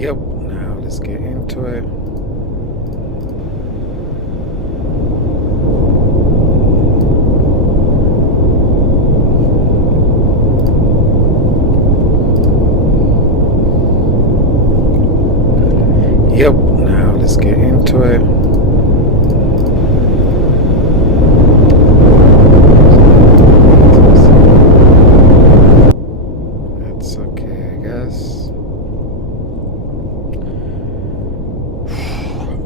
Yep, now let's get into it. Yep, now let's get into it. That's okay, I guess.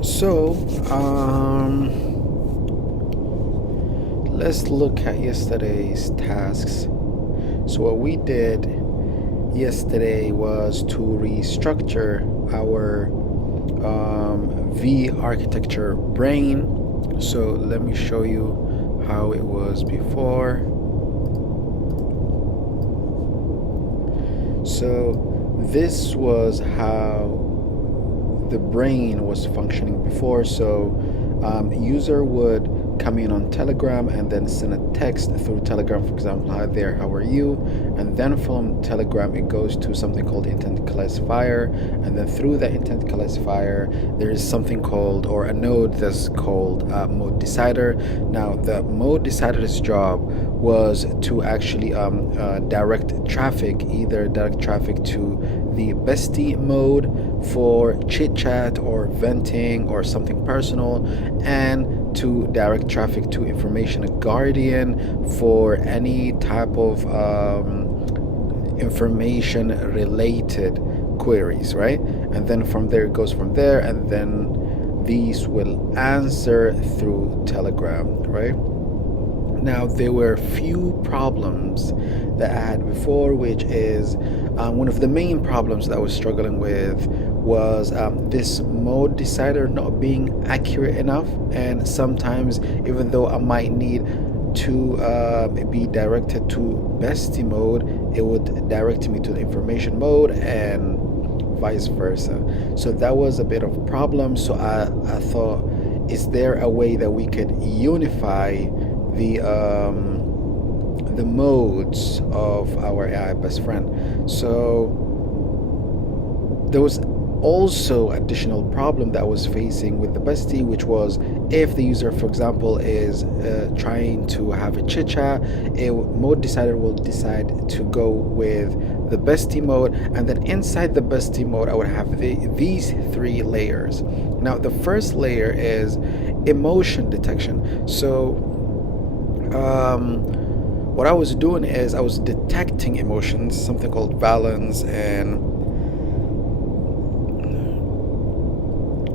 So, let's look at yesterday's tasks. So what we did yesterday was to restructure our V architecture brain. So let me show you how it was before. So this was how the brain was functioning before. So user would come in on Telegram and then send a text through Telegram, for example, hi there, how are you? And then from Telegram it goes to something called intent classifier, and then through that intent classifier there is something called, or a node that's called mode decider. Now the mode decider's job was to actually direct traffic, either direct traffic to the bestie mode for chit chat or venting or something personal, and to direct traffic to information guardian for any type of information related queries, right? And then from there it goes from there, and then these will answer through Telegram, right? Now there were few problems that I had before, which is one of the main problems that I was struggling with was this mode decider not being accurate enough, and sometimes even though I might need to be directed to bestie mode, it would direct me to the information mode and vice versa. So that was a bit of a problem. So I thought, is there a way that we could unify the modes of our AI best friend? So there was also additional problem that I was facing with the bestie, which was if the user, for example, is trying to have a chit chat, a mode decider will decide to go with the bestie mode, and then inside the bestie mode I would have these three layers. Now the first layer is emotion detection. So what I was doing is I was detecting emotions, something called valence, and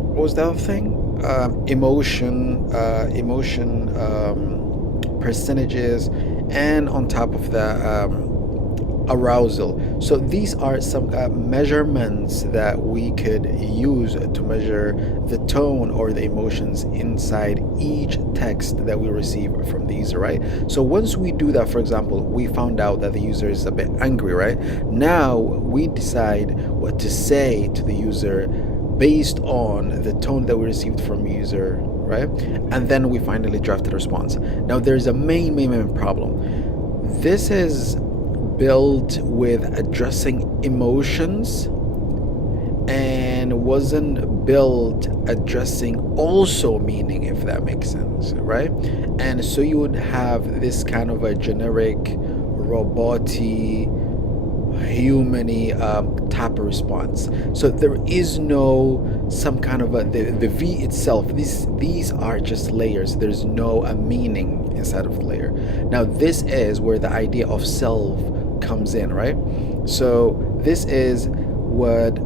what was the other thing? Emotion percentages, and on top of that, arousal. So these are some measurements that we could use to measure the tone or the emotions inside each text that we receive from the user, right? So once we do that, for example, we found out that the user is a bit angry, right? Now we decide what to say to the user based on the tone that we received from user, right? And then we finally draft a response. Now there's a main problem. This is built with addressing emotions and wasn't built addressing also meaning, if that makes sense, right? And so you would have this kind of a generic roboty humany type of response. So there is no some kind of the V itself. These are just layers. There's no a meaning inside of the layer. Now this is where the idea of self comes in, right? So this is what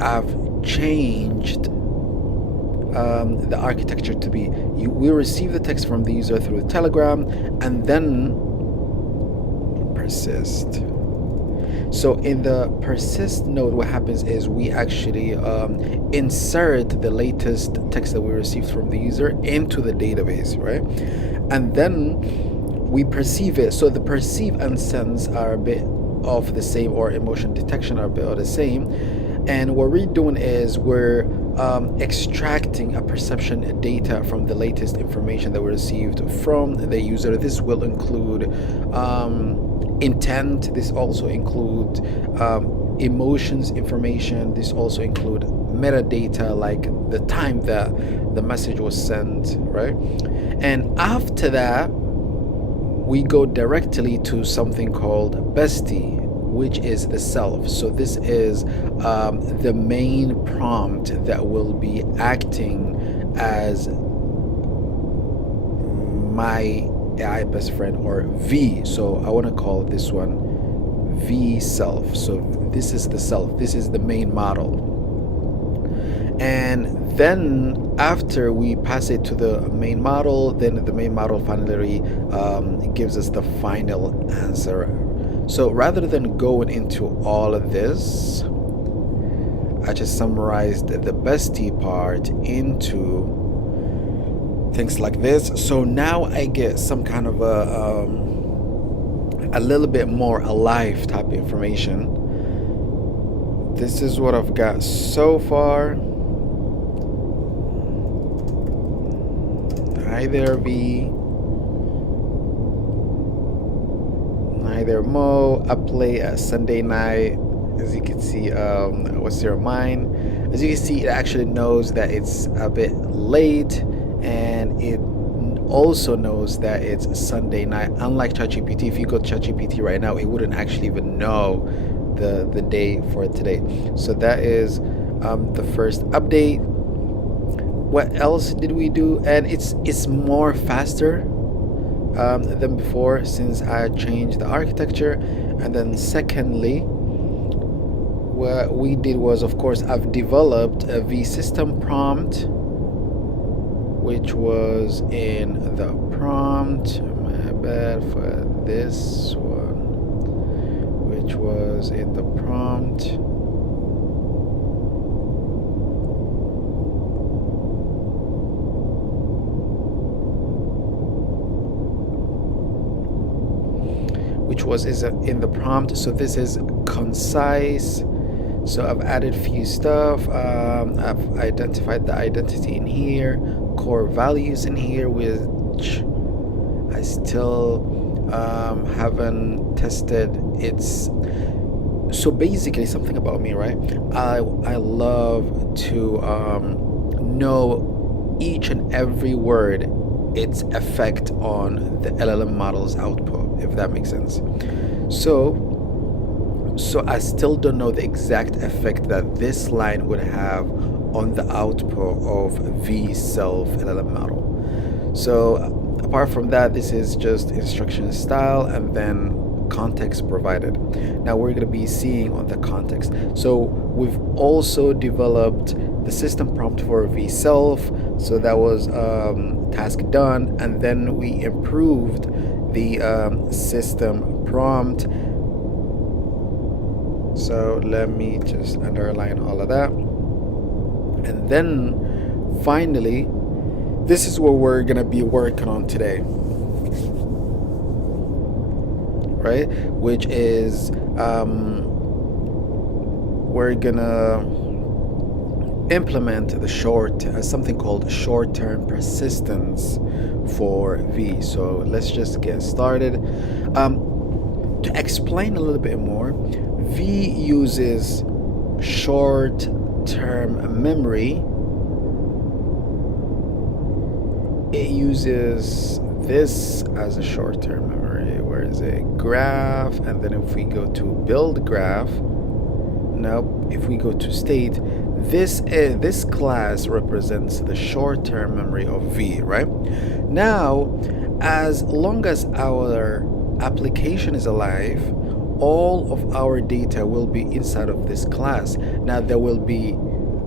I've changed the architecture to be. We receive the text from the user through the Telegram and then persist. So in the persist node, what happens is we actually insert the latest text that we received from the user into the database, right? And then we perceive it. So the perceive and sense are a bit of the same, or emotion detection are a bit of the same. And what we're doing is we're extracting a perception data from the latest information that we received from the user. This will include intent. This also includes emotions information. This also include metadata like the time that the message was sent, right? And after that, we go directly to something called bestie, which is the self. So this is the main prompt that will be acting as my AI best friend, or V. So I want to call this one V self. So this is the self, this is the main model. And then after we pass it to the main model, then the main model finally gives us the final answer. So rather than going into all of this, I just summarized the bestie part into things like this. So now I get some kind of a little bit more alive type of information. This is what I've got so far. Hi there, V. Hi there, Mo. I play Sunday night. As you can see, what's your mind? As you can see, it actually knows that it's a bit late, and it also knows that it's Sunday night. Unlike ChatGPT, if you go to ChatGPT right now, it wouldn't actually even know the day for today. So that is the first update. What else did we do? And it's more faster than before since I changed the architecture. And then secondly, what we did was, of course, I've developed a vSystem prompt, which was in the prompt. My bad for this one, which was in the prompt. Is in the prompt. So this is concise. So I've added few stuff. I've identified the identity in here, core values in here, which I still haven't tested. It's so basically something about me, right? I love to know each and every word, its effect on the LLM model's output, if that makes sense. So I still don't know the exact effect that this line would have on the output of V self LLM model. So apart from that, this is just instruction style and then context provided. Now we're going to be seeing on the context. So we've also developed the system prompt for V self. So that was task done, and then we improved the system prompt. So let me just underline all of that. And then finally, this is what we're gonna be working on today, right? Which is we're gonna implement the something called short-term persistence for V. So let's just get started. To explain a little bit more, V uses short-term memory. It uses this as a short-term memory. Where is it? Graph. And then if we go to build graph, now if we go to state, this class represents the short-term memory of V, right? Now, as long as our application is alive, all of our data will be inside of this class. Now, there will be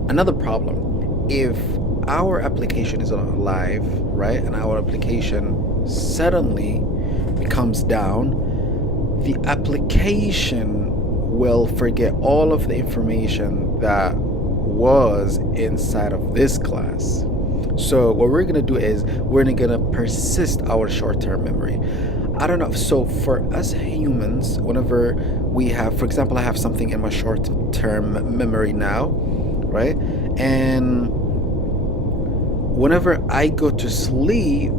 another problem. If our application is alive, right, and our application suddenly becomes down, the application will forget all of the information that was inside of this class. So what we're gonna do is we're gonna persist our short-term memory. I don't know. So for us humans, whenever we have, for example, I have something in my short-term memory now, right? And whenever I go to sleep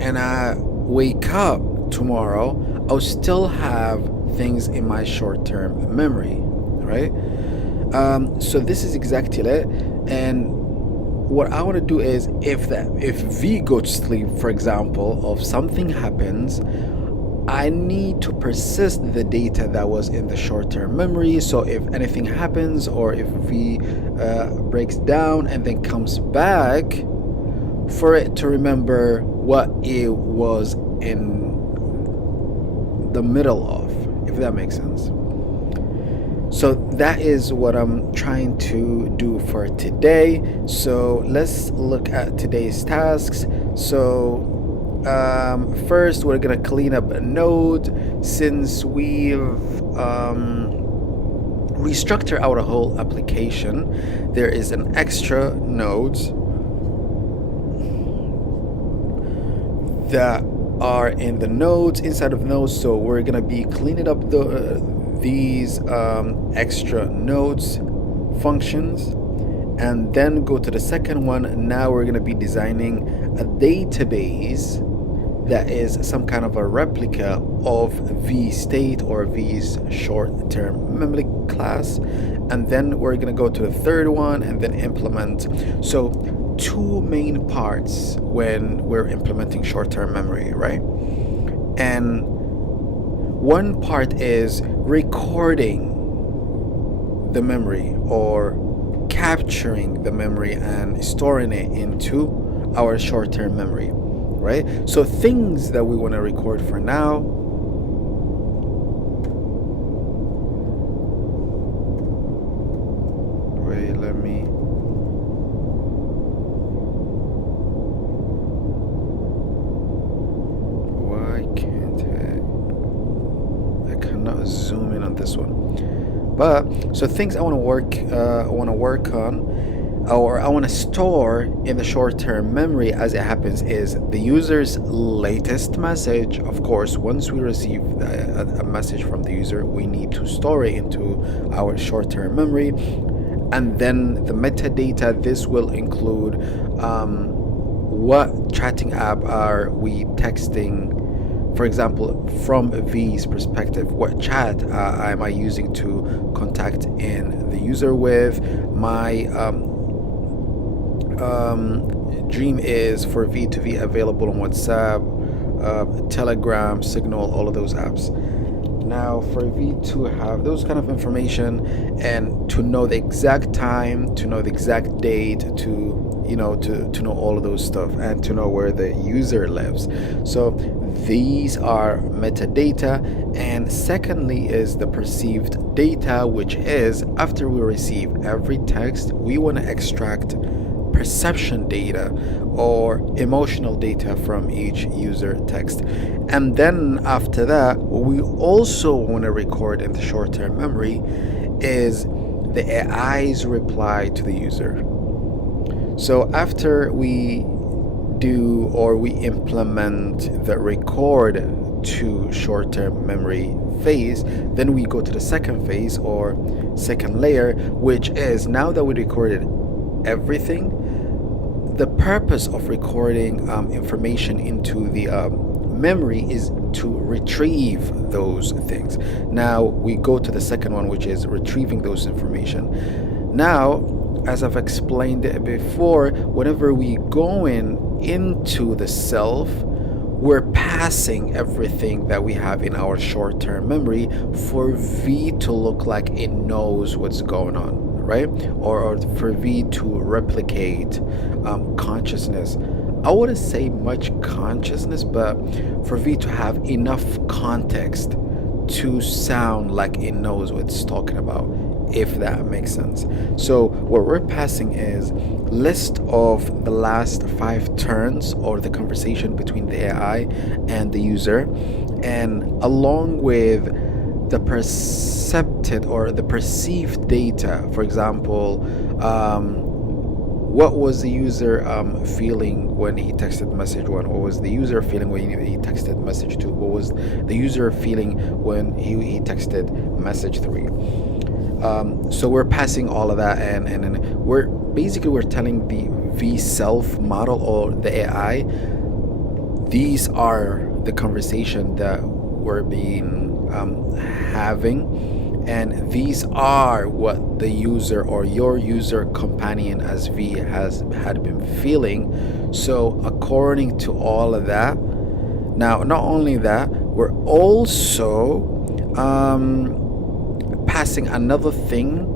and I wake up tomorrow, I'll still have things in my short-term memory, right? So this is exactly it. And what I want to do is, if V goes to sleep, for example, of something happens, I need to persist the data that was in the short-term memory. So if anything happens, or if V breaks down and then comes back, for it to remember what it was in the middle of, if that makes sense. So that is what I'm trying to do for today. So let's look at today's tasks. So first, we're gonna clean up a node since we've restructured our whole application. There is an extra nodes that are in the nodes inside of nodes. So we're gonna be cleaning up these extra nodes functions, and then go to the second one. Now we're gonna be designing a database that is some kind of a replica of V state or V's short-term memory class. And then we're gonna go to the third one and then implement. So two main parts when we're implementing short-term memory, right? And one part is recording the memory, or capturing the memory and storing it into our short-term memory, right? So things that we want to record for now. Wait, let me. Why can't I cannot zoom in on this one. But so things I want to work on, or I want to store in the short-term memory as it happens, is the user's latest message. Of course, once we receive a message from the user, we need to store it into our short-term memory. And then the metadata, this will include what chatting app are we texting. For example, from V's perspective, what chat am I using to contact in the user with? My dream is for V to be available on WhatsApp, Telegram, Signal, all of those apps. Now for V to have those kind of information, and to know the exact time, to know the exact date, to know all of those stuff, and to know where the user lives. So these are metadata. And secondly is the perceived data, which is after we receive every text, we want to extract perception data or emotional data from each user text. And then after that, what we also want to record in the short-term memory is the AI's reply to the user. So after we do, or we implement the record to short-term memory phase, then we go to the second phase or second layer, which is, now that we recorded everything, the purpose of recording information into the memory is to retrieve those things. Now we go to the second one, which is retrieving those information. Now, as I've explained it before, whenever we go into the self, we're passing everything that we have in our short-term memory for V to look like it knows what's going on, right? Or for V to replicate consciousness. I wouldn't say much consciousness, but for V to have enough context to sound like it knows what it's talking about, if that makes sense. So what we're passing is list of the last 5 turns, or the conversation between the AI and the user, and along with the percepted or the perceived data. For example, what was the user feeling when he texted message 1? What was the user feeling when he texted message 2? What was the user feeling when he texted message 3? So we're passing all of that, and we're telling the V self model, or the AI, these are the conversation that we're being having, and these are what the user or your user companion as V has had been feeling. So according to all of that, now not only that, we're also passing another thing,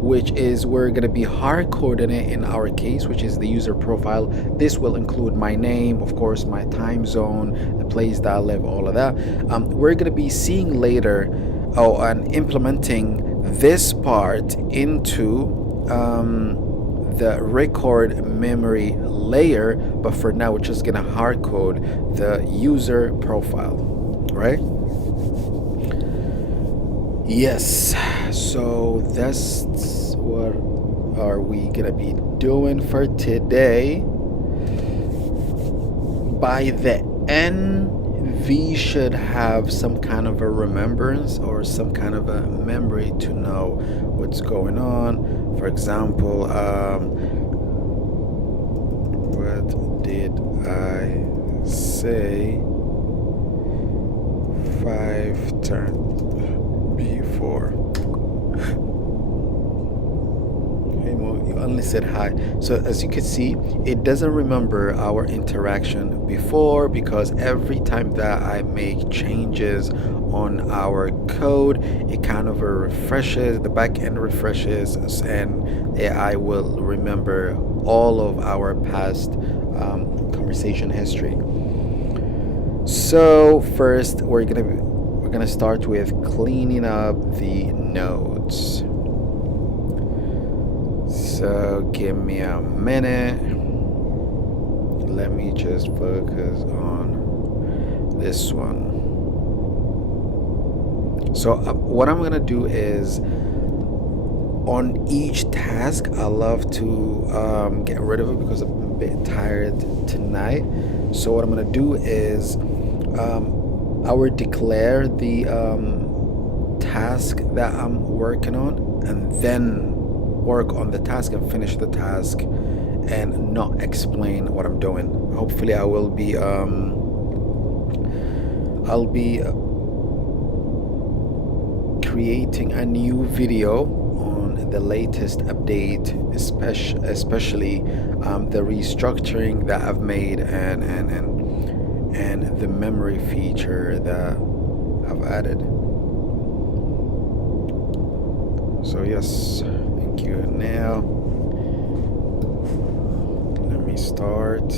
which is we're going to be hard coding it in our case, which is the user profile. This will include my name, of course, my time zone, the place that I live, all of that. We're going to be seeing later, and implementing this part into the record memory layer. But for now, we're just going to hard code the user profile, right? Yes, so that's what are we gonna be doing for today. By the end, we should have some kind of a remembrance or some kind of a memory to know what's going on. For example, what did I say 5 turns before? Hey Mo, you only said hi. So as you can see, it doesn't remember our interaction before, because every time that I make changes on our code, it kind of refreshes, the back end refreshes, and AI will remember all of our past conversation history. So first, we're gonna start with cleaning up the nodes. So give me a minute. Let me just focus on this one. So what I'm gonna do is, on each task, I love to get rid of it because I'm a bit tired tonight. So what I'm gonna do is I will declare the task that I'm working on, and then work on the task and finish the task, and not explain what I'm doing. Hopefully, I'll be creating a new video on the latest update, especially the restructuring that I've made, and the memory feature that I've added. So yes, thank you. Now let me start.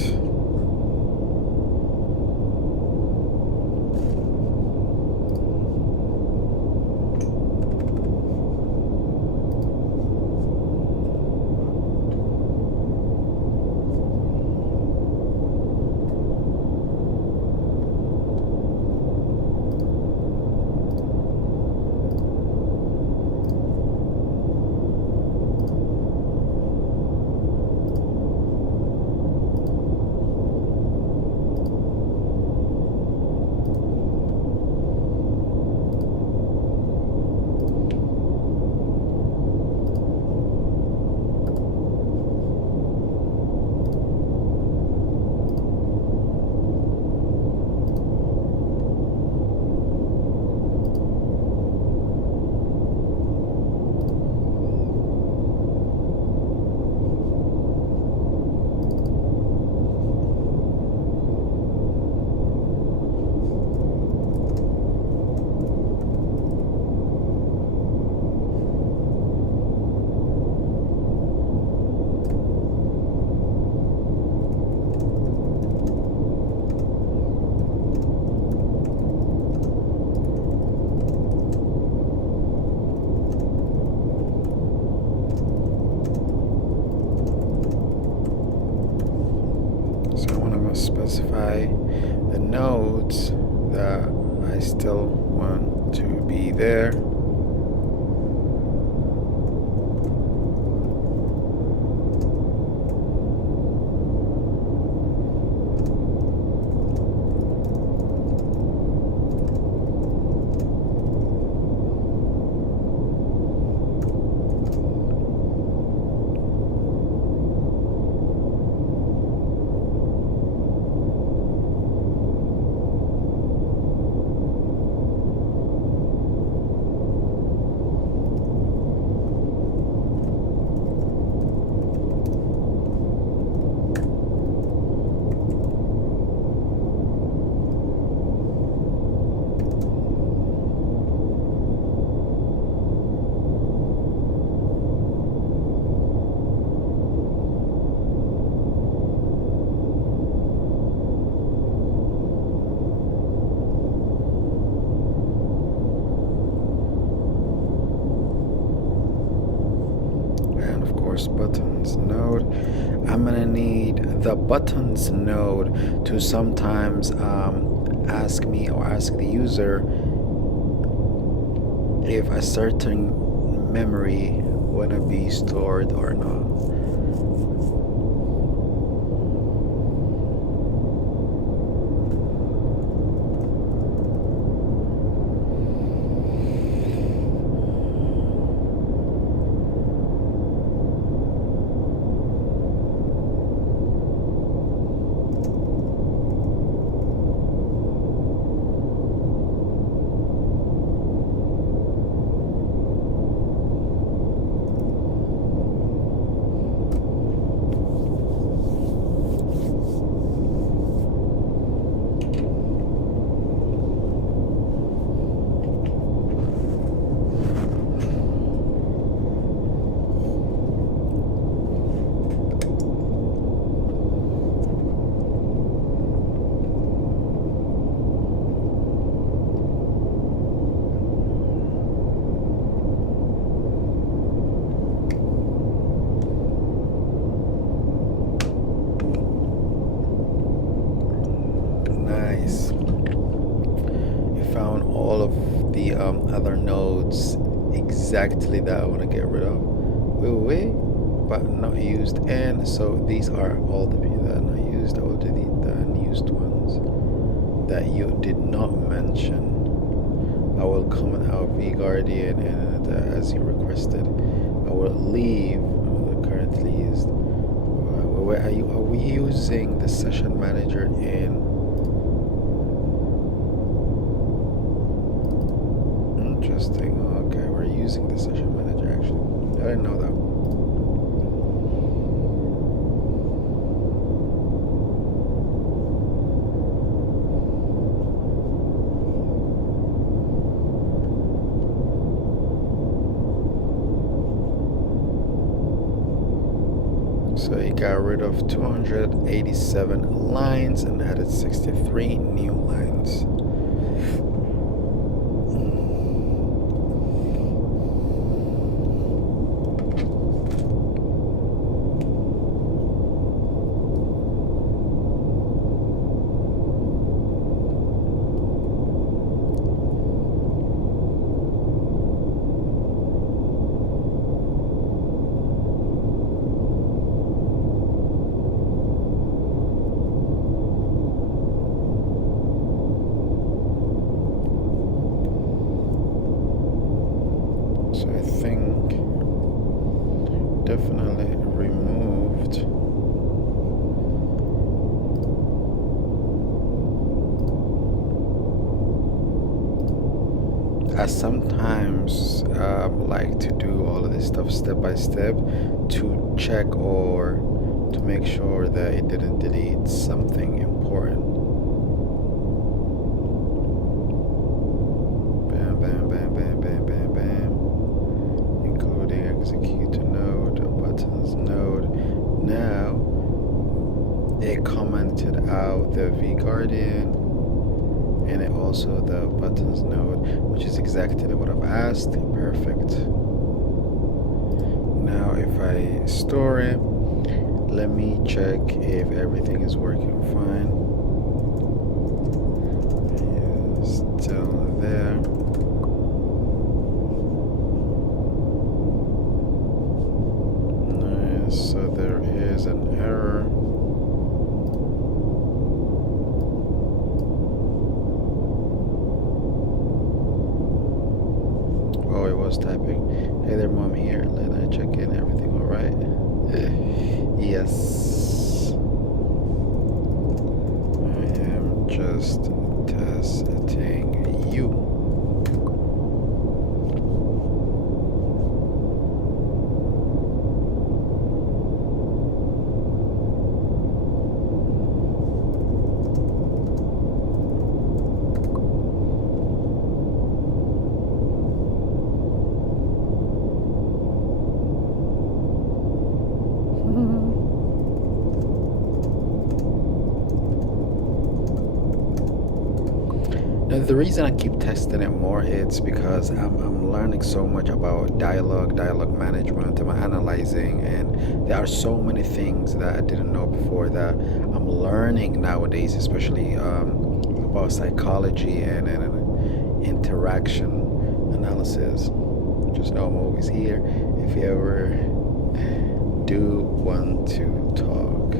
Specify the nodes that I still want to be there. course, buttons node. I'm gonna need the buttons node to sometimes ask me or ask the user if a certain memory wanna be stored or not. Nice. You found all of the other nodes exactly that I want to get rid of. Wait, but not used. And so these are all the people that are not used. I will delete the unused ones that you did not mention. I will comment out vGuardian and as you requested. I will leave the currently used. Where are you? Are we using the session manager in? Interesting. Okay, we're using the session manager actually. I didn't know that. So he got rid of 287 lines and added 63 new lines. So I think definitely removed I sometimes like to do all of this stuff step by step to check or to make sure that it didn't delete something important. Bam, bam, bam, bam, bam, bam, bam. Including executor node, buttons node. Now it commented out the vGuardian and it also the buttons node, which is exactly what I've asked. Perfect. Now if I store it, let me check if everything is working fine. It's still there. Nice. So there is an error. Oh, it was typing. Hey there, mom here. Let I check in. Everything all right? Yes. I am just testing you. Now the reason I keep testing it more, it's because I'm learning so much about dialogue management, I'm analyzing, and there are so many things that I didn't know before that I'm learning nowadays, especially about psychology and interaction analysis. Just know I'm always here if you ever do want to talk.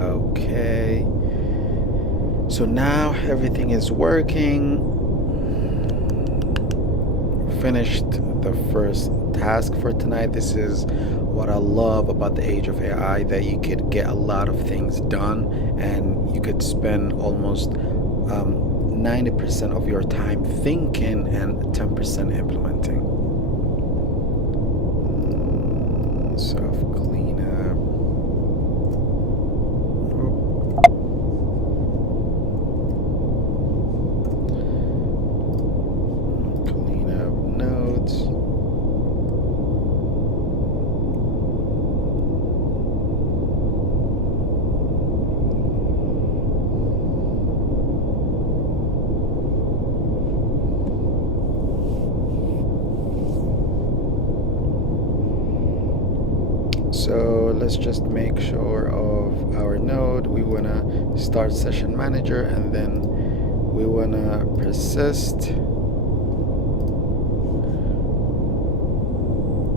Okay. So now everything is working. Finished the first task for tonight. This is what I love about the age of AI, that you could get a lot of things done and you could spend almost 90% of your time thinking and 10% implementing. Self cleanup. Clean up notes. So let's just make sure of our node. We want to start session manager, and then we want to persist.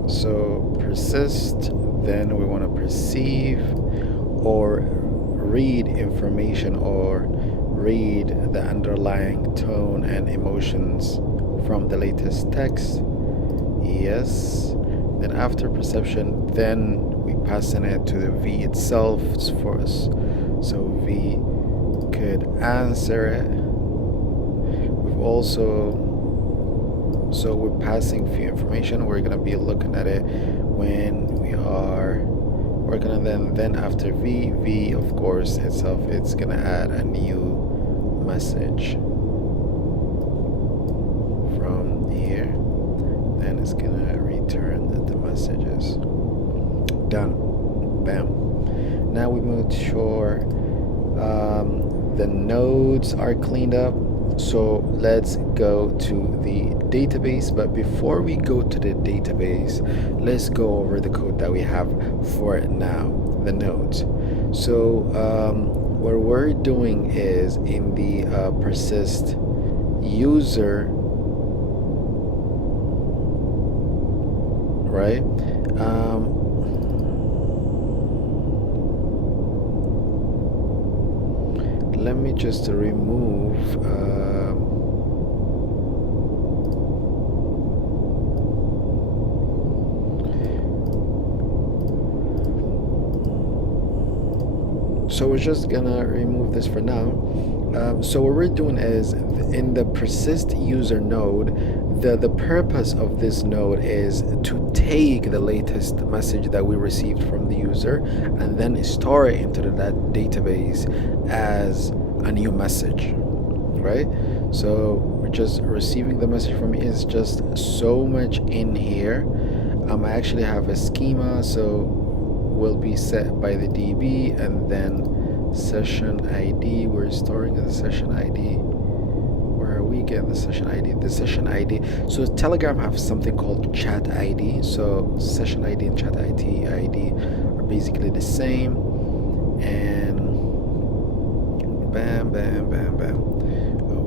So persist, then we want to perceive or read information or read the underlying tone and emotions from the latest text. Yes. Then after perception, then we pass in it to the V itself for us. So V could answer it. We've also, so we're passing few information. We're gonna be looking at it when we're gonna then after V of course itself, it's gonna add a new message from here. Then it's gonna return the messages. Done. Bam. Now we made sure the nodes are cleaned up. So let's go to the database. But before we go to the database, let's go over the code that we have for it now, the nodes. So what we're doing is in the persist user, right? Let me just remove so we're just gonna remove this for now. So what we're doing is in the persist user node, the purpose of this node is to take the latest message that we received from the user and then store it into that database as a new message, right? So we're just receiving the message from it. Is just so much in here. I actually have a schema, so will be set by the DB, and then session ID, we're storing the session ID. Where are we getting the session ID? The session ID. So Telegram have something called chat ID. So session ID and chat ID are basically the same. And bam, bam, bam, bam.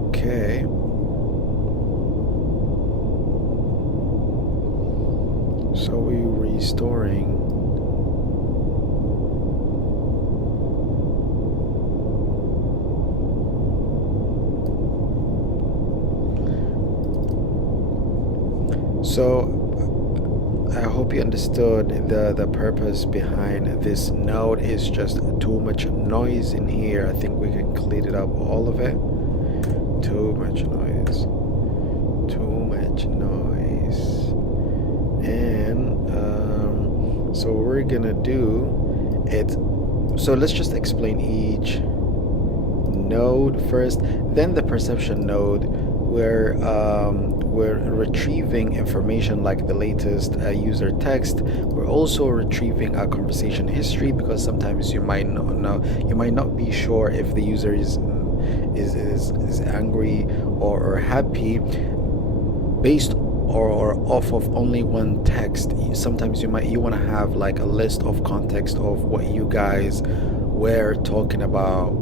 Okay. So we're restoring. So I hope you understood the purpose behind this node. Is just too much noise in here. I think we can clean it up, all of it. Too much noise. Too much noise. And so what we're gonna do it. So let's just explain each node first, then the perception node, where we're retrieving information like the latest user text. We're also retrieving a conversation history, because sometimes you might not be sure if the user is is angry or happy based or off of only one text. Sometimes you want to have like a list of context of what you guys were talking about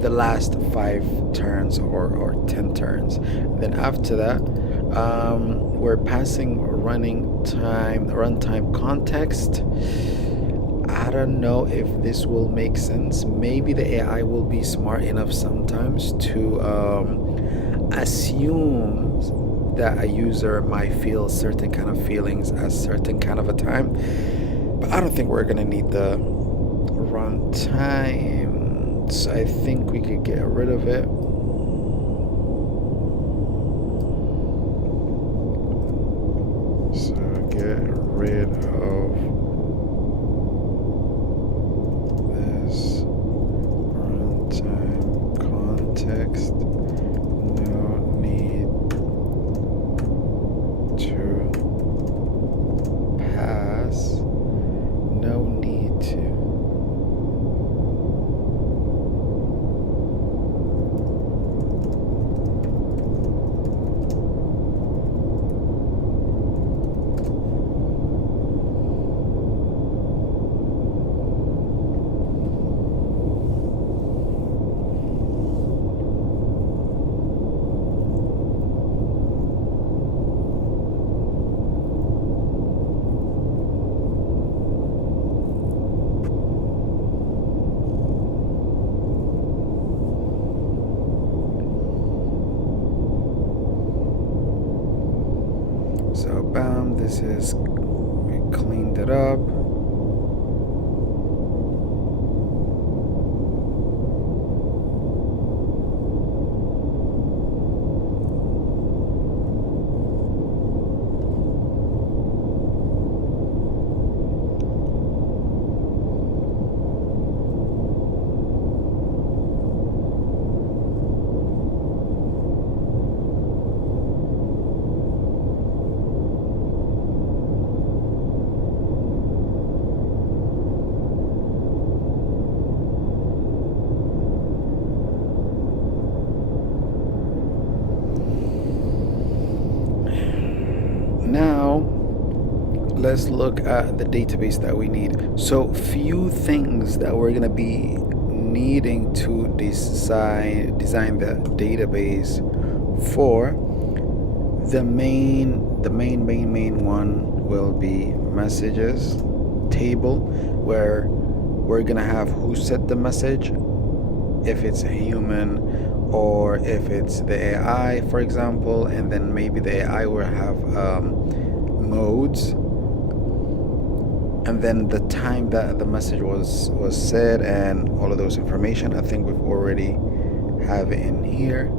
the last 5 turns or 10 turns. Then after that, we're passing runtime context. I don't know if this will make sense. Maybe the AI will be smart enough sometimes to assume that a user might feel certain kind of feelings at certain kind of a time. But I don't think we're gonna need the runtime. So I think we could get rid of it. So get rid of this runtime context. No need to pass. No need to. So bam, this is, we cleaned it up. Now, let's look at the database that we need. So, few things that we're gonna be needing to design the database for. The main one will be messages table, where we're gonna have who sent the message, if it's a human or if it's the AI, for example, and then maybe the AI will have modes, and then the time that the message was said and all of those information. I think we've already have it in here.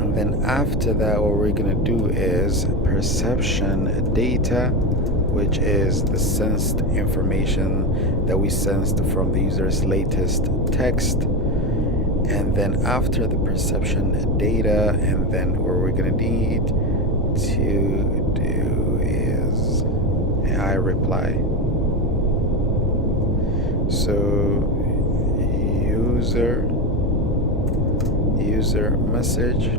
And then after that, what we're gonna do is perception data, which is the sensed information that we sensed from the user's latest text. And then after the perception data, and then what we're gonna need to do is AI reply. So user message, and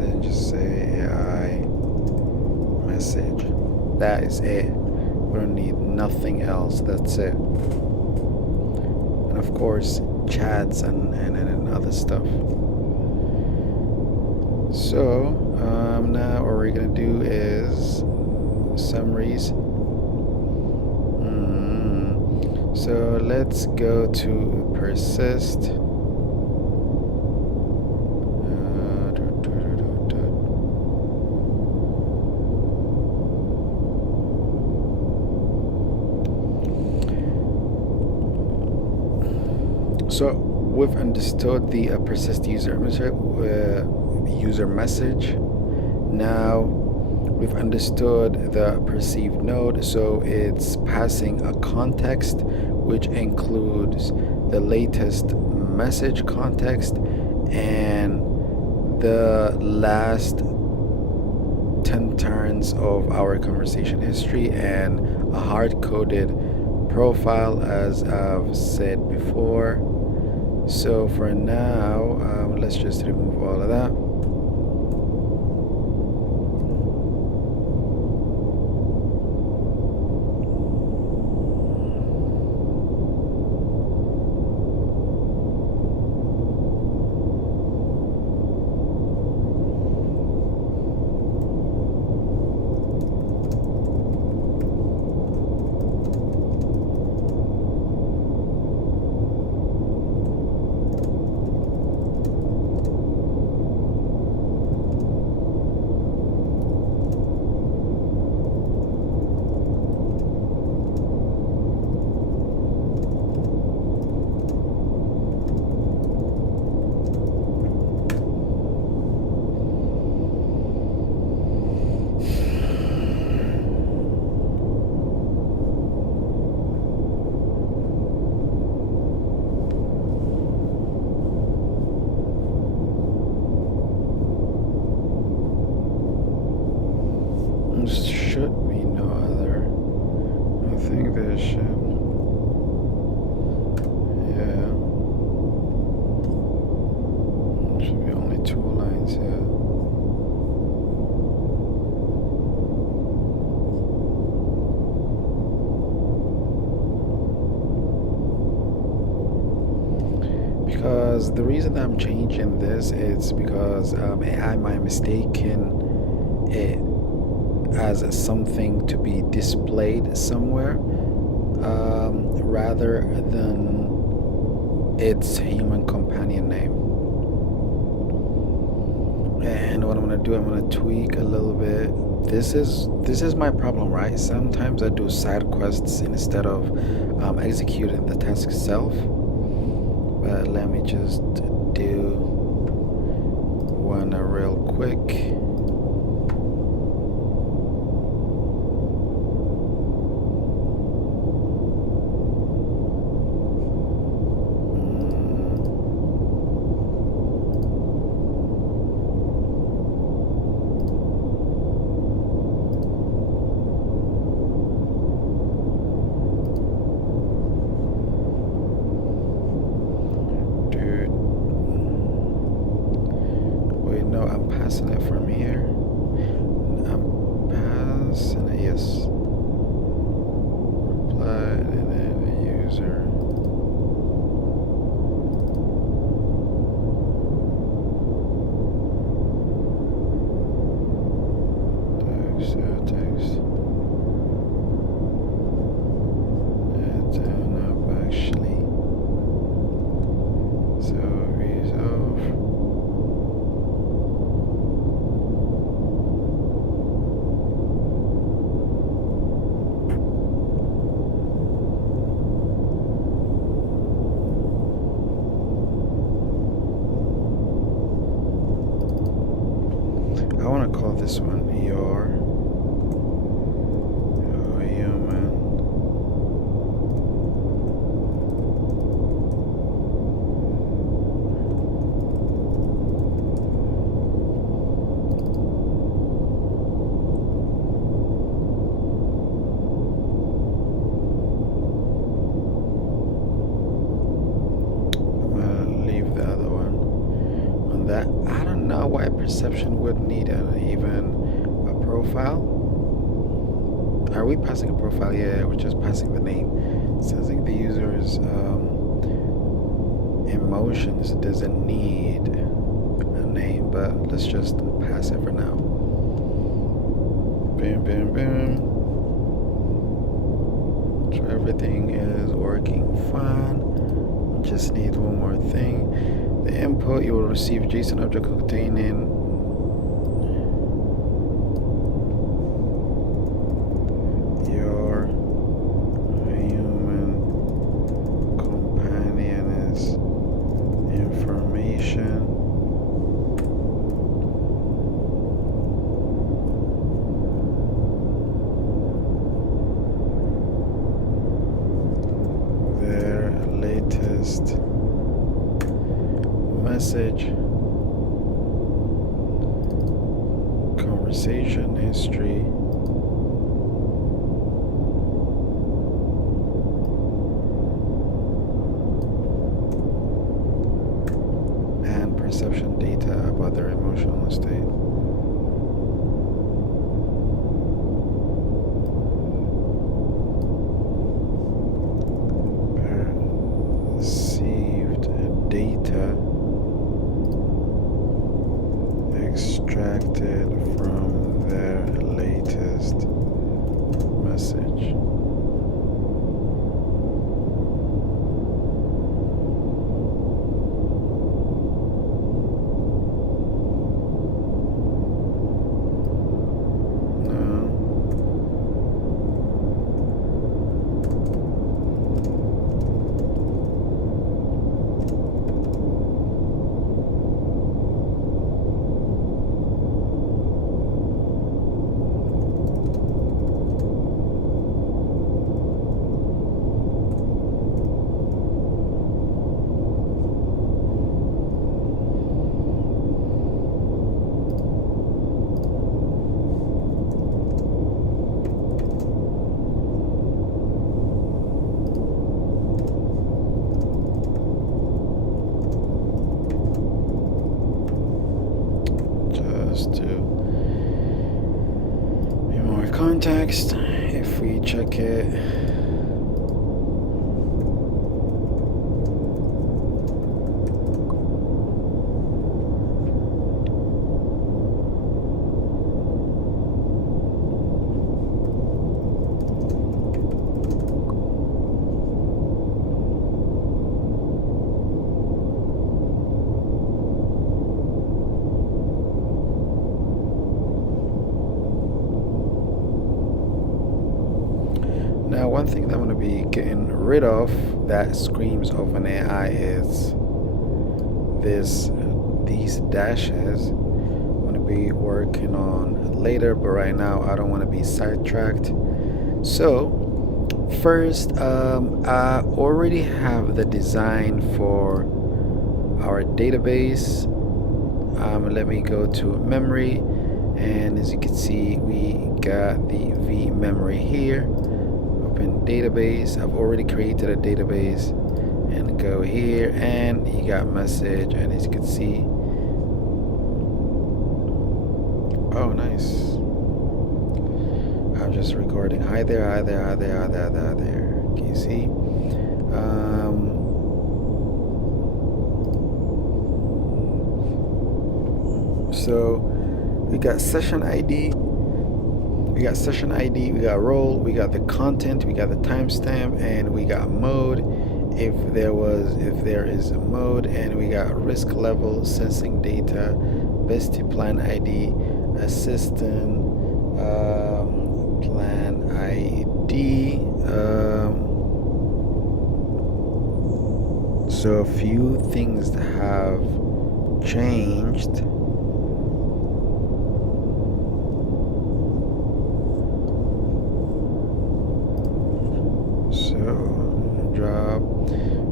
then just say AI message. That is it. We don't need nothing else. That's it. And of course, chats and other stuff. So now what we're gonna do is summaries. So let's go to persist. So we've understood the persist user message. Now we've understood the perceived node. So it's passing a context, which includes the latest message context and the last 10 turns of our conversation history, and a hard-coded profile, as I've said before. So for now, let's just remove all of that. Should be no other. I think there should. Yeah. Should be only 2 lines, yeah. Because the reason that I'm changing this is because AI might mistaken it as something to be displayed somewhere rather than its human companion name. And what I'm gonna do, I'm gonna tweak a little bit. This is my problem, right? Sometimes I do side quests instead of executing the task itself. But let me just do one real quick. It from here. I'm passing it, yes. Reply and then the user. Text. It's up actually. So resolve. I want to call this one your human I'm gonna leave the other one on that. I don't know why perception would need even a profile. Are we passing a profile? Yeah, we're just passing the name. Sensing the user's emotions doesn't need a name, but let's just pass it for now. Bam, bam, bam. So everything is working fine. Just need one more thing. The input, you will receive JSON object containing your human companion's information. Their latest message, conversation history, context, if we check it, now one thing that I'm going to be getting rid of that screams of an AI is these dashes. I'm going to be working on later, but right now I don't want to be sidetracked. So first, I already have the design for our database. Let me go to memory, and as you can see, we got the V memory here. Open database. I've already created a database, and go here, and you got message, and as you can see, oh nice, I'm just recording. Hi there, hi there, hi there, hi there, hi there. Can you see? So we got session ID, we got role, we got the content, we got the timestamp, and we got mode, if there is a mode, and we got risk level, sensing data, bestie plan ID, assistant plan ID. So a few things have changed.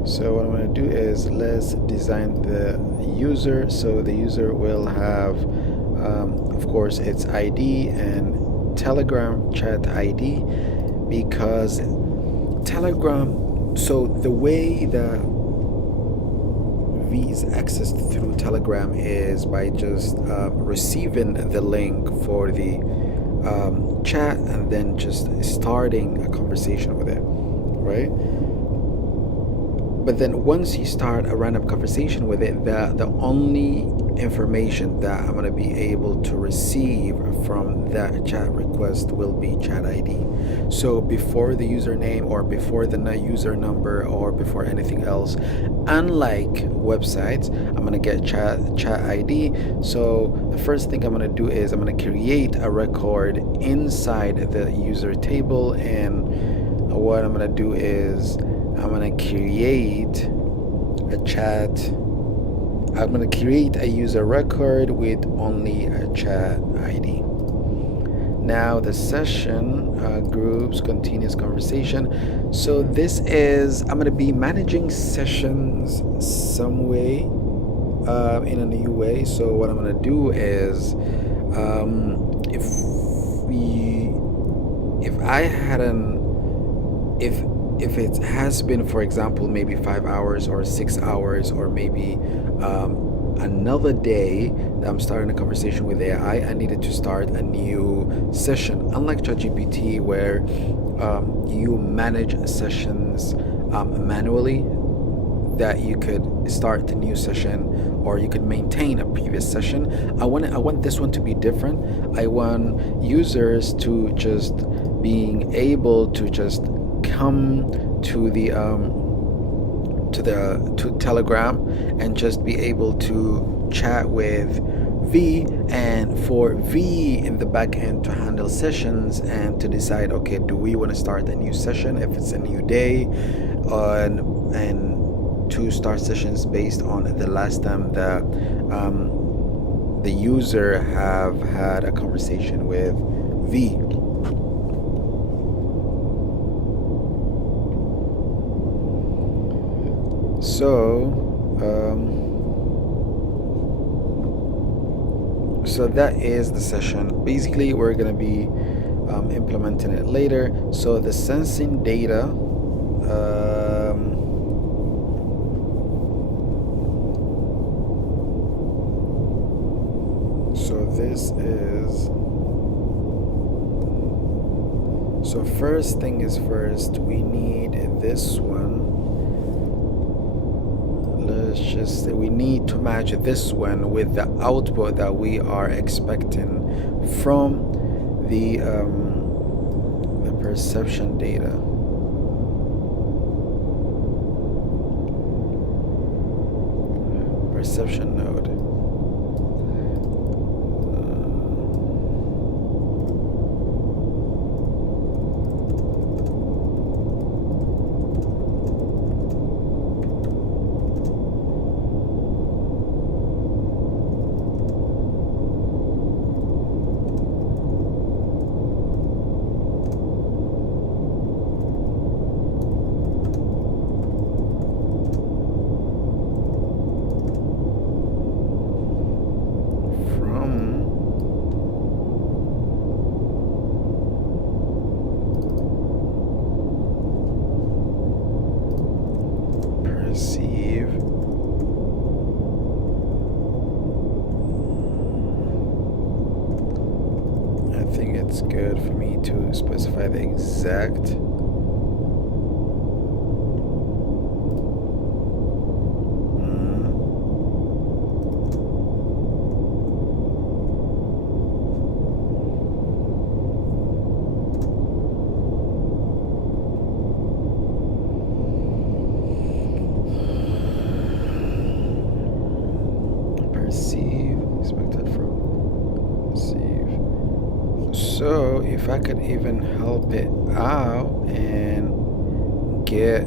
So what I'm going to do is let's design the user. So the user will have, of course, its ID and Telegram chat ID, because Telegram, so the way that V is accessed through Telegram is by just receiving the link for the chat and then just starting a conversation with it, right? But then once you start a random conversation with it, the only information that I'm going to be able to receive from that chat request will be chat ID. So before the username or before the user number or before anything else, unlike websites, I'm going to get chat ID. So the first thing I'm going to do is I'm going to create a record inside the user table, and what I'm going to do is I'm going to create a chat. I'm going to create a user record with only a chat ID. Now the session groups continuous conversation. So this is, I'm going to be managing sessions some way, in a new way. So what I'm going to do is, if it has been, for example, maybe 5 hours or 6 hours or maybe another day that I'm starting a conversation with AI, I needed to start a new session. Unlike ChatGPT, where you manage sessions manually, that you could start a new session or you could maintain a previous session. I want this one to be different. I want users to just being able to just come to the to Telegram and just be able to chat with V, and for V in the back end to handle sessions and to decide, okay, do we want to start a new session if it's a new day, and to start sessions based on the last time that the user have had a conversation with V. So that is the session. Basically, we're going to be implementing it later. So the sensing data, so this is So first thing is first, we need this one. Let's just say we need to match this one with the output that we are expecting from the perception data. Perception node. Perceive. I think it's good for me to specify the exact perceive expected from perceive. So if I could even help it out and get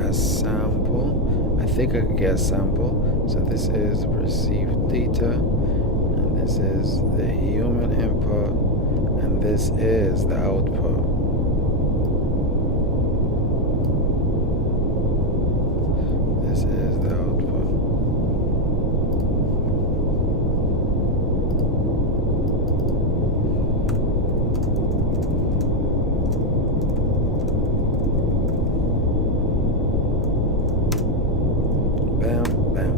a sample, I think I could get a sample. So this is perceived data, and this is the human input, and this is the output. This is the output. Bam, bam.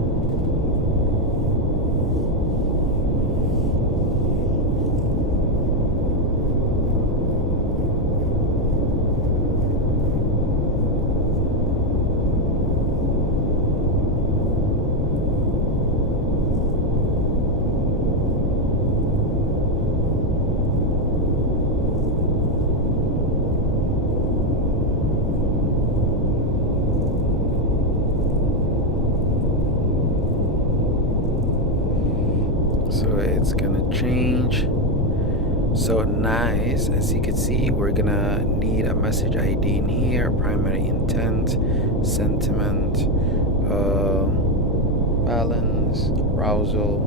So it's gonna change. So nice. As you can see, we're gonna need a message ID in here, primary intent, sentiment, balance, arousal,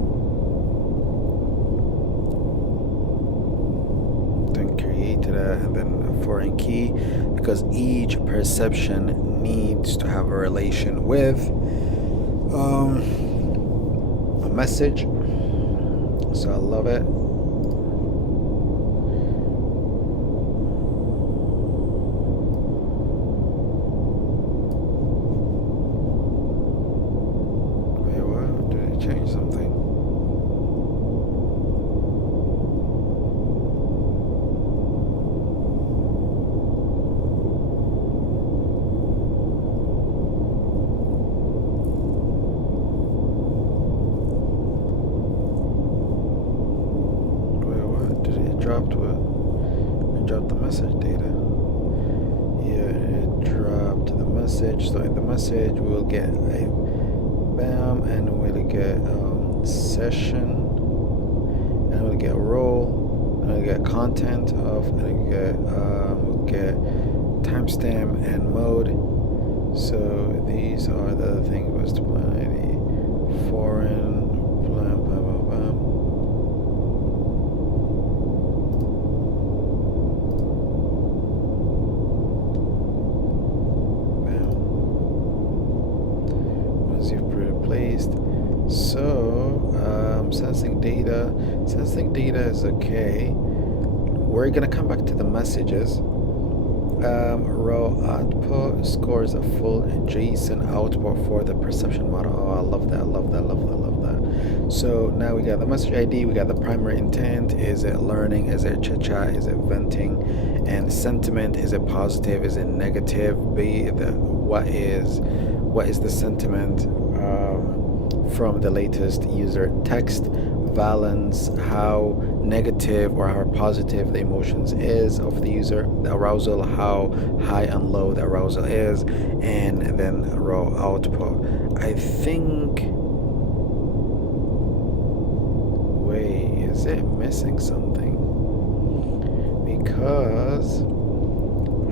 then create that, and then a foreign key, because each perception needs to have a relation with a message. So I love it. Wait, what? Did it change something? Dropped what? It dropped the message data. Yeah, it dropped the message. So in the message, we'll get a bam, and we'll get session, and we'll get role, and we'll get content of, and we'll get timestamp and mode. So these are the other things: was to plan ID, foreign, plan, bam, bam, bam. So sensing data is okay. We're gonna come back to the messages. Raw output scores a full JSON output for the perception model. Oh, I love that. So now we got the message ID, we got the primary intent. Is it learning? Is it chit chat? Is it venting? And sentiment, is it positive? Is it negative? What is the sentiment from the latest user text? Valence, how negative or how positive the emotions is of the user, the arousal, how high and low the arousal is, and then raw output. I think, wait, is it missing something? Because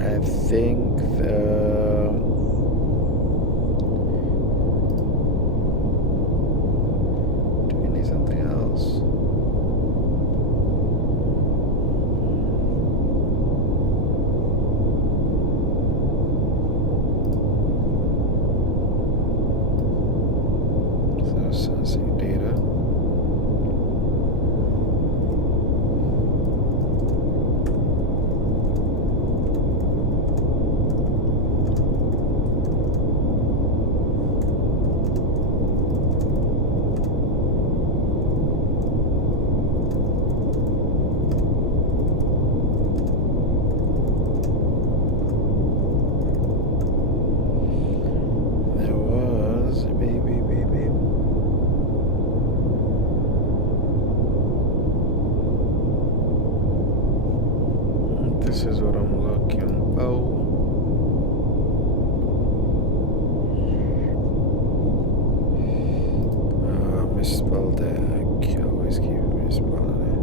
I think do we need something else? So sensing data. There was baby. This is what I'm looking for. Misspelled that. I always keep misspelling it.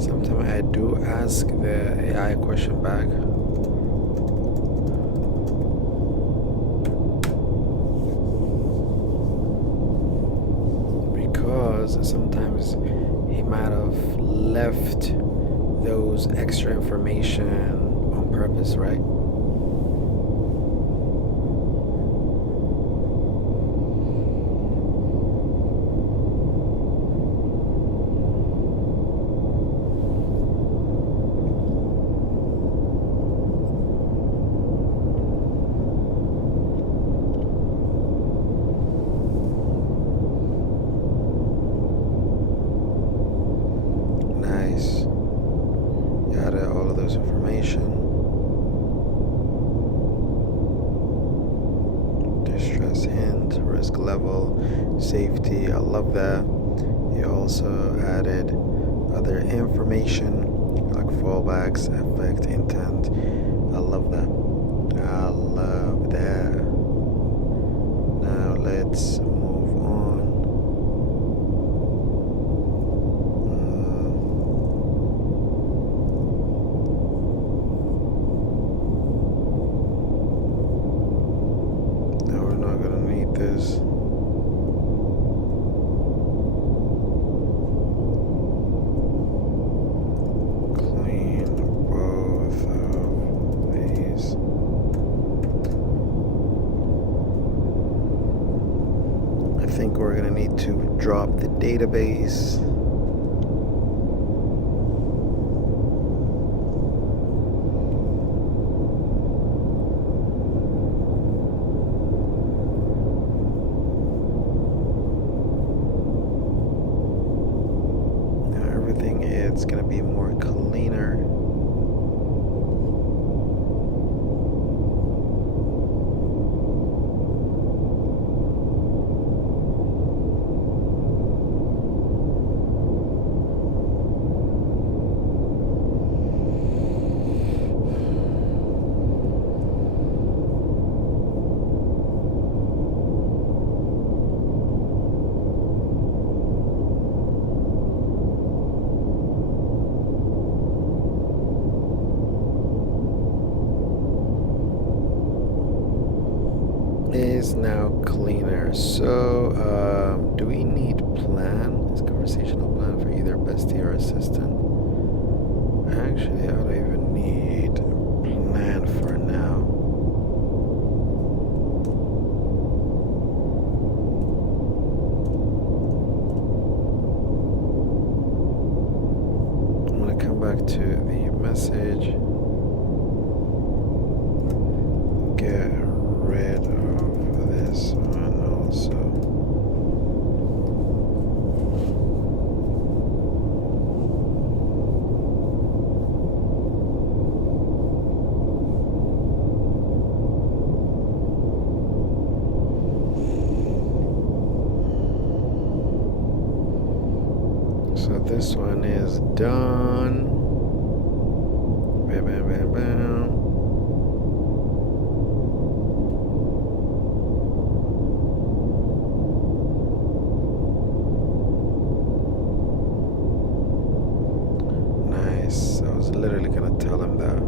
Sometimes I do ask the AI question back. Because sometimes he might have left those extra information on purpose, right? Nice. Added all of those information. Distress hint, risk level, safety. I love that. You also added other information like fallbacks, effect, intent. I love that. I love that. Now let's move on. No, we're not gonna need this. Clean both of these. I think we're gonna need to drop the database. Now everything is gonna be more cleaner. is now cleaner. So, do we need plan? Is conversational plan for either bestie or assistant? Actually, I don't even need plan for now. I'm gonna come back to the message. Get rid of this one also. So this one is done. Bam, bam, bam, bam. Nice. I was literally gonna tell him that.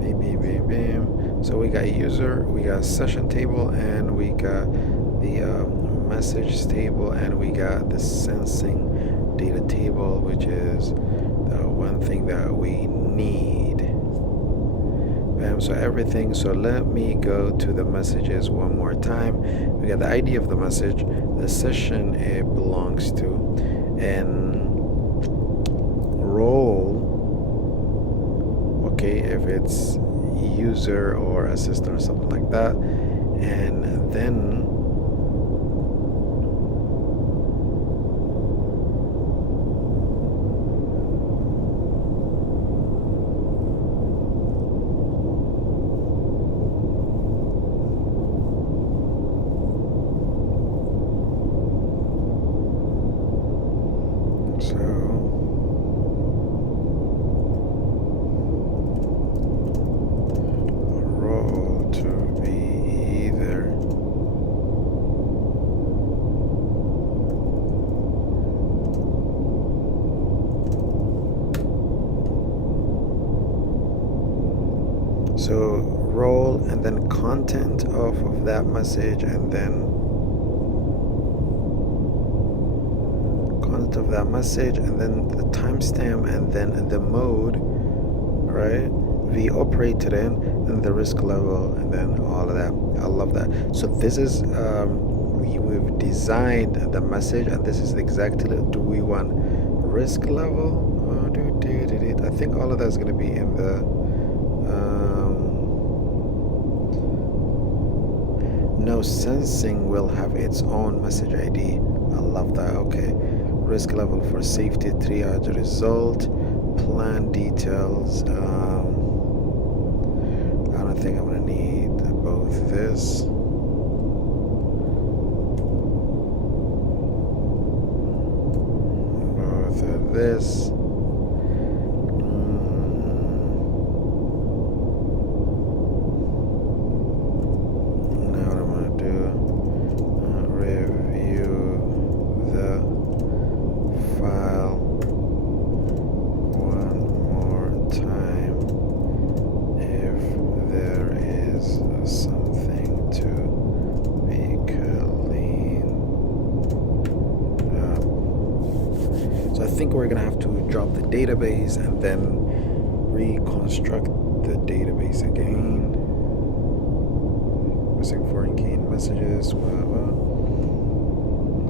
Bam, bam, bam, bam. So we got user, we got session table, and we got the message table, and we got the sensing data table, which is the one thing that we need. Bam, so everything. So let me go to the messages one more time. We got the ID of the message, the session it belongs to, and role. Okay, if it's user or assistant or something like that, and then so role and then content of that message, and then content of that message, and then the timestamp, and then the mode, right? We operated in, and the risk level, and then all of that. I love that. So this is we've designed the message, and this is exactly, do we want risk level? I think all of that's going to be in the no, sensing will have its own message ID. I love that. Okay, risk level for safety, triage result, plan details. I don't think I'm gonna need both this. Both of this. I think we're gonna have to drop the database and then reconstruct the database again. Missing foreign key messages.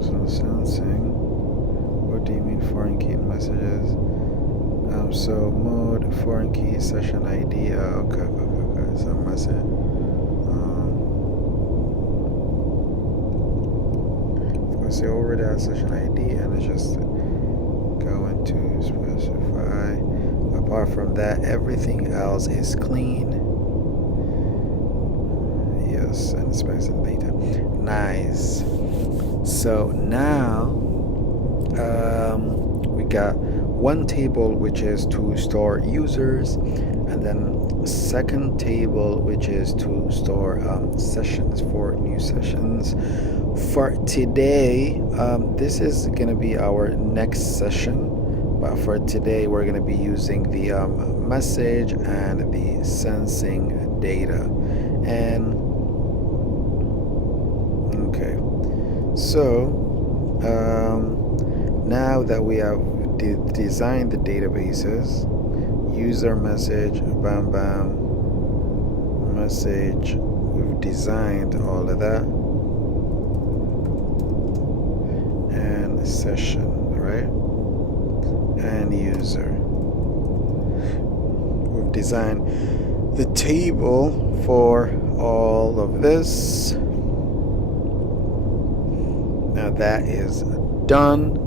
So sensing. What do you mean foreign key messages? So mode, foreign key, session ID. Okay. So message. So you already have session ID, and it's just going to specify. Apart from that, everything else is clean. Yes, and space and data. Nice. So now we got one table which is to store users, and then second table which is to store sessions for new sessions. For today, this is gonna be our next session, but for today we're gonna be using the message and the sensing data. And Okay. So now that we have designed the databases, user message, bam bam, message, we've designed all of that, and session, right? And user. We've designed the table for all of this. Now that is done.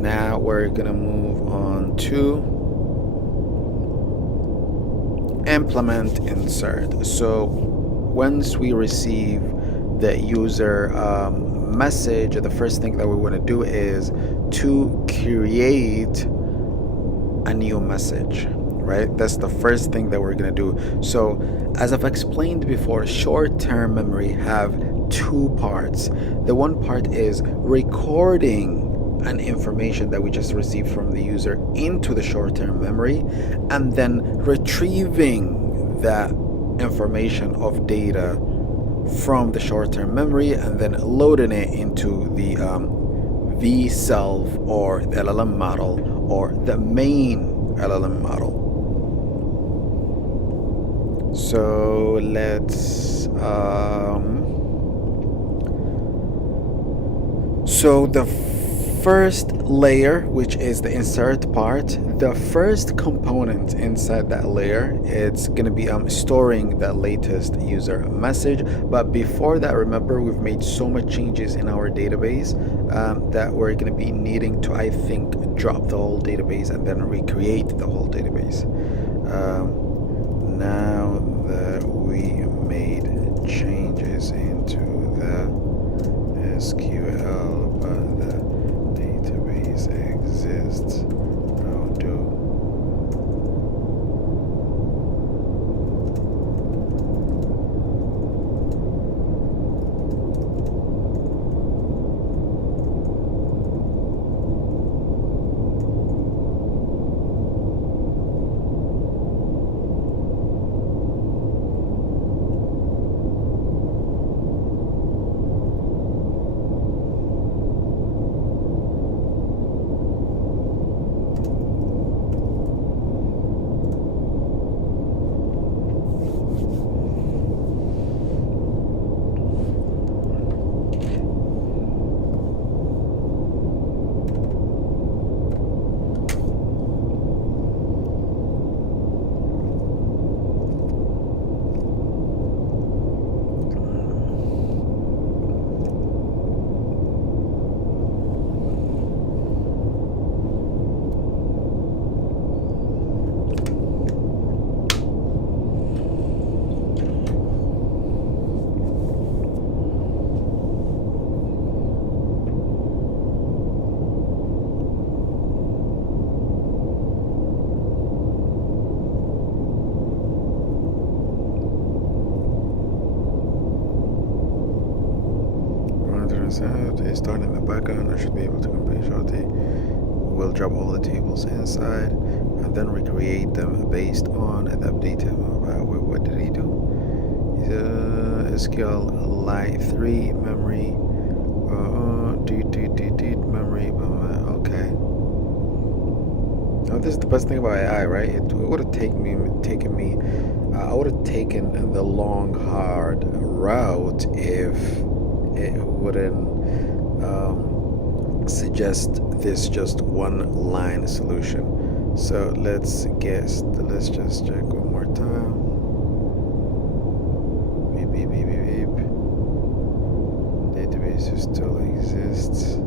Now we're gonna move on to implement insert. So once we receive the user message, the first thing that we want to do is to create a new message, right? That's the first thing that we're going to do. So as I've explained before, short-term memory have two parts. The one part is recording an information that we just received from the user into the short-term memory, and then retrieving that information of data from the short-term memory and then loading it into the V self or the LLM model or the main LLM model. So let's so the first layer, which is the insert part, the first component inside that layer, it's going to be storing that latest user message. But before that, remember, we've made so much changes in our database that we're going to be needing to, I think, drop the whole database and then recreate the whole database. Now that we made changes into the SQL, but the database exists, how do start in the background? I should be able to complete shortly. We'll drop all the tables inside and then recreate them based on the updated. What did he do? SQL Lite 3 memory. Memory. Okay. Now this is the best thing about AI, right? It would have taken me. I would have taken the long, hard route if it wouldn't suggest this just one line solution. So let's just check one more time. Beep. Database still exists.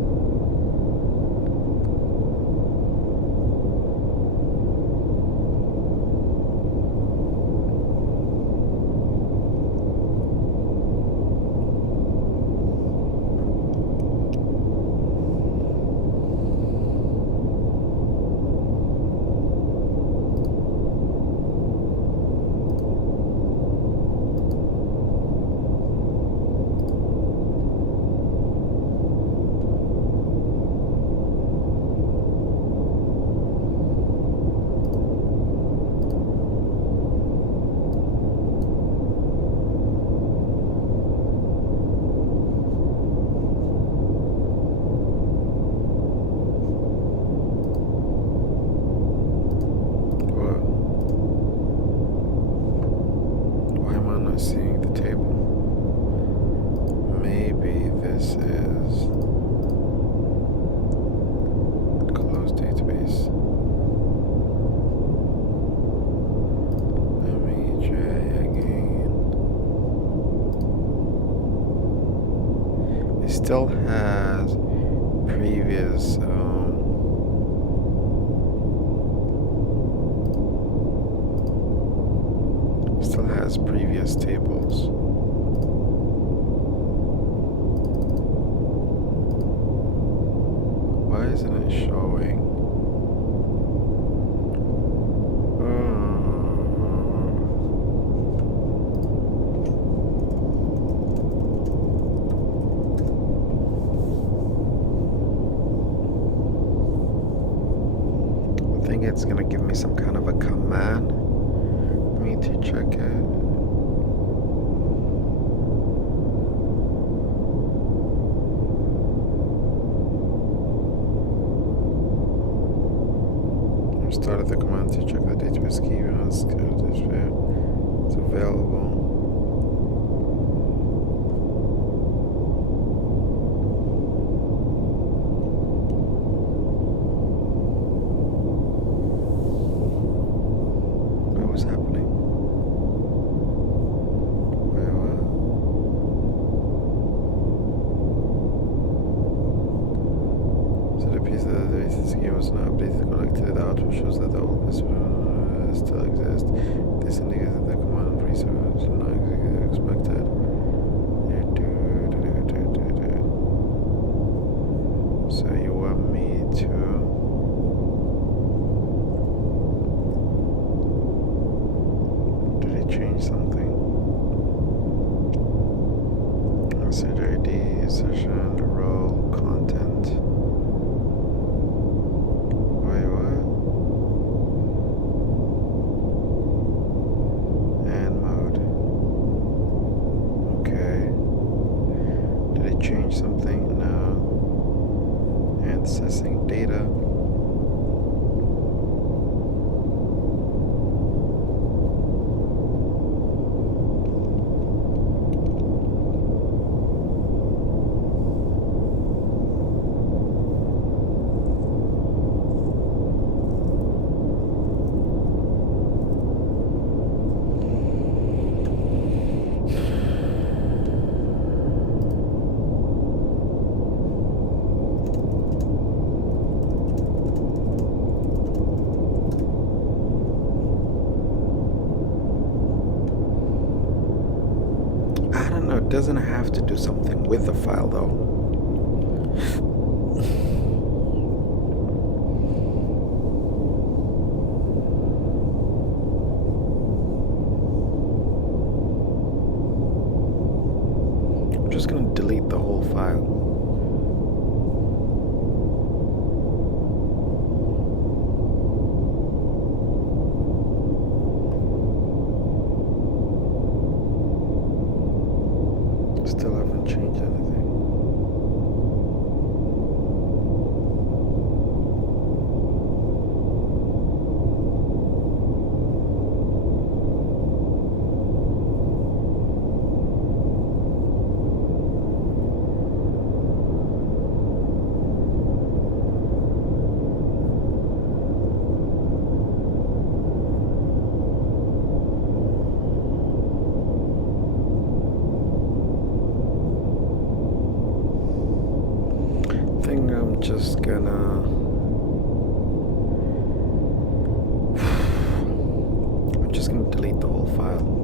seeing the table. Maybe this is closed database. Let me try again. It still has previous previous tables. Why isn't it showing? I think it's gonna give me some kind of a command for me to check it. Started the command to check the database key when it's available. What was happening? Wait, what? So the piece of the database key was not updated collected. The output shows that the old password still exists. This indicates that the command resource is not expected. So you want me to change something? Message ID, session, role, content. Wait, what? And mode. Okay. Did it change something? No. And accessing data. It doesn't have to do something with the file though. I'm just going to delete the whole file. Still haven't changed anything. I'm just gonna delete the whole file.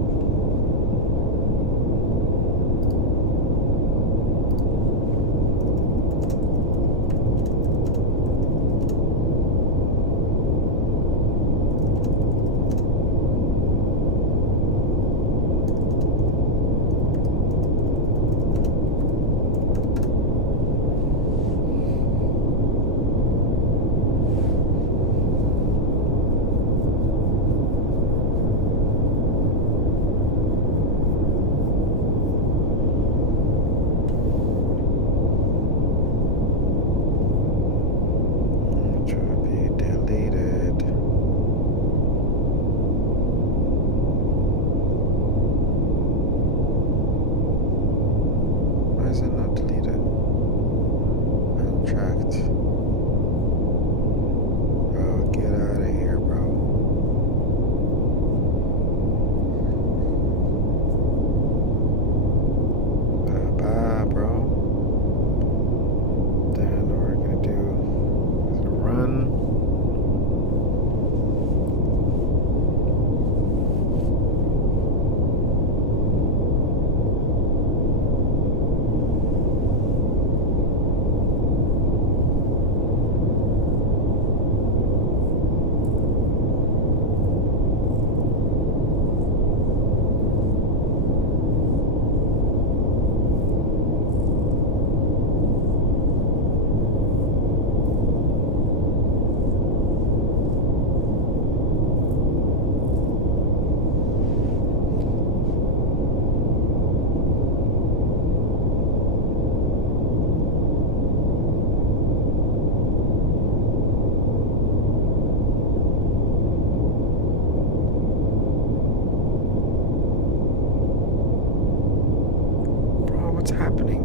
what's happening.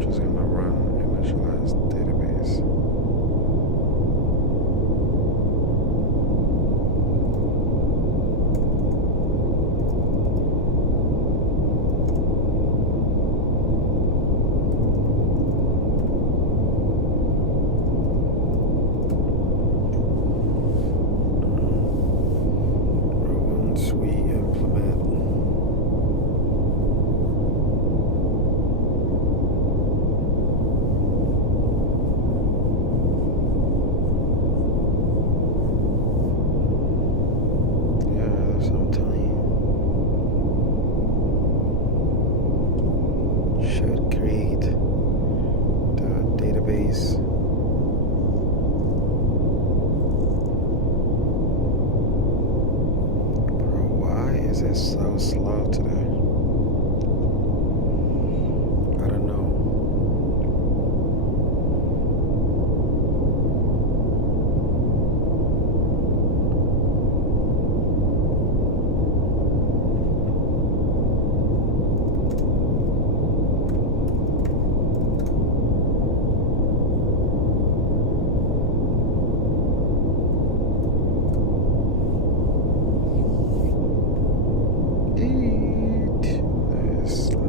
Just gonna run initialize database. Once we implement I'm telling you, should create the database. Bro, why is it so slow today? I don't know.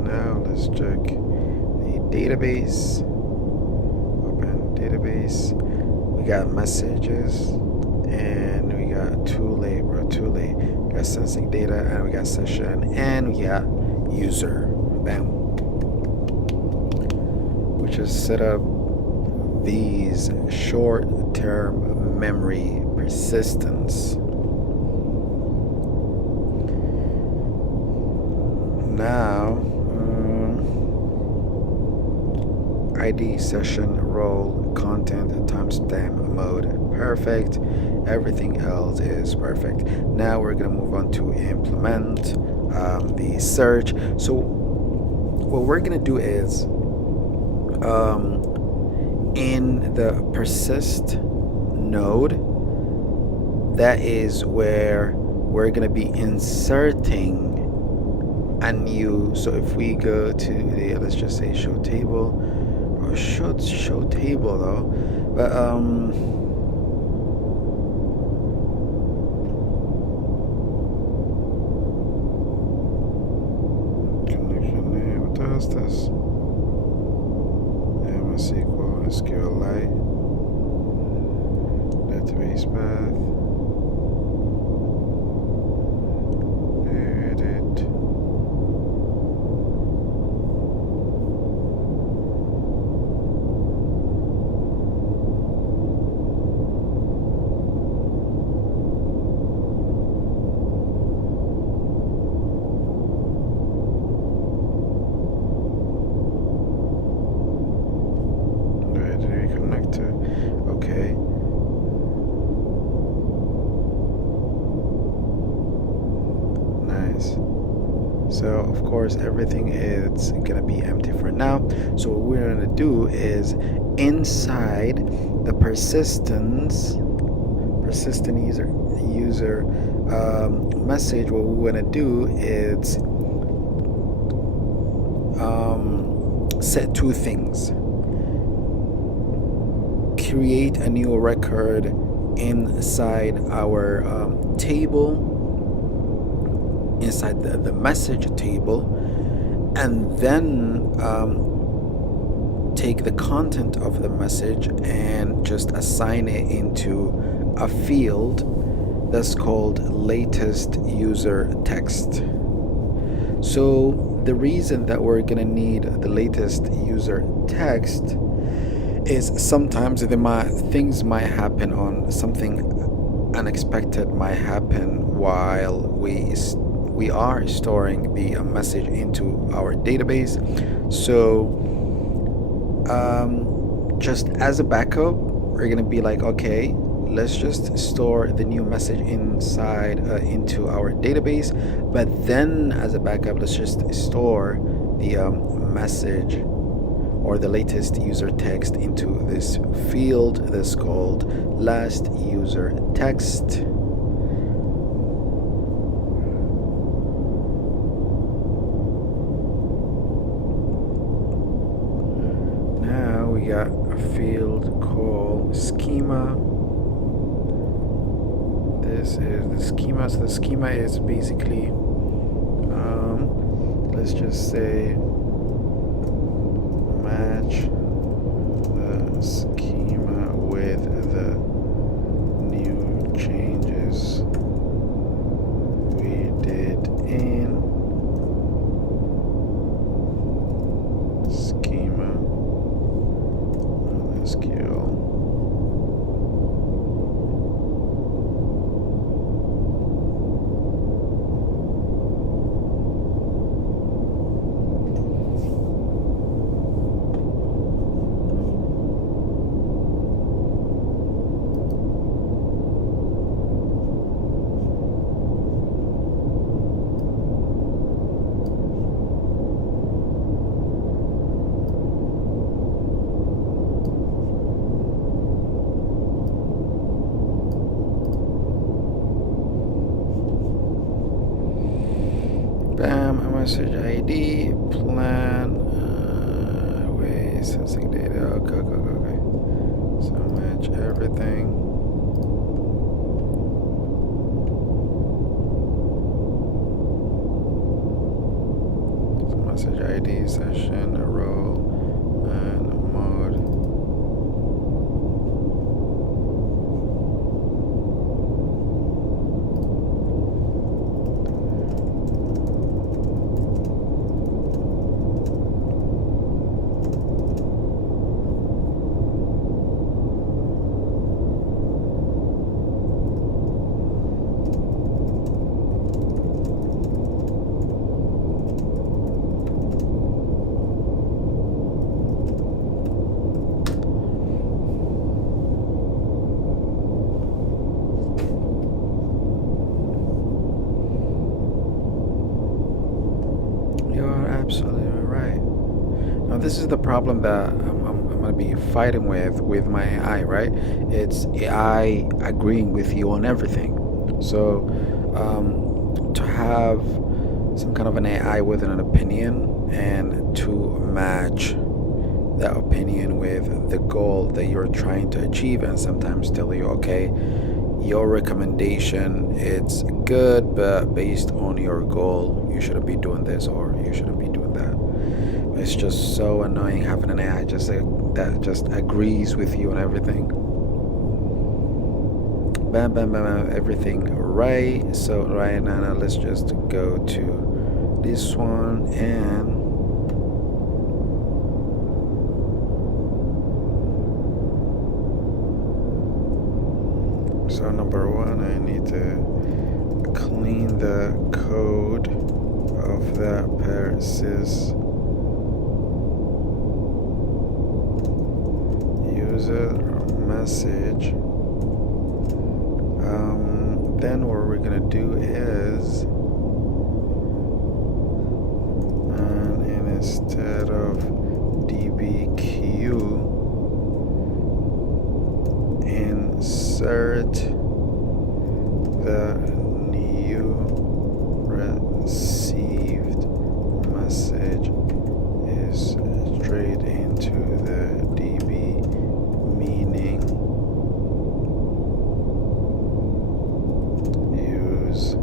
Now let's check the database. Open database. We got messages and we got too-late. We got sensing data and we got session and we got user. Bam. We just set up these short-term memory persistence. Now, ID session role content timestamp mode perfect. Everything else is perfect. Now we're gonna move on to implement the search. So what we're gonna do is in the persist node, that is where we're gonna be inserting a new. So if we go to the, let's just say show table, or should show table though, but connection name, what does this? MySQL SQLite database path. Okay. Nice. So of course everything is gonna be empty for now. So what we're gonna do is inside the persistent user message, what we want to do is set two things. Create a new record inside our table, inside the message table, and then take the content of the message and just assign it into a field that's called latest user text. So the reason that we're gonna need the latest user text is sometimes things might happen on something unexpected might happen while we are storing the message into our database. So just as a backup, we're gonna be like, okay, let's just store the new message inside into our database, but then as a backup, let's just store the message or the latest user text into this field that's called last user text. Now we got a field called schema. This is the schema. So the schema is basically, let's just say, match the schema with the new changes we did in schema SQL. Bam, a message ID, plan, wait, sensing data, okay. So match everything. So message ID, session, a role, and a mode. You're absolutely right. Now, this is the problem that I'm going to be fighting with my AI, right? It's AI agreeing with you on everything. So, to have some kind of an AI with an opinion and to match that opinion with the goal that you're trying to achieve, and sometimes tell you, okay, your recommendation it's good, but based on your goal you shouldn't be doing this or you shouldn't be doing that. It's just so annoying having an AI just that just agrees with you on everything. Bam, bam, bam, bam, everything right. So right now let's just go to this one, and so number one, I need to clean the code of the persist user message. Then what we're gonna do is, and instead of dbq, insert the new received message is straight into the DB, meaning use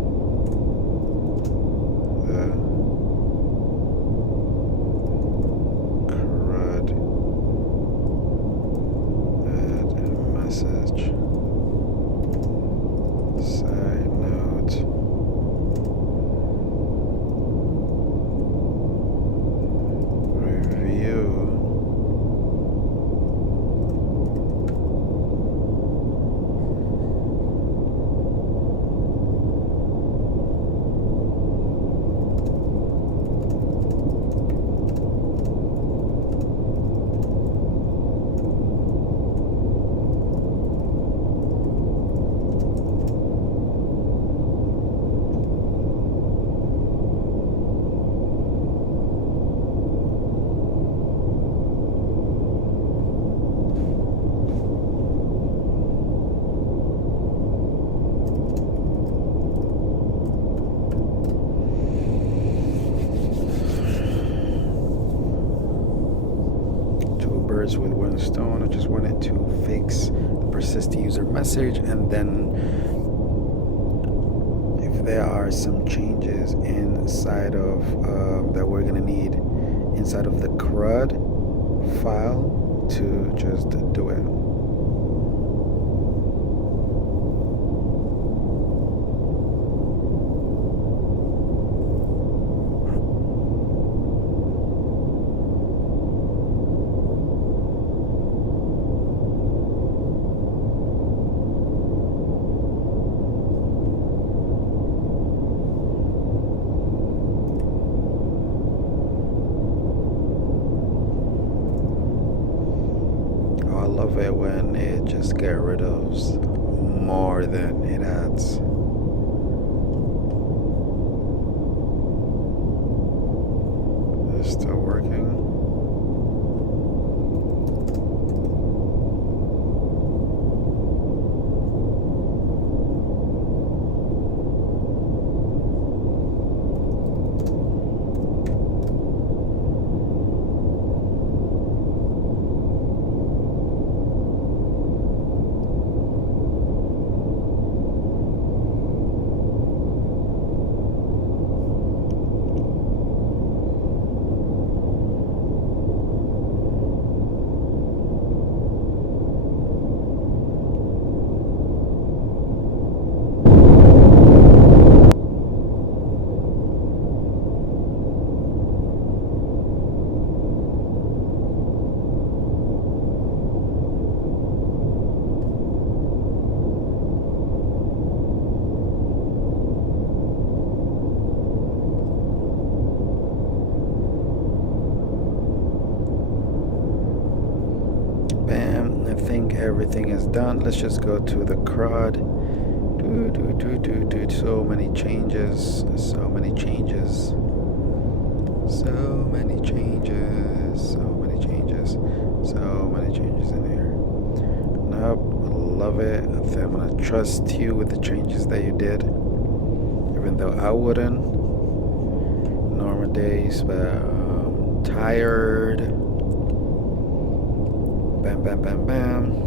birds with one stone. I just wanted to fix the persist user message, and then if there are some changes inside of that we're gonna need inside of the CRUD file to just do it. I love it when it just get rid of more than it adds. It's still working. Bam, I think everything is done. Let's just go to the CRUD. So many changes, so many changes, so many changes, so many changes, so many changes in here. Nope, love it. I think I'm gonna trust you with the changes that you did, even though I wouldn't. Normal days, but I'm tired. Bam, bam, bam, bam.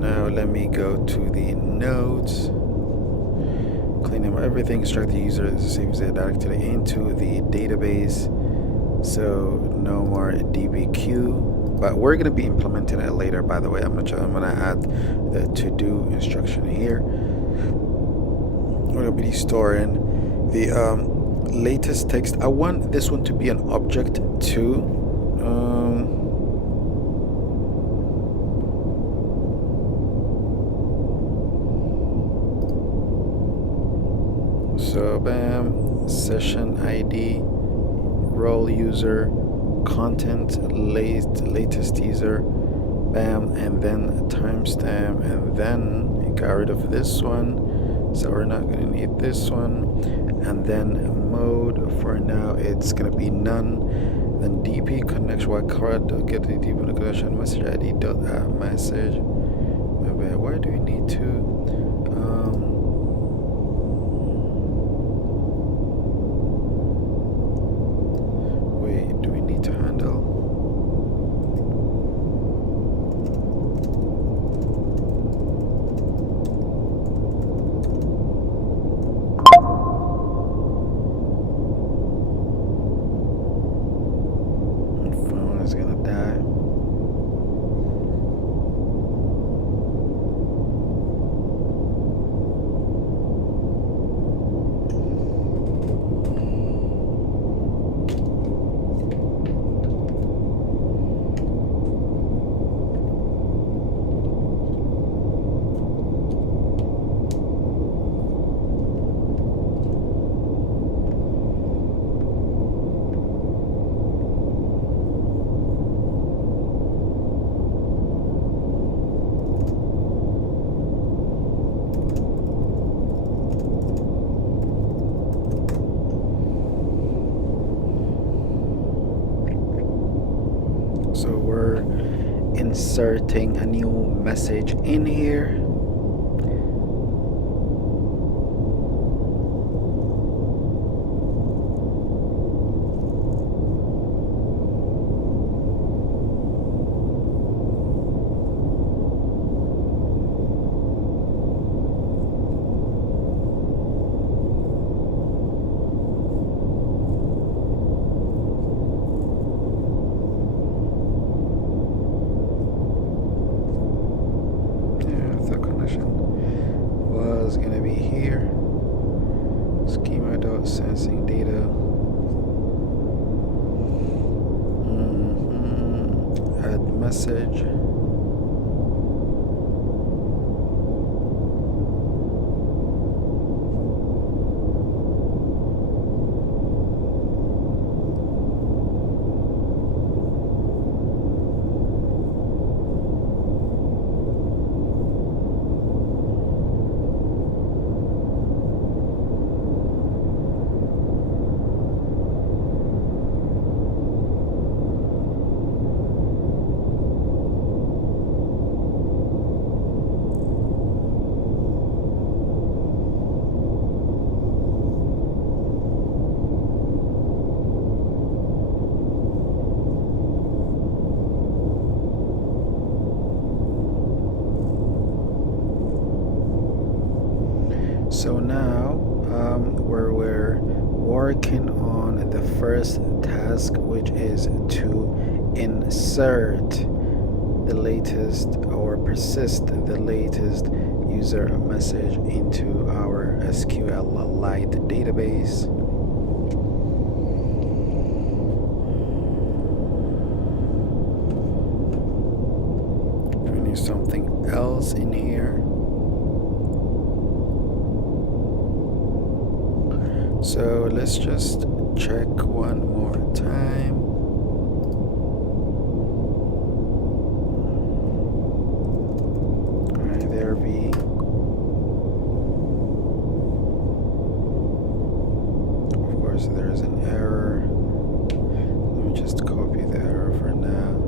Now let me go to the nodes, clean up everything, instruct the user to save it directly into the database. So no more dbq, but we're going to be implementing it later. By the way, I'm gonna add the to-do instruction here. We're going to be storing the latest text. I want this one to be an object too. So bam, session ID, role user, content, latest user, bam, and then timestamp, and then got rid of this one, so we're not going to need this one. And then mode, for now it's going to be none. Then dp connection, what CRUD get the dp connection message ID dot message. Why do we need to inserting a new message in here. Schema.sensing data. Add message. So now we're working on the first task, which is to insert the latest or persist the latest user message into our SQLite database. We need something else in here. So let's just check one more time. All right, there we. Of course, there's an error. Let me just copy the error for now.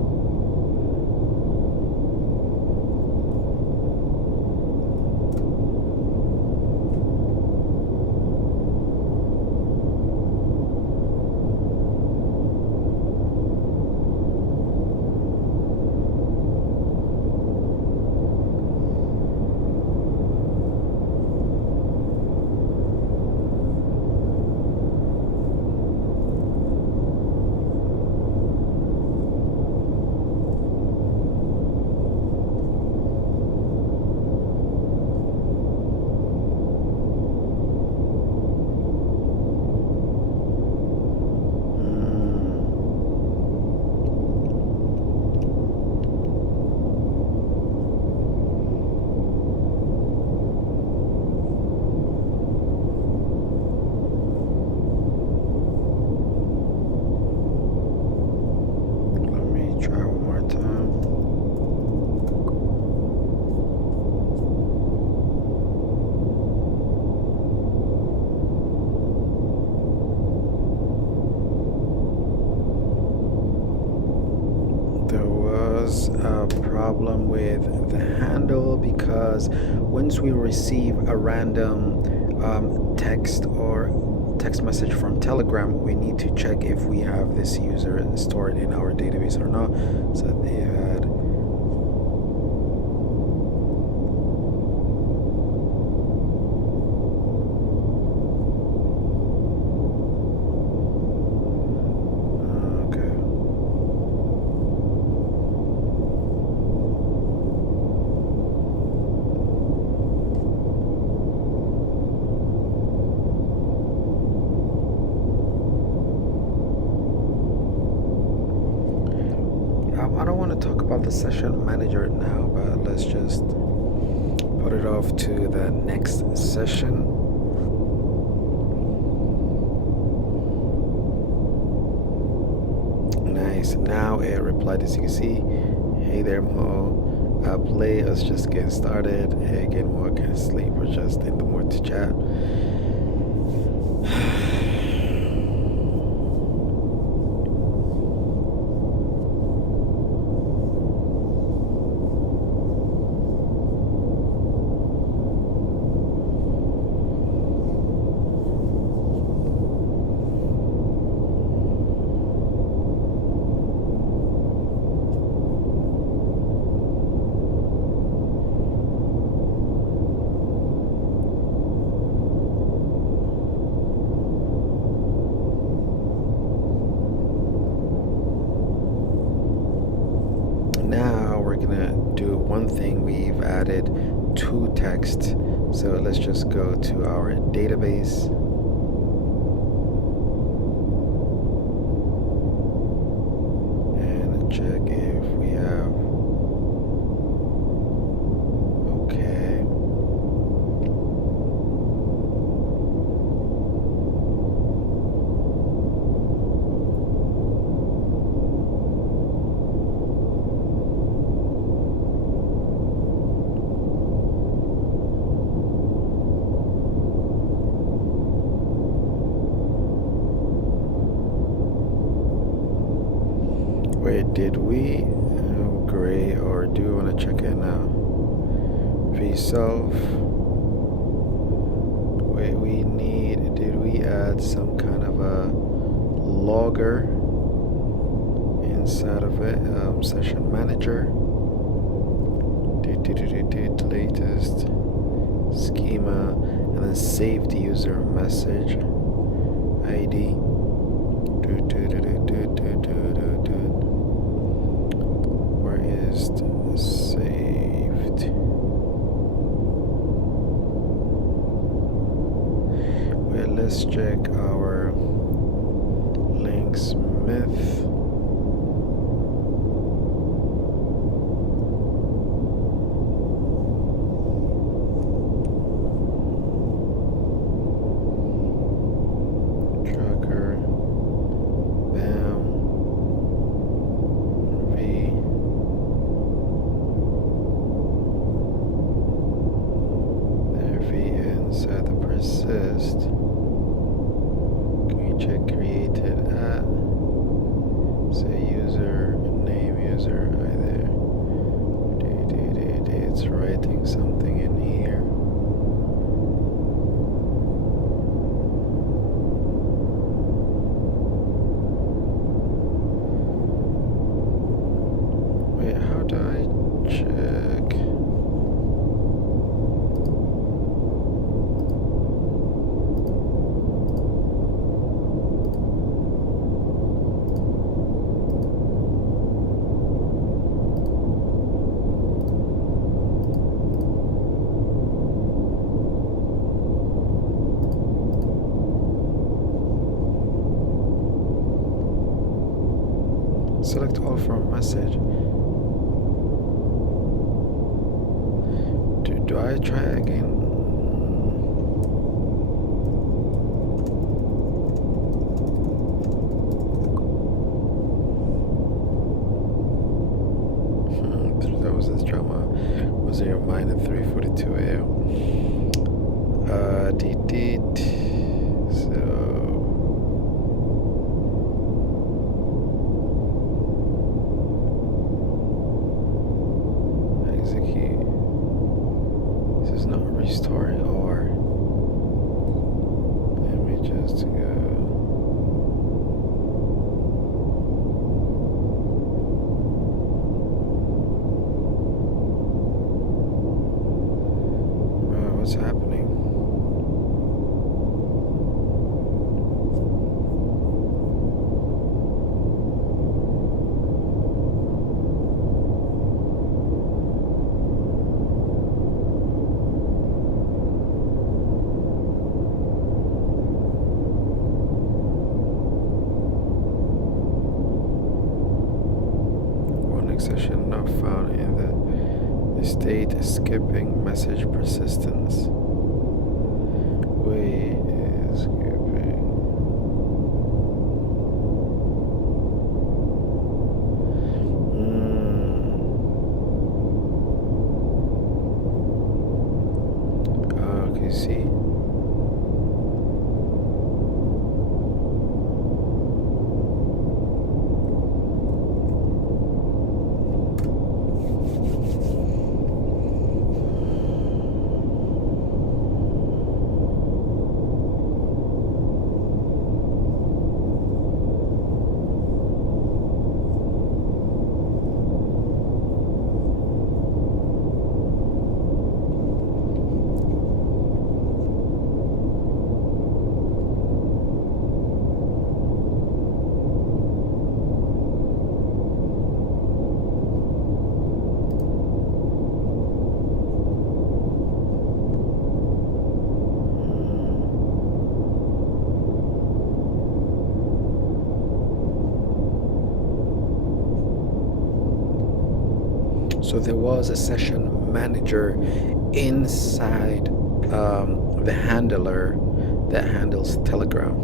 Problem with the handle because once we receive a random text or text message from Telegram, we need to check if we have this user stored in our database or not. So they had I don't want to talk about the session manager now, but let's just put it off to the next session. Nice. Now it replied, as you can see. Hey there, Mo. Play us just getting started. Hey again, Mo. Can't sleep. We're just in the mood to chat. Now we're gonna do one thing. We've added two texts, so let's just go to our database. did we agree, or do we want to check it now? Vself. Wait, did we add some kind of a logger inside of it? Session manager. Latest schema, and then save the user message ID. Where is the saved? Wait, let's check our linksmith. Persist. Can you check created at? Say user name, user right there. It's writing something in here. Wait, how do I check? Select all from message. Do I try again? That was this drama. Was in your mind at 3:42 a.m. So. This is not restoring, or let me just go. What's happening? Session not found in the state skipping message persistence. Wait, skipping. Okay, see. So there was a session manager inside the handler that handles Telegram.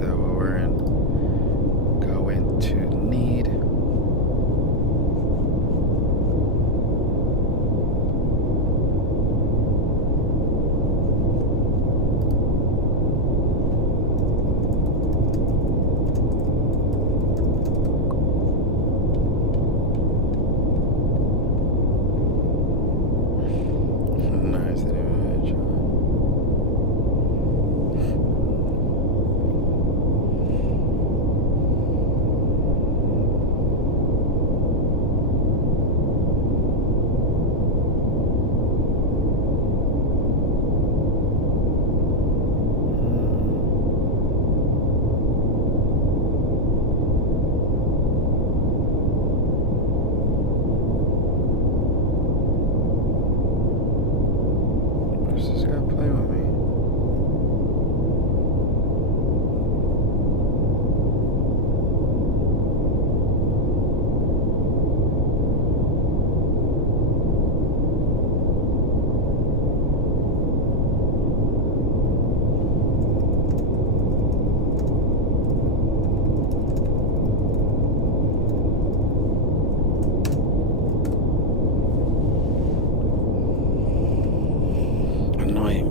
That we're going to need.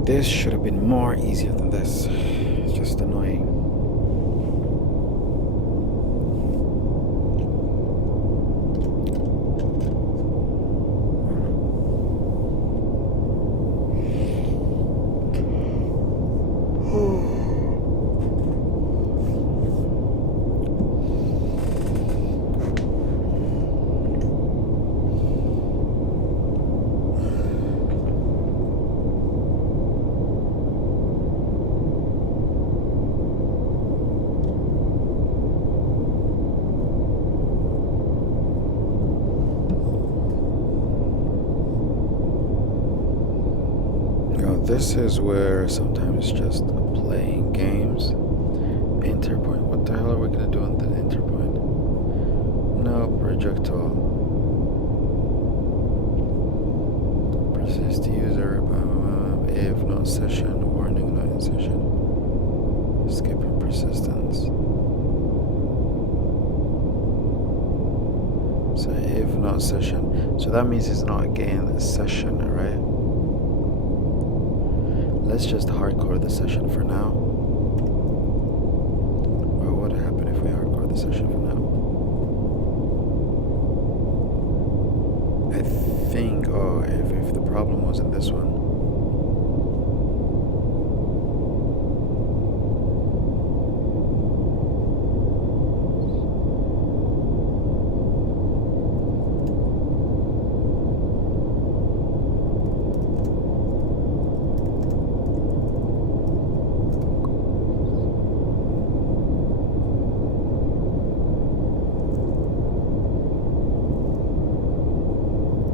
This should have been more easier than this. It's just annoying. This is where sometimes just playing games. Interpoint. What the hell are we gonna do on the interpoint? No projectile. Persist user. If not session. Warning not in session. Skipping persistence. So if not session. So that means it's not again a session, right? Let's just hardcore the session for now. What would happen if we hardcore the session for now? I think, if the problem was in this one.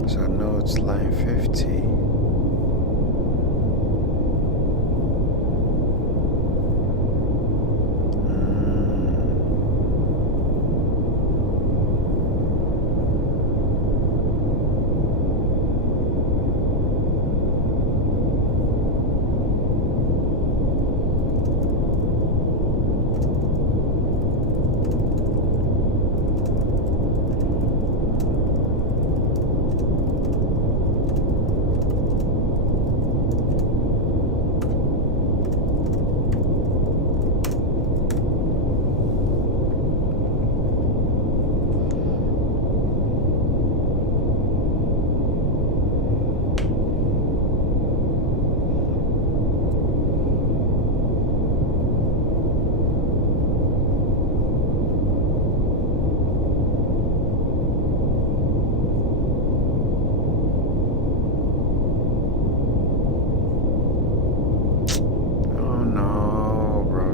So no, it's line 50.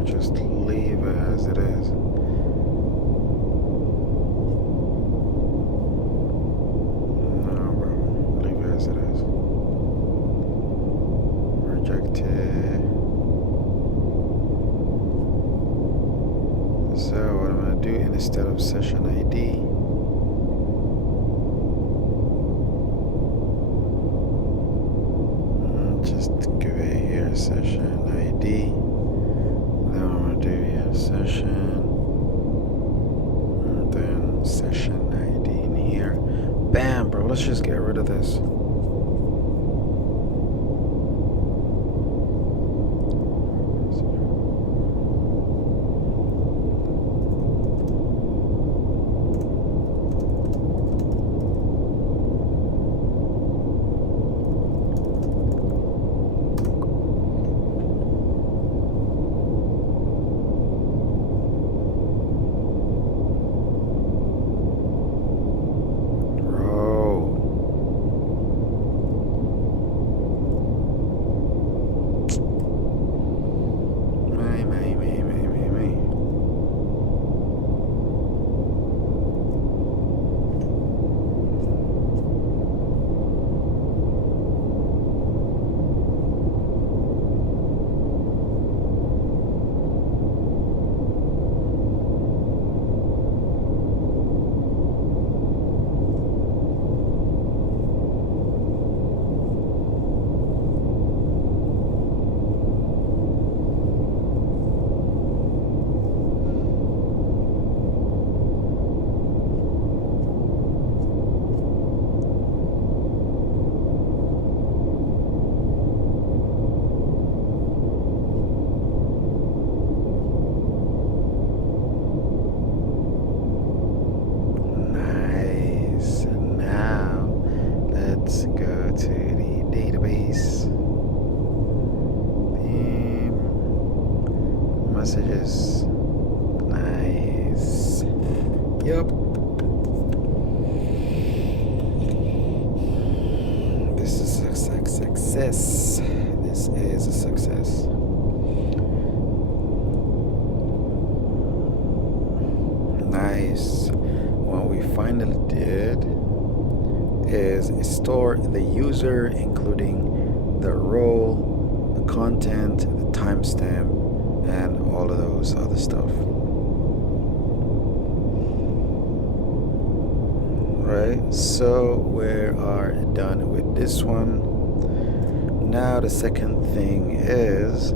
Just leave it as it is. No, bro. Leave it as it is. Rejected. So what I'm going to do instead of session ID, just give it here session ID. Session, and then session ID in here. Bam, bro. Let's just get rid of this. success. This is a success. Nice. What we finally did is store the user, including the role, the content, the timestamp, and all of those other stuff. Right, so we are done with this one. Now the second thing is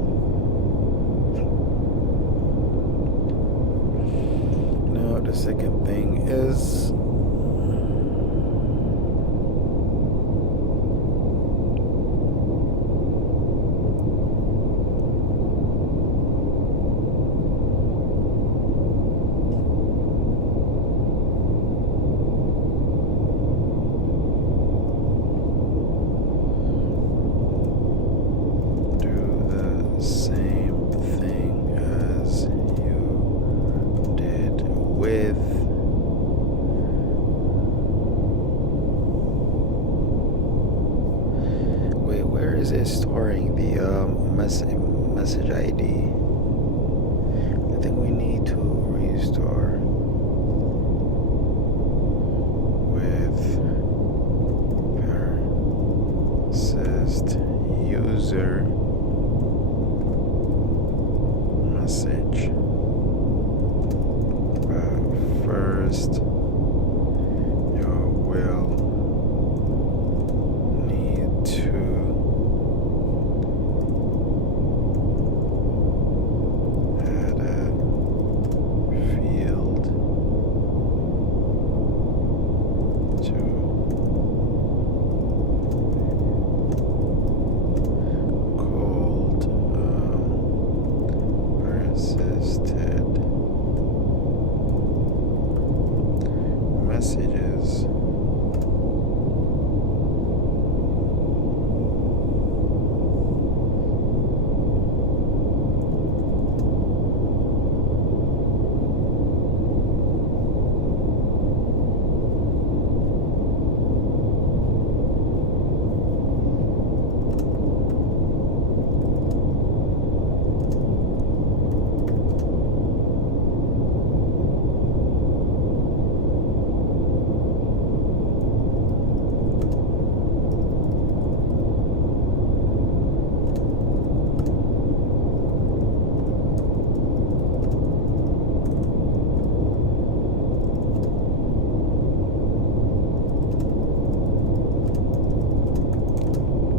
storing the message ID. I think we need to restore with persist user message. First, you will need to messages.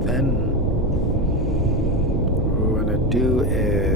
Then we're gonna do it.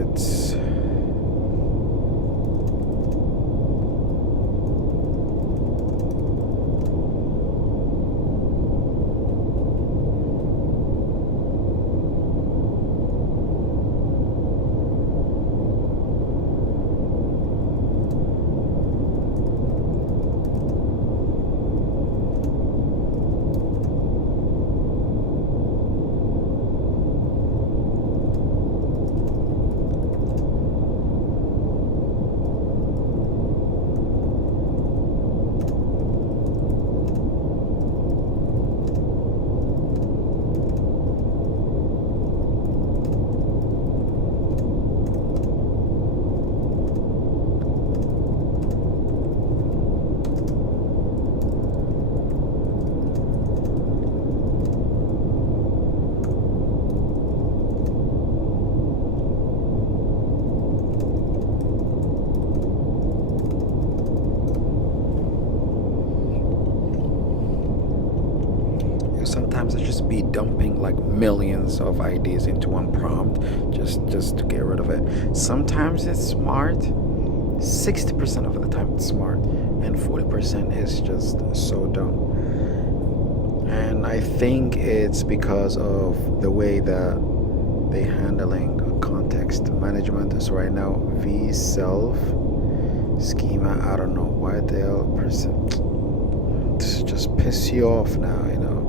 Sometimes I just be dumping like millions of ideas into one prompt just to get rid of it. Sometimes it's smart. 60% of the time it's smart, and 40% is just so dumb. And I think it's because of the way that they handling context management. So right now, v self schema. I don't know why they'll this just piss you off now. No.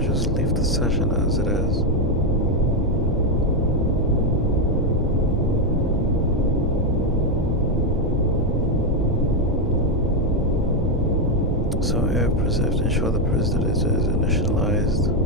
or just leave the session as it is. So if persist, ensure the persistent is initialized.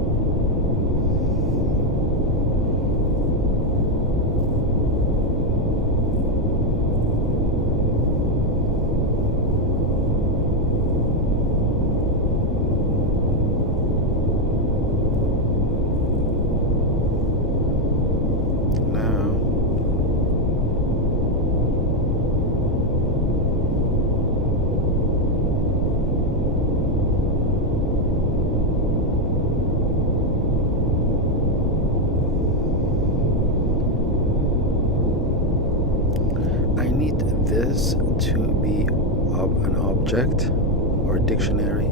I need this to be an object or dictionary.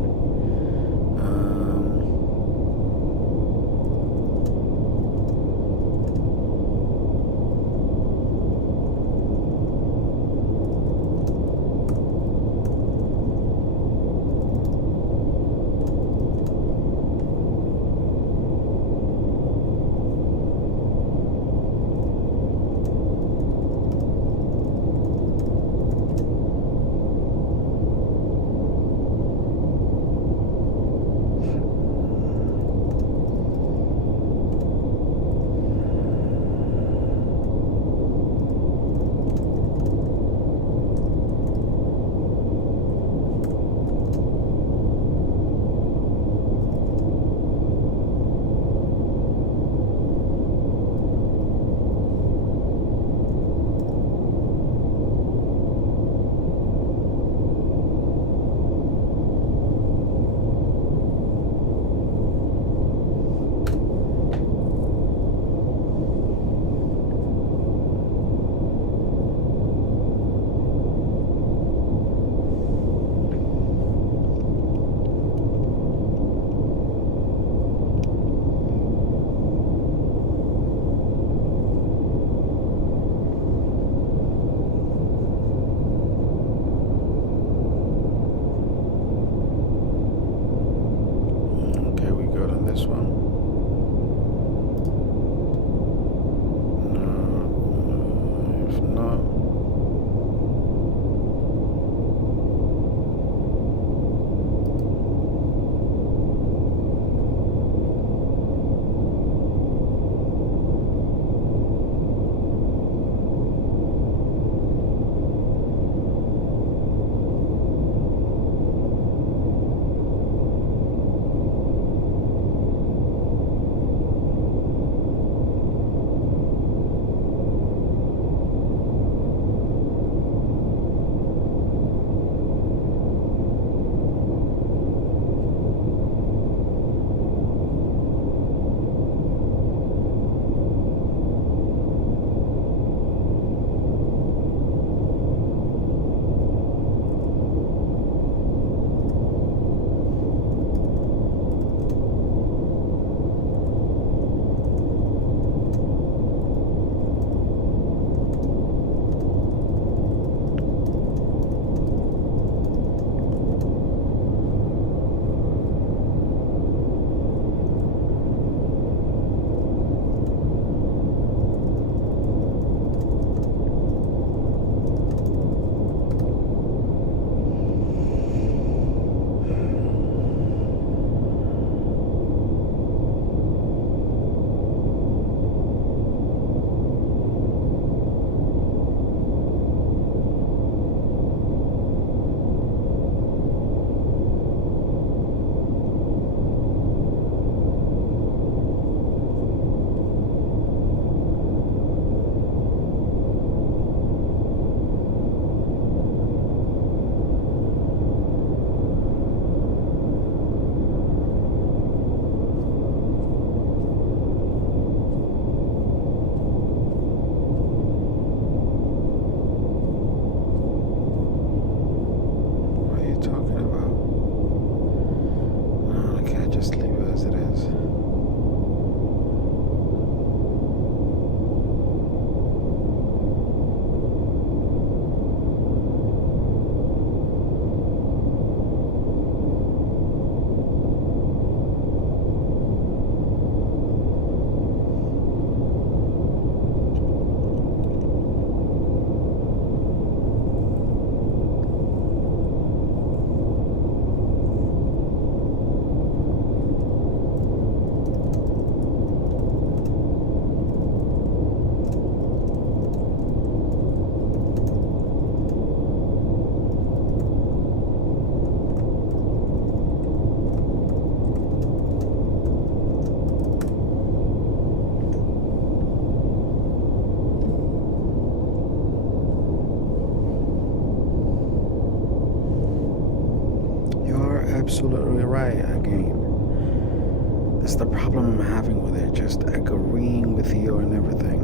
Okay, we good on this one. No, if not. absolutely right. Again, that's the problem I'm having with it, just agreeing with you and everything.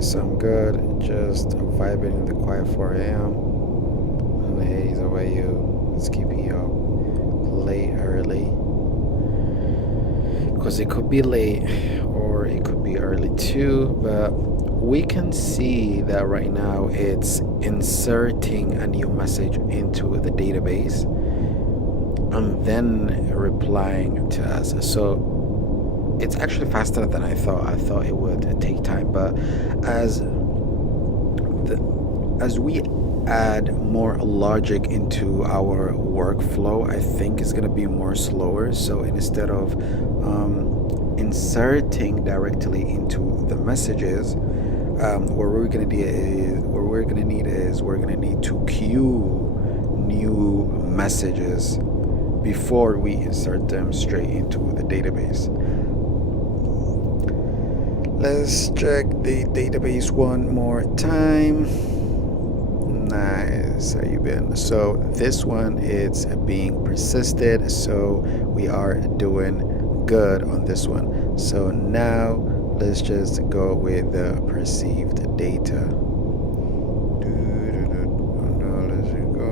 So I'm good. Just vibing in the quiet 4 a.m. And hey, how are you? It's keeping you up late early. Because it could be late or it could be early too, but we can see that right now it's inserting a new message into the database and then replying to us. So it's actually faster than I thought. I thought it would take time, but as as we add more logic into our workflow, I think it's gonna be more slower. So instead of inserting directly into the messages, we're gonna need to queue new messages before we insert them straight into the database. Let's check the database one more time. Nice, how you been? So this one it's being persisted, so we are doing good on this one. So now let's just go with the perceived data. Now let's go.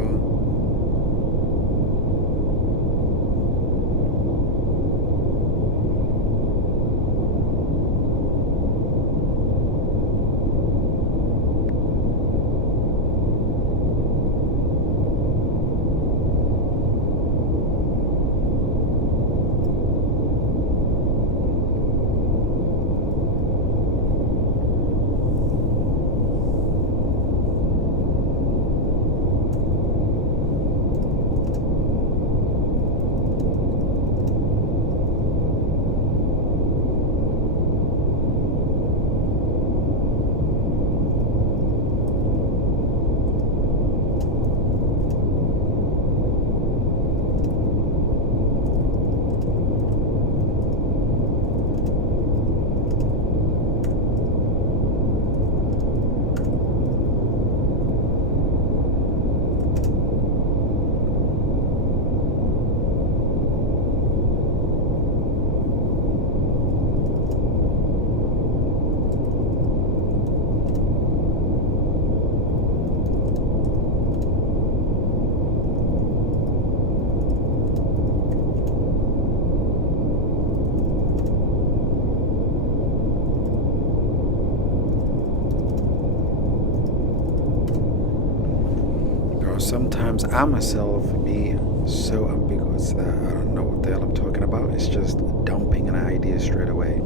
Sometimes I myself be so ambiguous that I don't know what the hell I'm talking about. It's just dumping an idea straight away.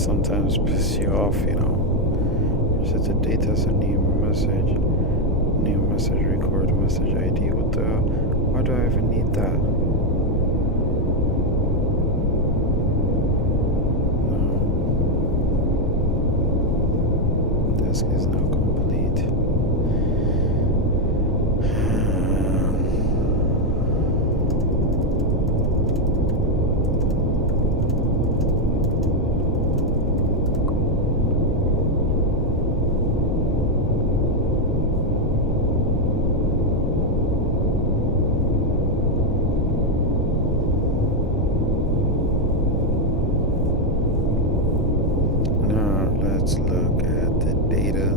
sometimes piss you off, you know. Set the data, a new message, record message ID. What the? Why do I even need that? Task is now complete. Now let's look at the data.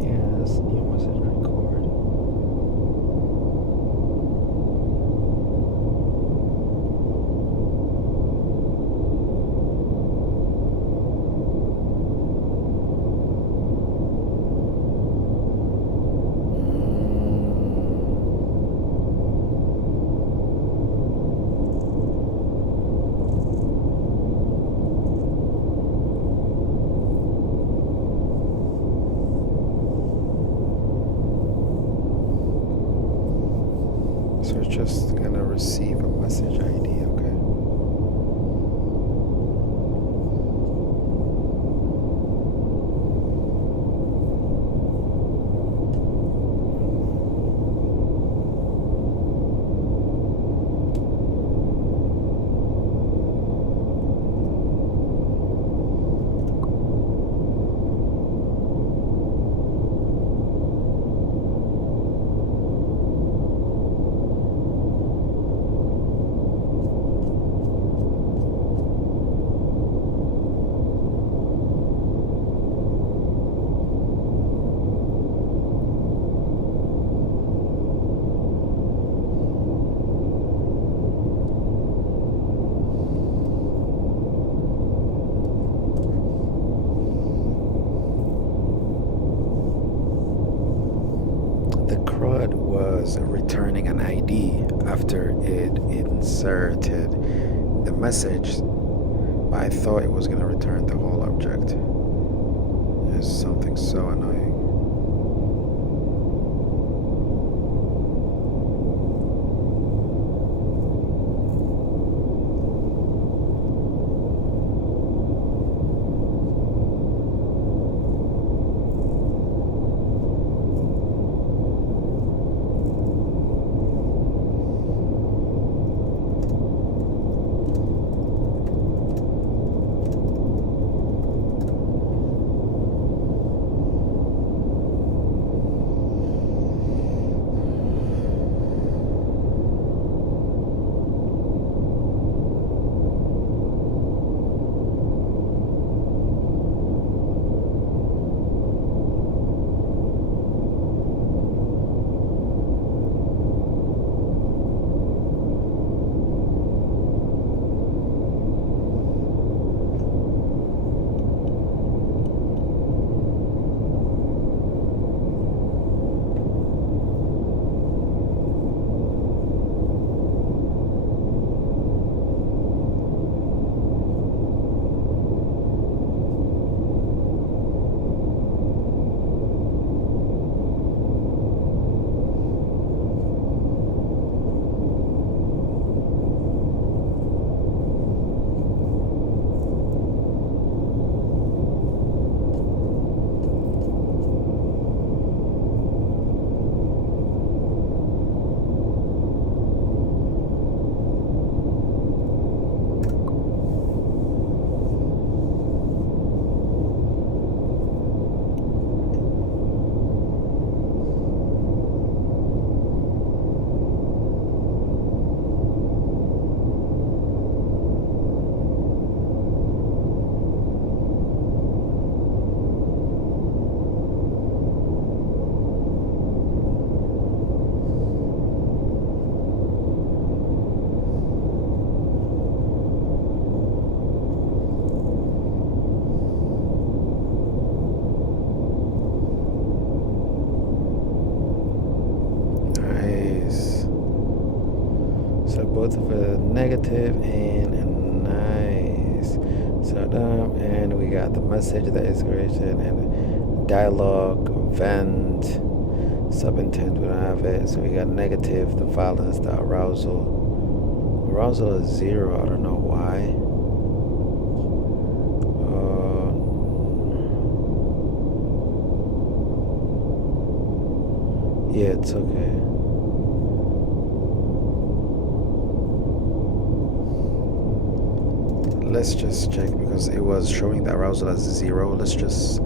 Yes, new message record. So it's just gonna receive a message ID, okay? The CRUD was returning an ID after it inserted the message, but I thought it was going to return the whole object. It's something so annoying. both of a negative and nice. So and we got the message that is created and dialogue, vent, subintent. We don't have it. So we got negative, the violence, the arousal. Arousal is 0. I don't know why. Yeah, it's okay. Let's just check because it was showing the arousal as 0. Let's just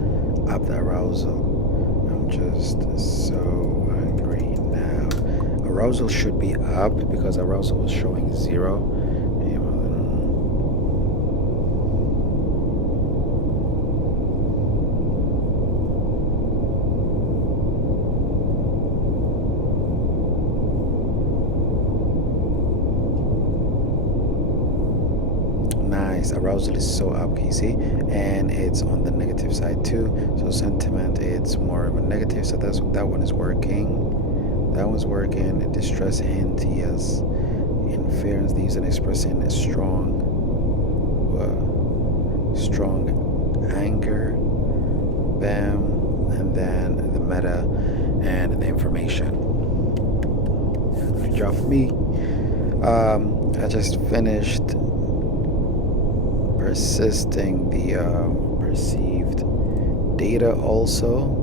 up the arousal. I'm just so angry now. Arousal should be up because arousal was showing 0. Arousal is so up, can you see? And it's on the negative side too. So sentiment, it's more of a negative. So that one is working. That one's working. Distress hint, yes. Inference, these are expressing a strong anger. Bam, and then the meta and the information. Good job for me. I just finished persisting the perceived data also.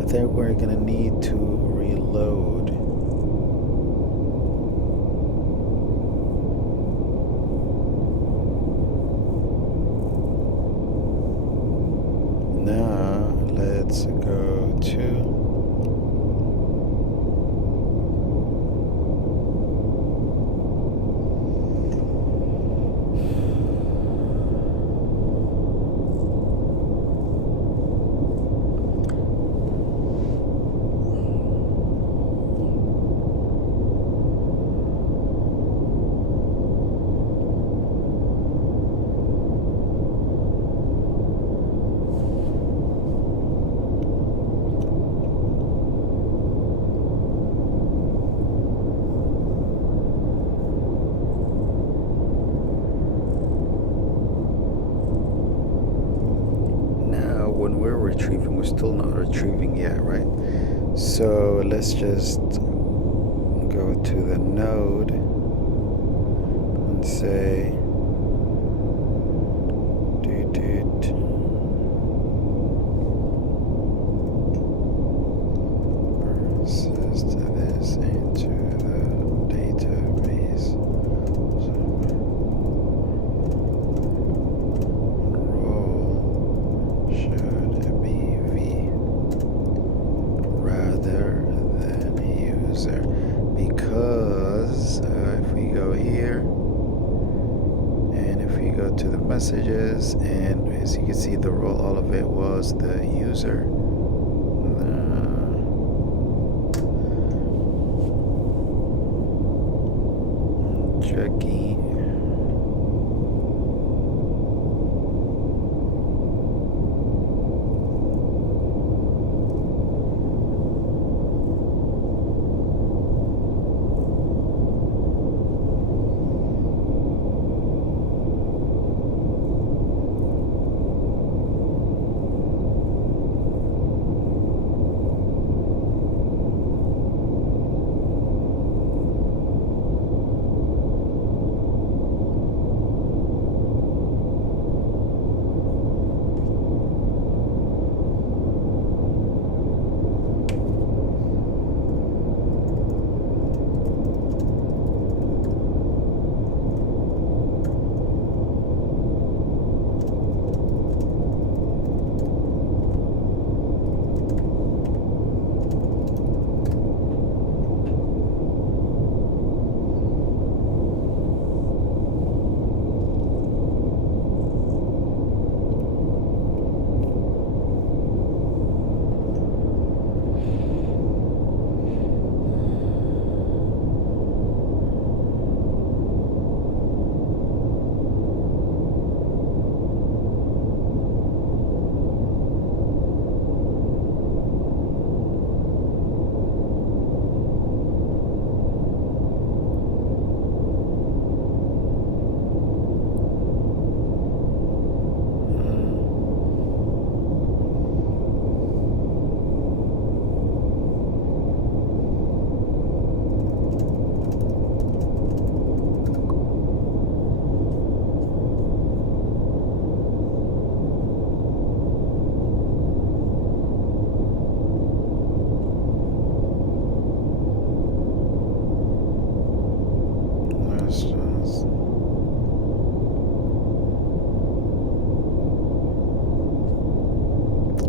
I think we're gonna need to reload. Now let's go to when we're retrieving, we're still not retrieving yet, right? So let's just go to the node and say persist this into the database. Because if we go here and if we go to the messages, and as you can see, the role, all of it was the user. Checking.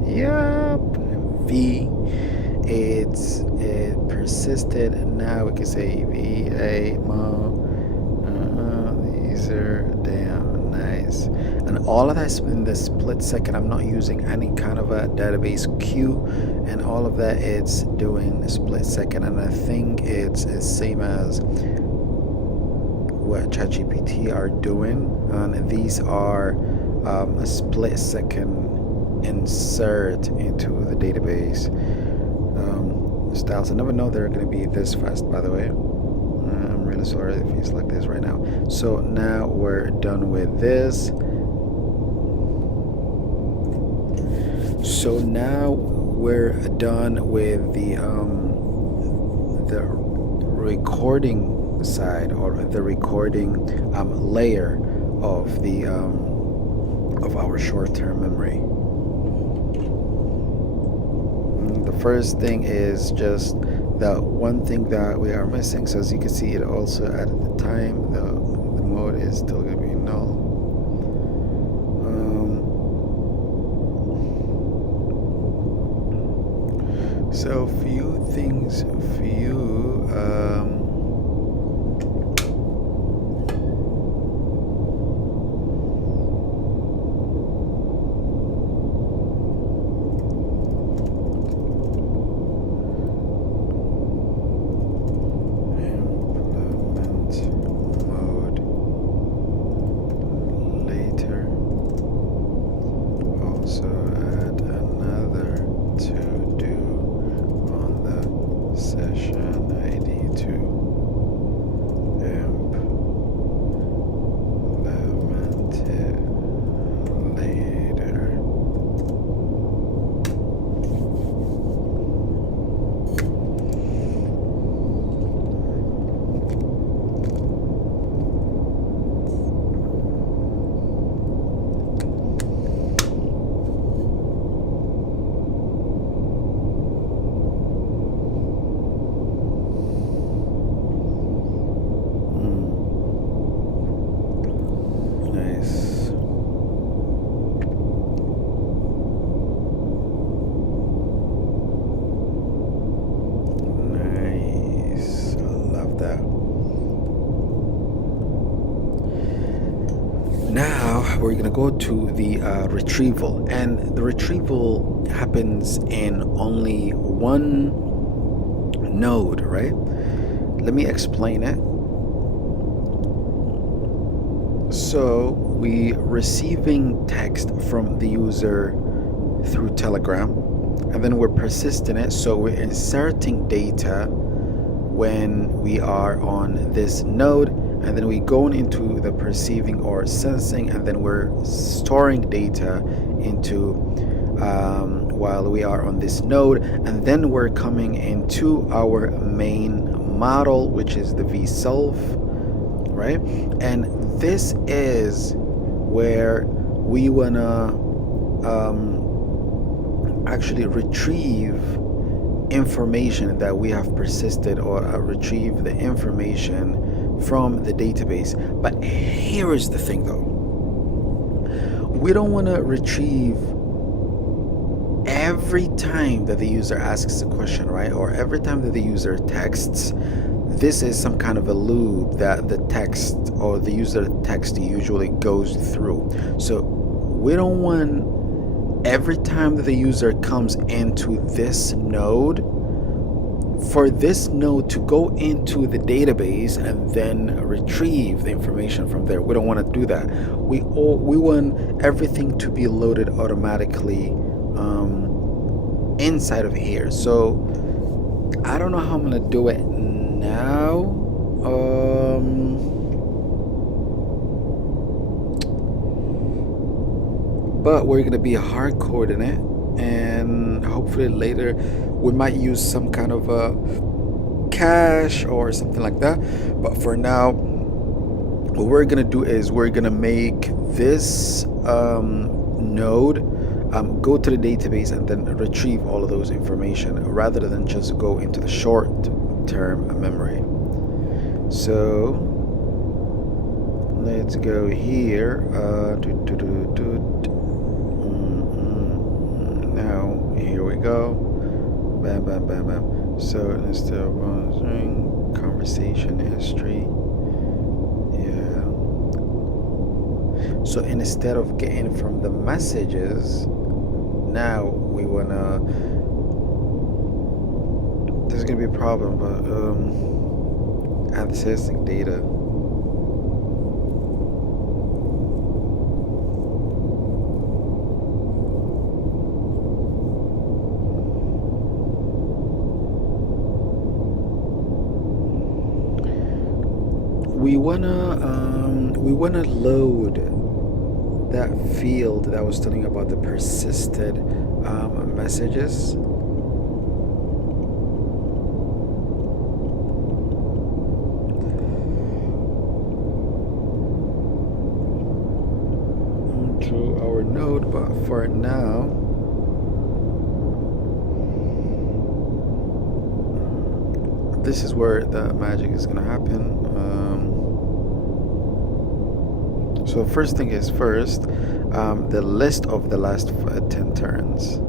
Yep. V. It persisted. Now we can say VA mo. These are damn nice. And all of that's in the split second. I'm not using any kind of a database queue, and all of that it's doing a split second. And I think it's the same as what ChatGPT are doing. And these are a split second insert into the database. Styles. I never know they're going to be this fast, by the way. I'm really sorry if he's like this right now. So now we're done with this. So now we're done with the recording side, or the recording layer of the of our short-term memory. The first thing is just the one thing that we are missing. So as you can see, it also at the time the mode is still going to be null. So few things for you. Now we're gonna go to the retrieval, and the retrieval happens in only one node, right? Let me explain it. So we receiving text from the user through Telegram, and then we're persisting it, so we're inserting data when we are on this node, and then we go into the perceiving or sensing, and then we're storing data into while we are on this node, and then we're coming into our main model, which is the V self, right? And this is where we wanna actually retrieve information that we have persisted, or retrieve the information from the database. But here is the thing though, we don't want to retrieve every time that the user asks a question, right? Or every time that the user texts. This is some kind of a loop that the text or the user text usually goes through. So we don't want every time that the user comes into this node, for this node to go into the database and then retrieve the information from there. We don't want to do that. We want everything to be loaded automatically inside of here. So I don't know how I'm gonna do it now. But we're gonna be hard coding it, and hopefully later we might use some kind of a cache or something like that. But for now, what we're gonna do is we're gonna make this node go to the database and then retrieve all of those information, rather than just go into the short-term memory. So let's go here. Now go. Bam, bam, bam, bam. So instead of answering conversation history, yeah. So instead of getting from the messages, now we wanna. There's gonna be a problem, but accessing data. We wanna load that field that I was telling you about, the persisted messages. To our node, but for now, this is where the magic is gonna happen. So first thing is first, the list of the last 10 turns.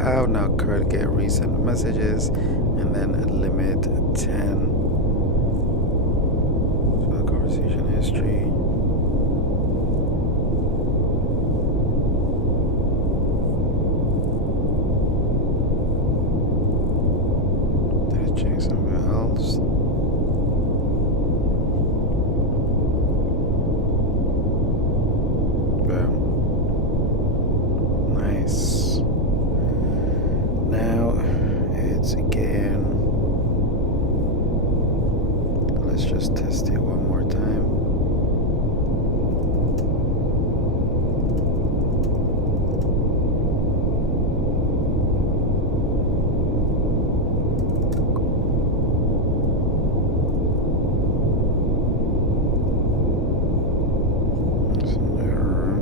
Out now, current get recent messages, and then limit 10. So conversation history. Let's check somewhere else. Boom. Nice. Now it's again. Let's just test it one more time. There's an error.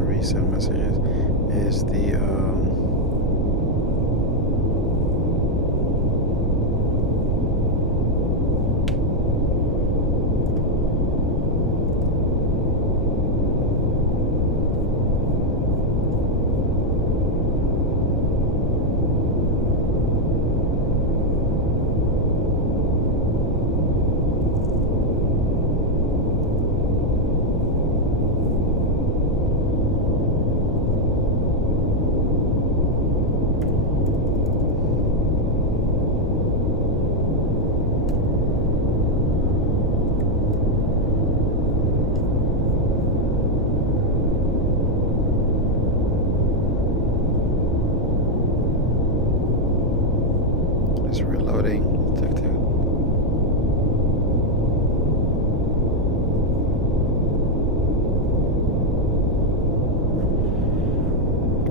Recent messages is the it's reloading.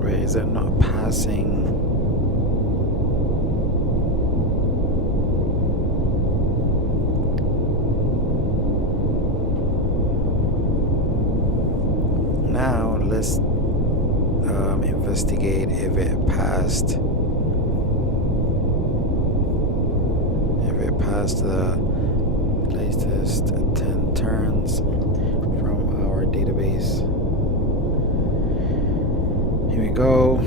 Wait, is that not passing? Now let's investigate if it passed the latest 10 turns from our database. Here we go.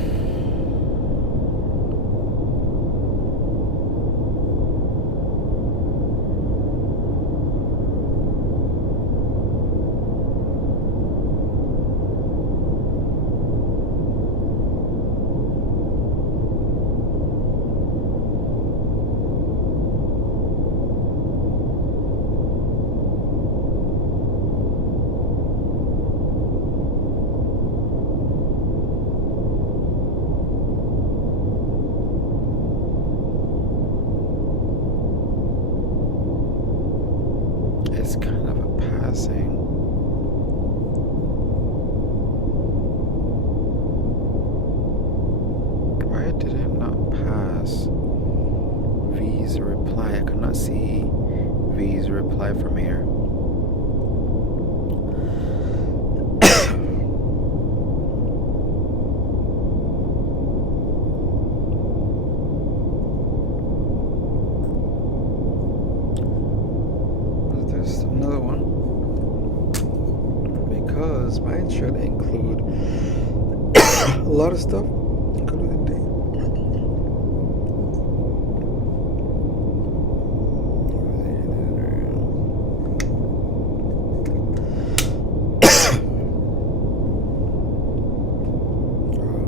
It's kind of a passing. Why did it not pass V's reply? I could not see V's reply from here. There's another one, because mine should include a lot of stuff, including date.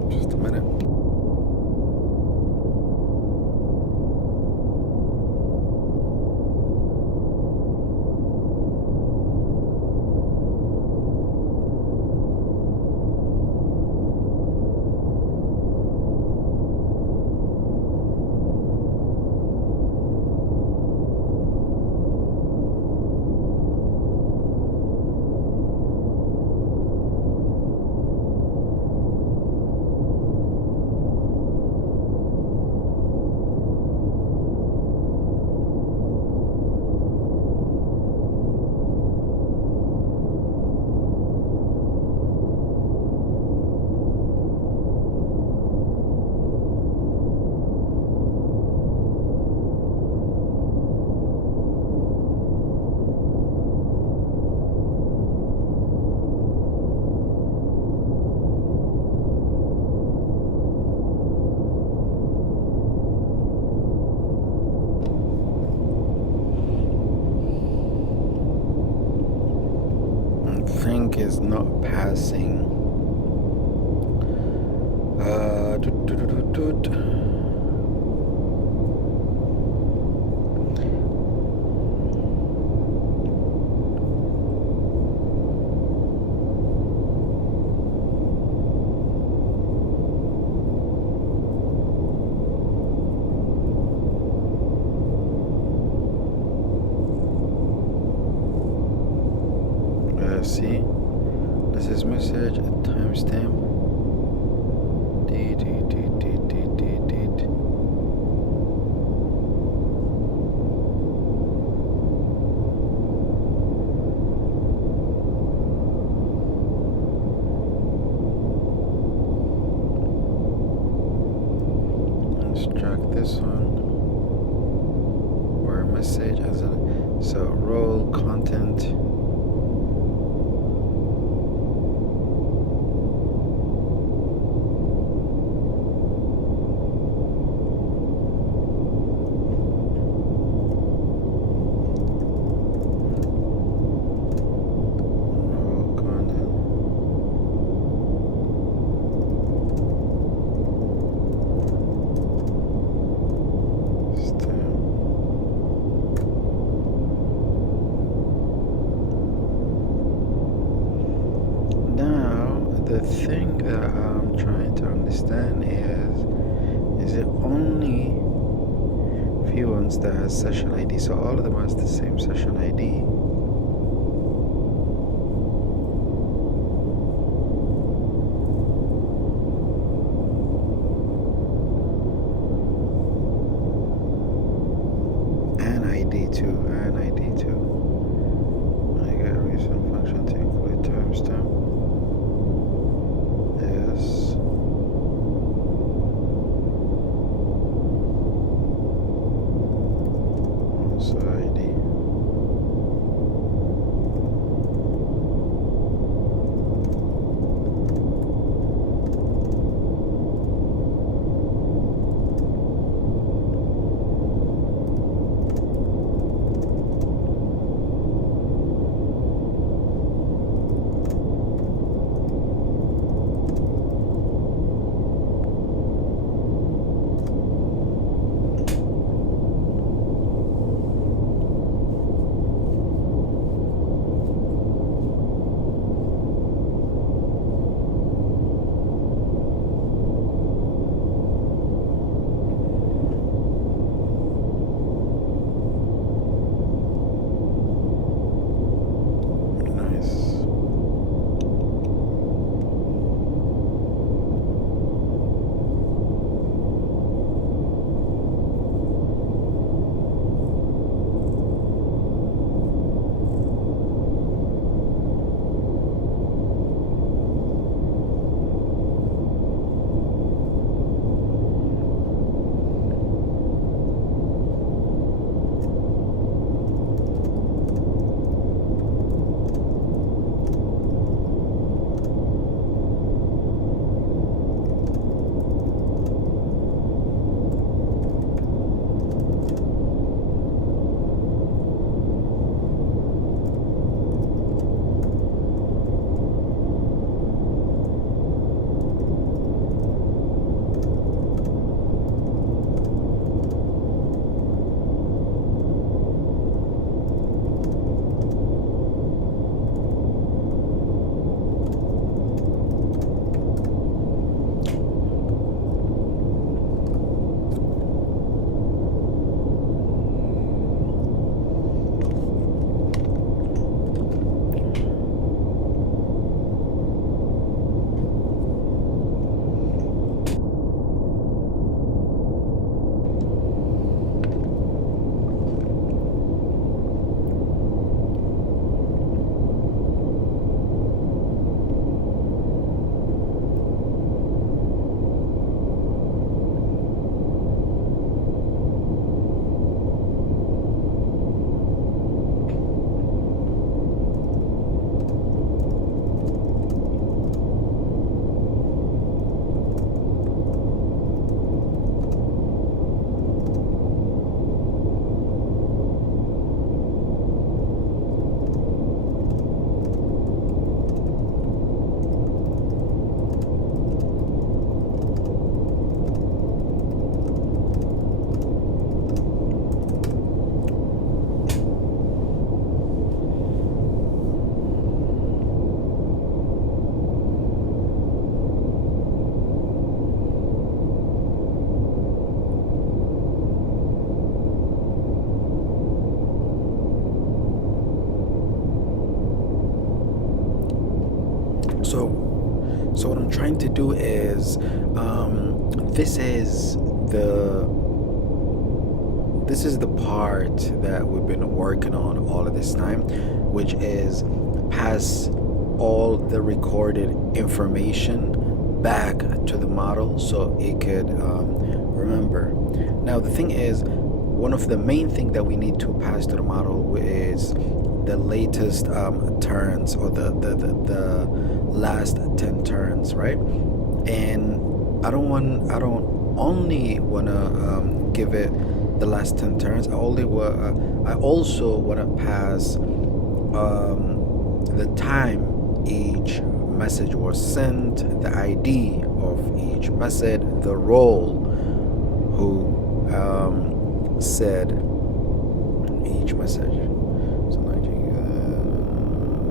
Just a minute. Think is not passing. See, this is message at timestamp. Let's track this one. Where message as a role content. The thing that I'm trying to understand is it only few ones that has session ID, so all of them has the same session ID. And ID too. I got a recent function to include timestamp. So what I'm trying to do is, this is the this is the part that we've been working on all of this time, which is pass all the recorded information back to the model so it could remember. Now the thing is, one of the main thing that we need to pass to the model is the latest turns, or the last 10 turns, right? And I don't only want to give it the last 10 turns. I also want to pass the time each message was sent, the ID of each message, the role who said each message. So like,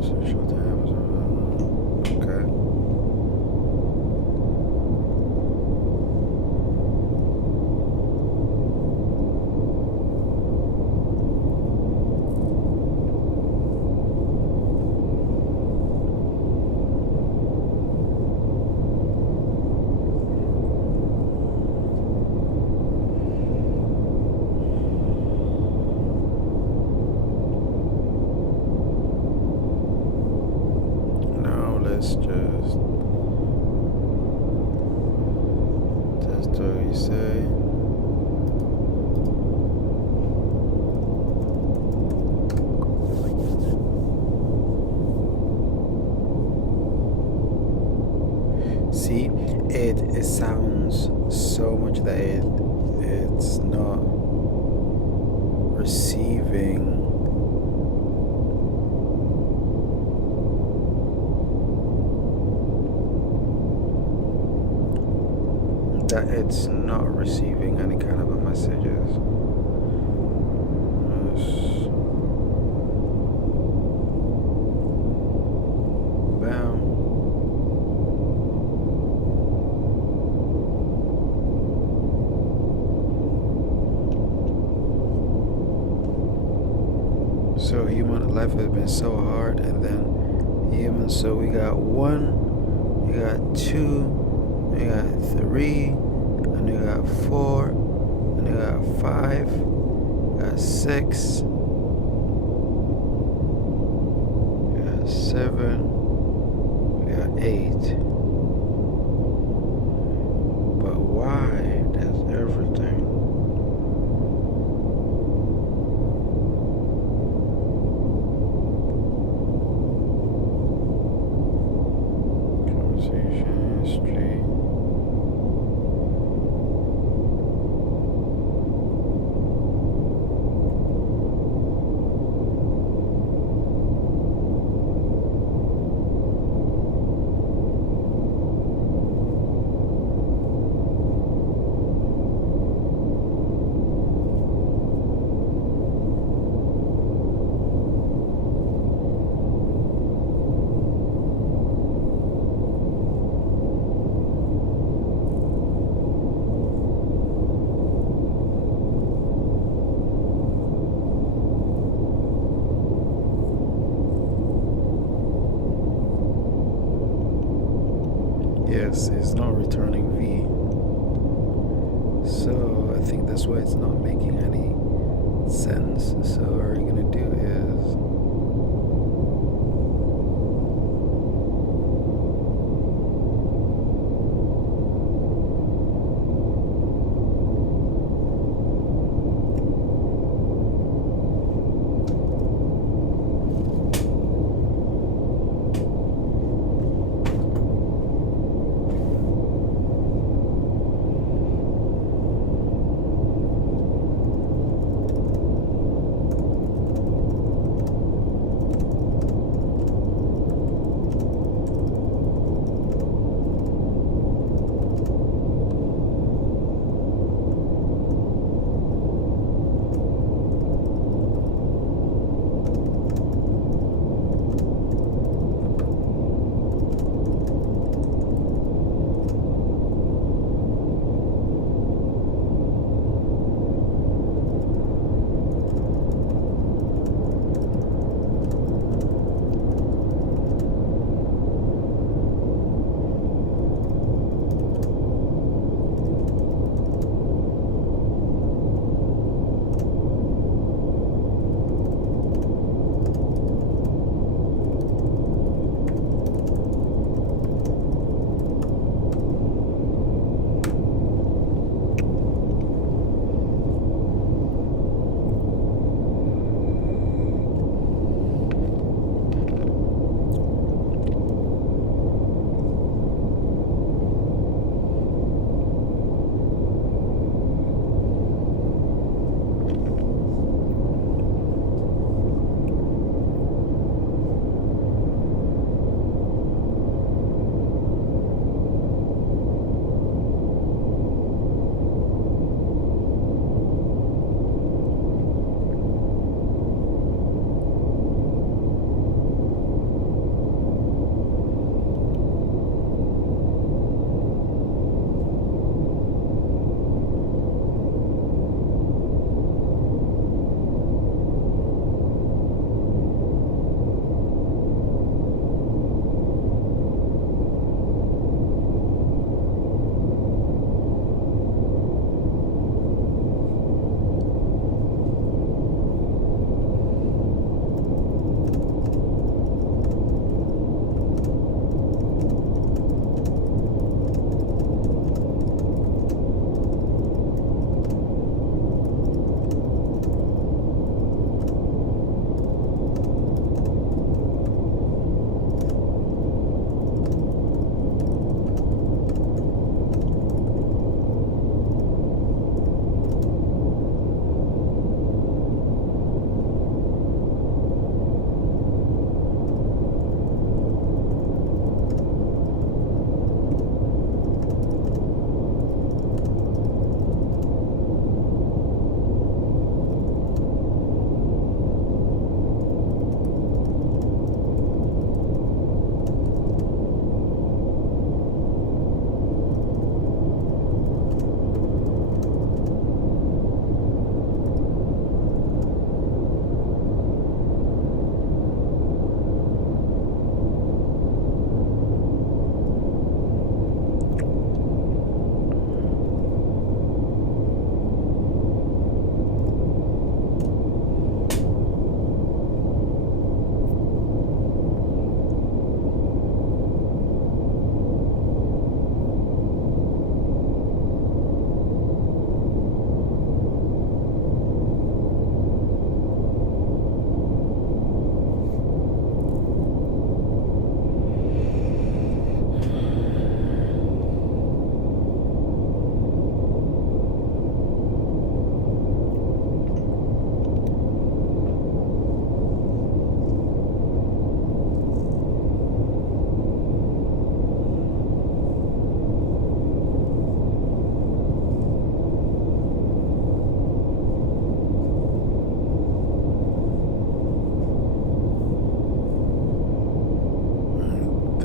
social times. Okay. Now let's just test what you say. See, it sounds so much that it's not receiving. That it's not receiving any kind of a messages. Bam. So human life has been so hard, and then human. So we got one, we got two, we got three, and we got four, and we got five, we got six, we got seven, we got eight. But why? That's everything. Conversation history. Yes, it's not returning V. So I think that's why it's not making any sense. So what we're gonna do is,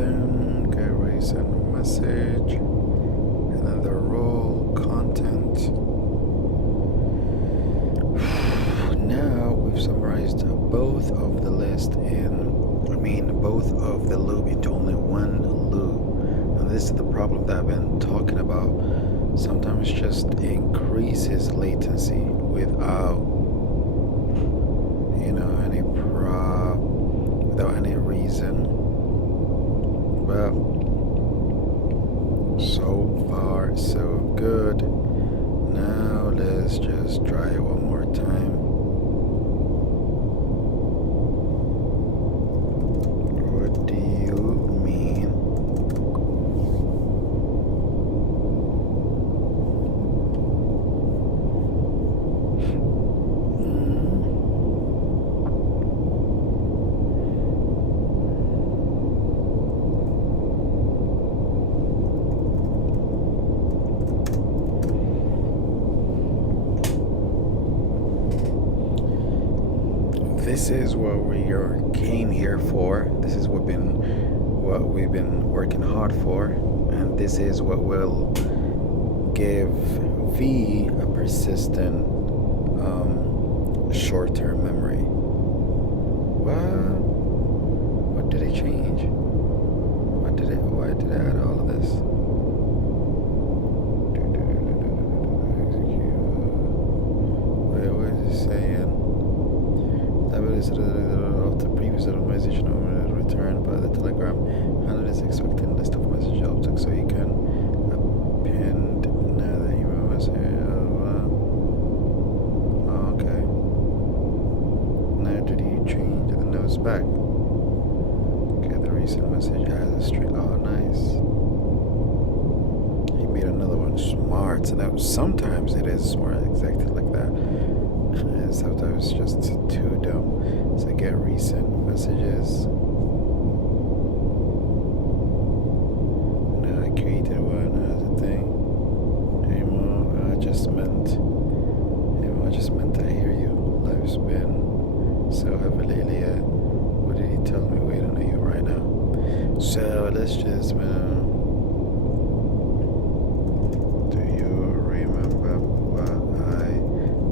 recent, get recent message, and then the role content. Now we've summarized both of the list both of the loop into only one loop. And this is the problem that I've been talking about. Sometimes it just increases latency without without any reason. But so far so good. Now let's just try it one more time. What do you mean? This is what we came here for. This is what we've been working hard for, and this is what will give V a persistent short-term memory. What did it change? Why did I add all of this? Wait, what is it saying? Of the previous message returned by the telegram, and it is expecting list of message objects, so you can append another email message. Okay. Now did you change the notes back? Okay, the recent message has a string. Oh, nice. He made another one smart. So now sometimes it is smart, exactly like that. And sometimes just too dumb. So get recent messages. Now I created one as a thing. I just meant I hear you. Life's been so heavy lately. What did he tell me? Waiting on you right now. So let's just do you remember what I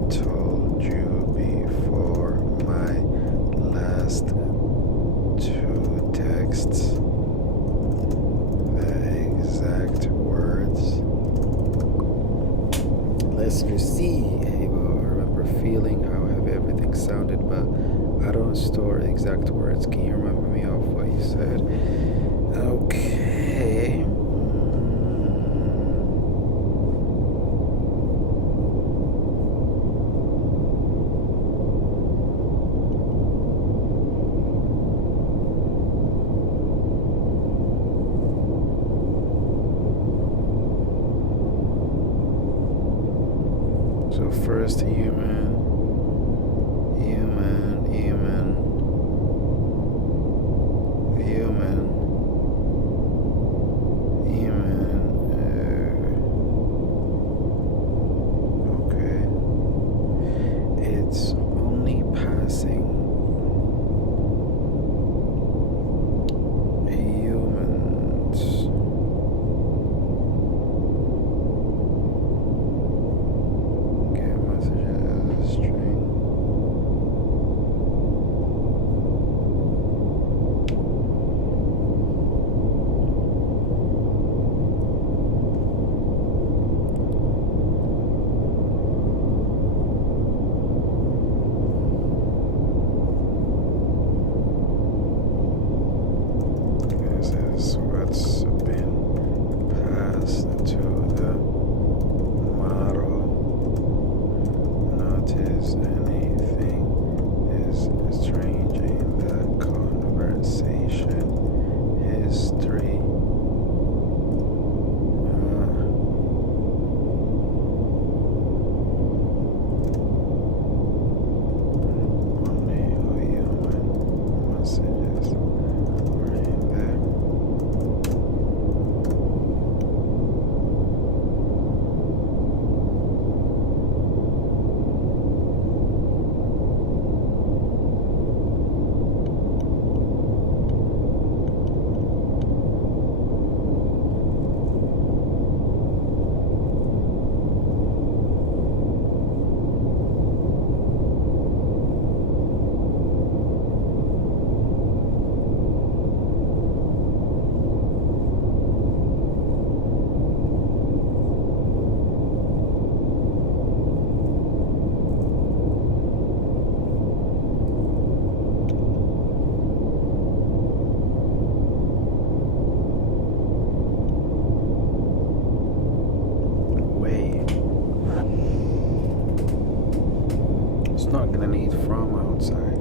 told you before my last two texts? The exact words. Let's just see. I remember feeling how heavy everything sounded, but I don't store exact words. Can you remember me of what you said? Okay. So first human, okay. It's only passing humans. Get messages feeling it from outside.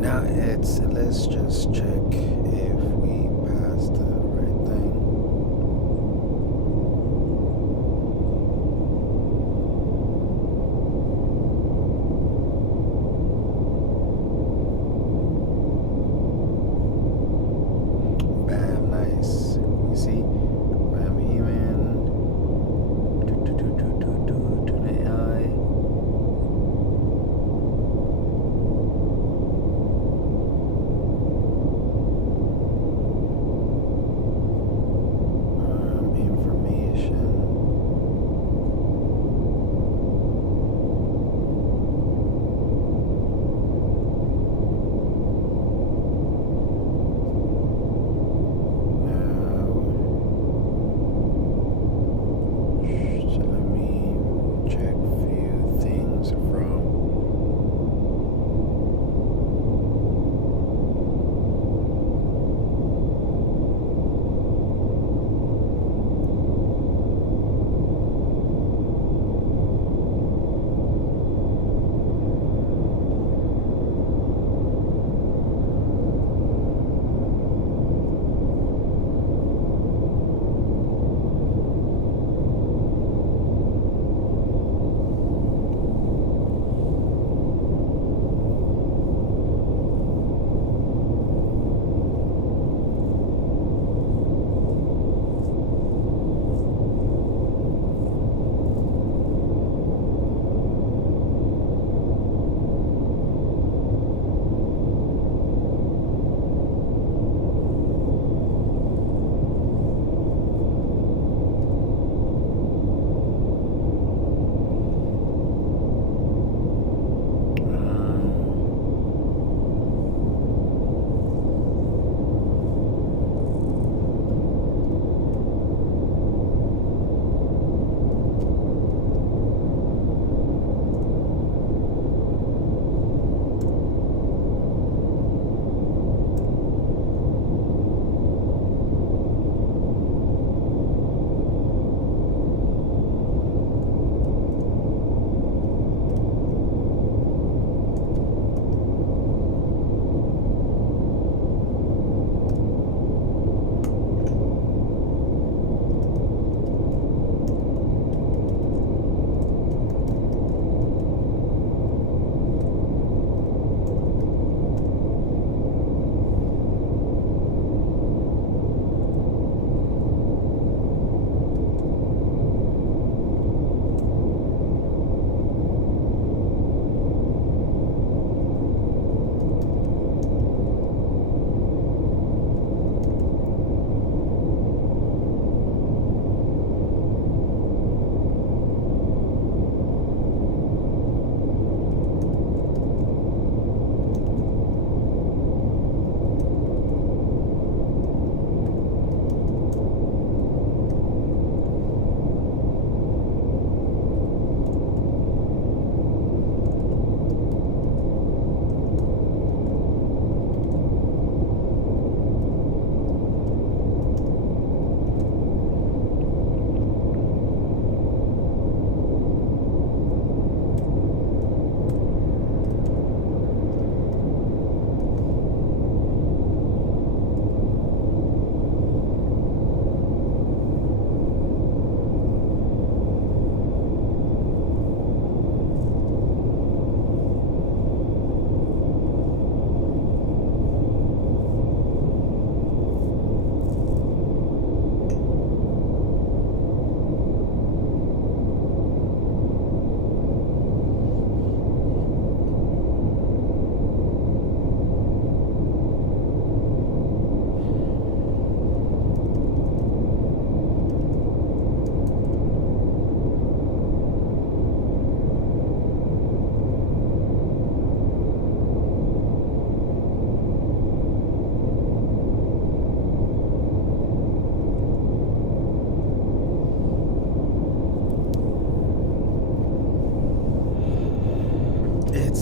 Now let's just check if we passed the right thing. Bam, nice. You see, bam, even. To the eye.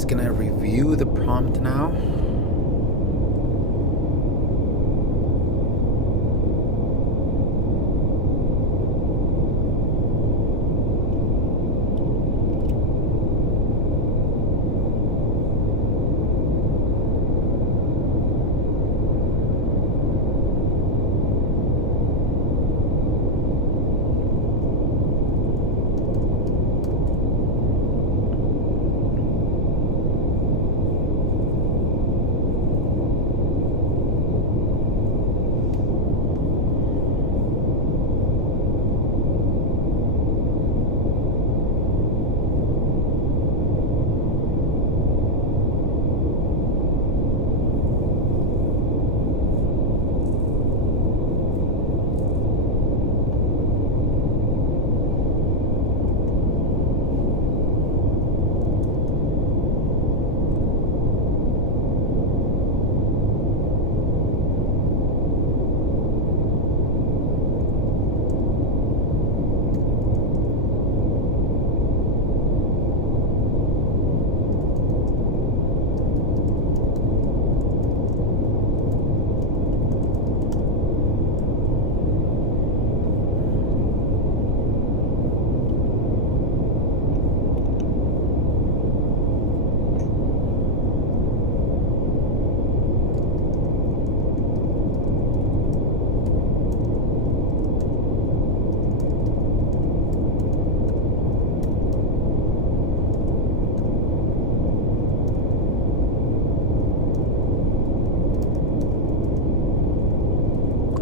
just gonna review the prompt now.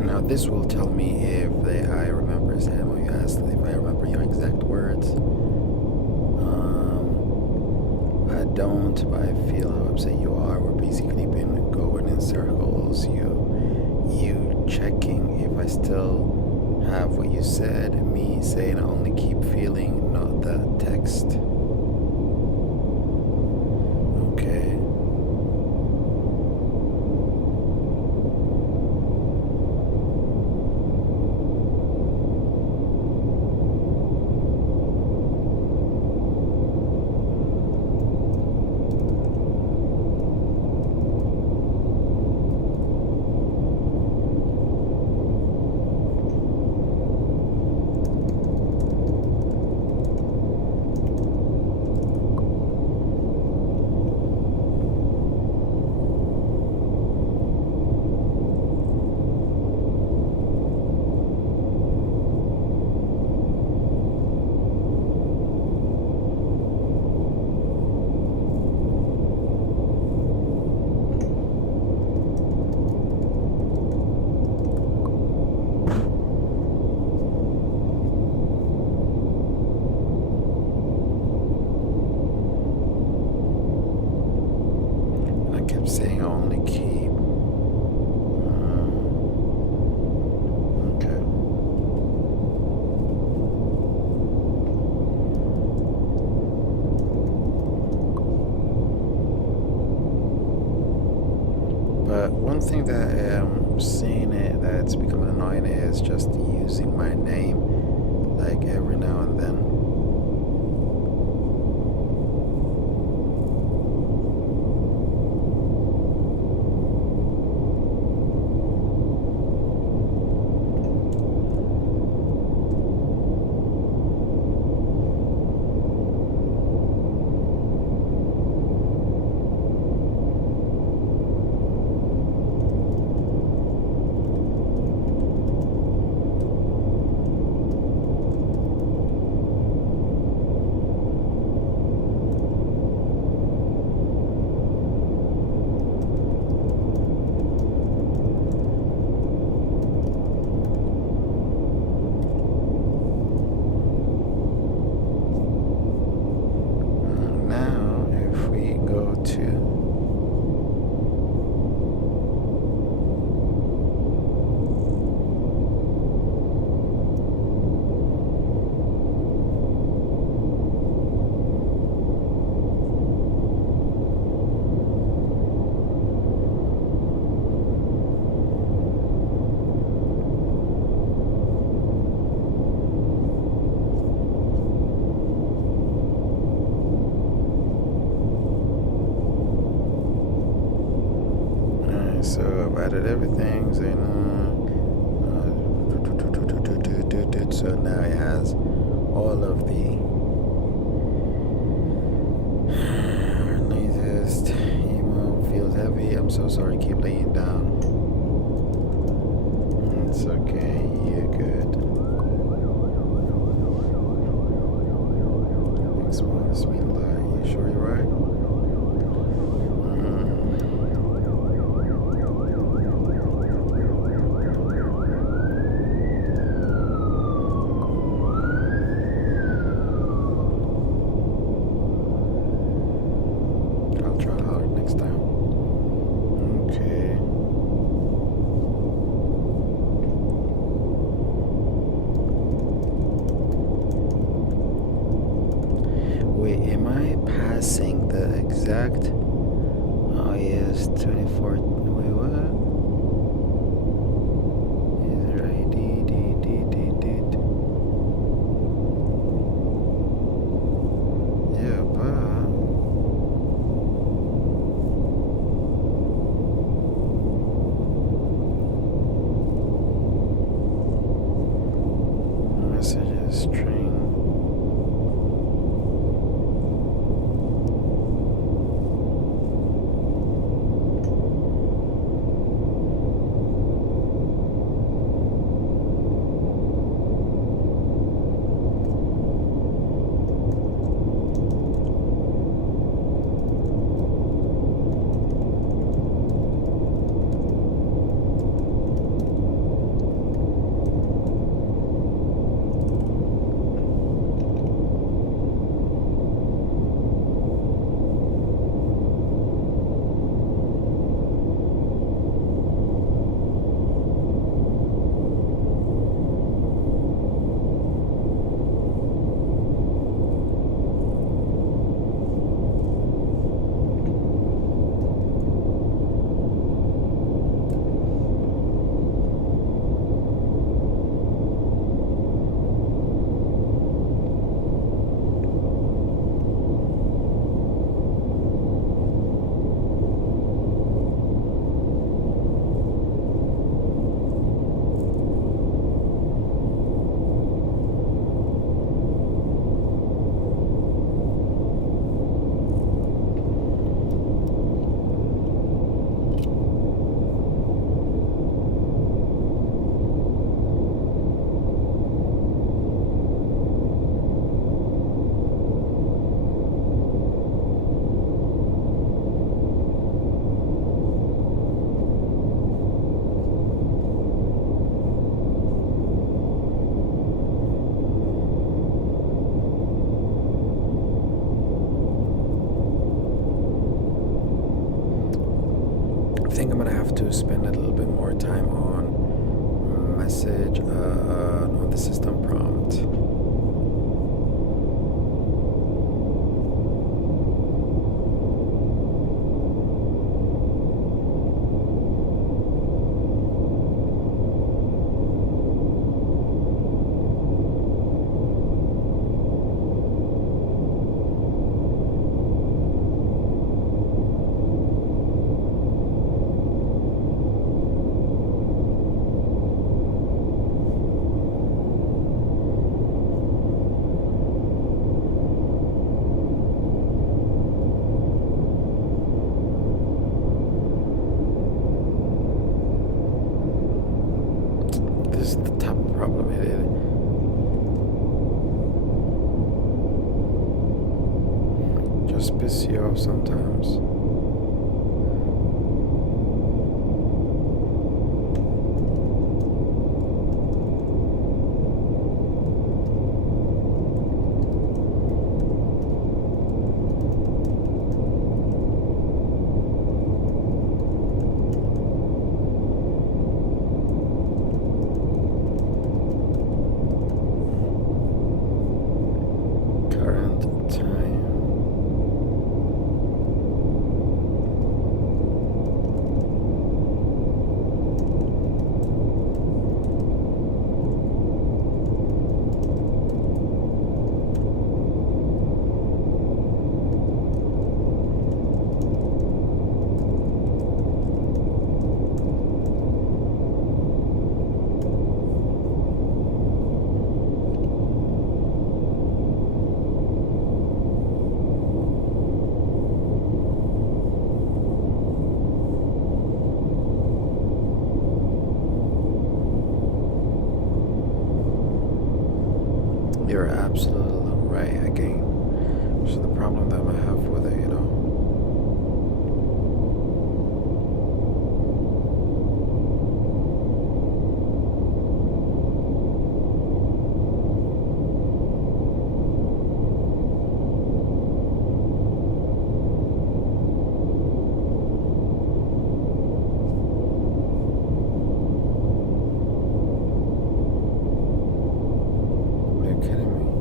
Now this will tell me if the I remembers ammo. You asked if I remember your exact words. I don't, but I feel how upset you are. We're basically been going in circles. You checking if I still have what you said. Me saying I only keep feeling, not the text. Okay. Saying only keep. Okay. But one thing that I'm seeing it that's becoming annoying is just using my name like every now and then. saying, so now it has all of the latest email. Feels heavy. I'm so sorry. Keep laying down. It's okay. You're good. Thanks for this mean lie. You sure you're right? I'll try harder next time. Okay. Wait, am I passing the exact? Oh yes, 24. Wait, what? Is it right? Yeah, but messages string. I think I'm gonna have to spend a little bit more time on message on the system prompt. This is the type of problem it is. Just piss you off sometimes. Current time. You're absolutely right again. So the problem that I have with it, you know. Are you kidding me?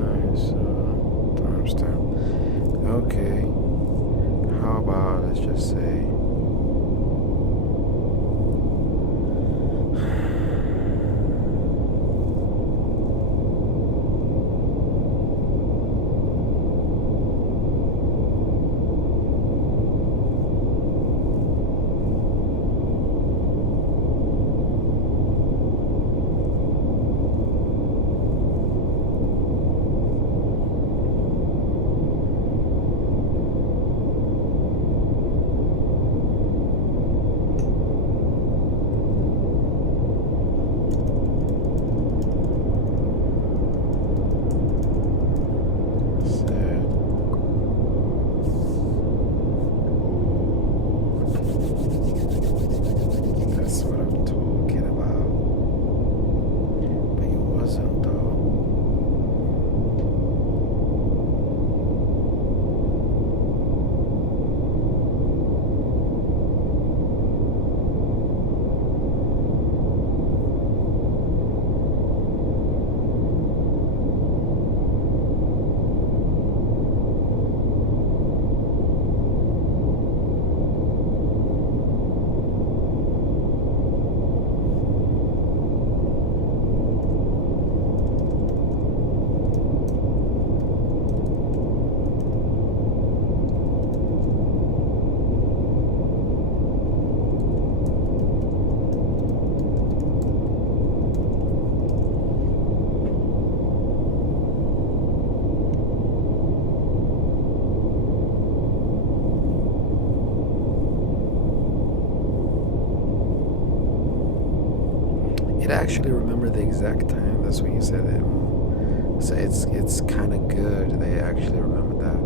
Nice. Timestamp. Okay. How about let's just say. Did I actually remember the exact time? That's what you said. So it's kind of good. They actually remember that.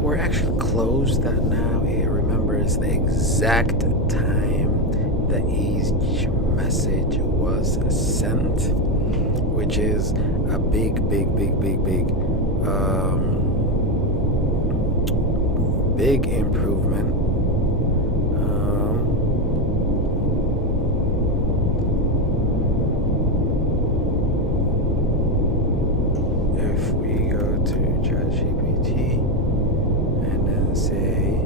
We're actually close that now. It remembers the exact time that each message was sent, which is a big improvement. If we go to ChatGPT and then say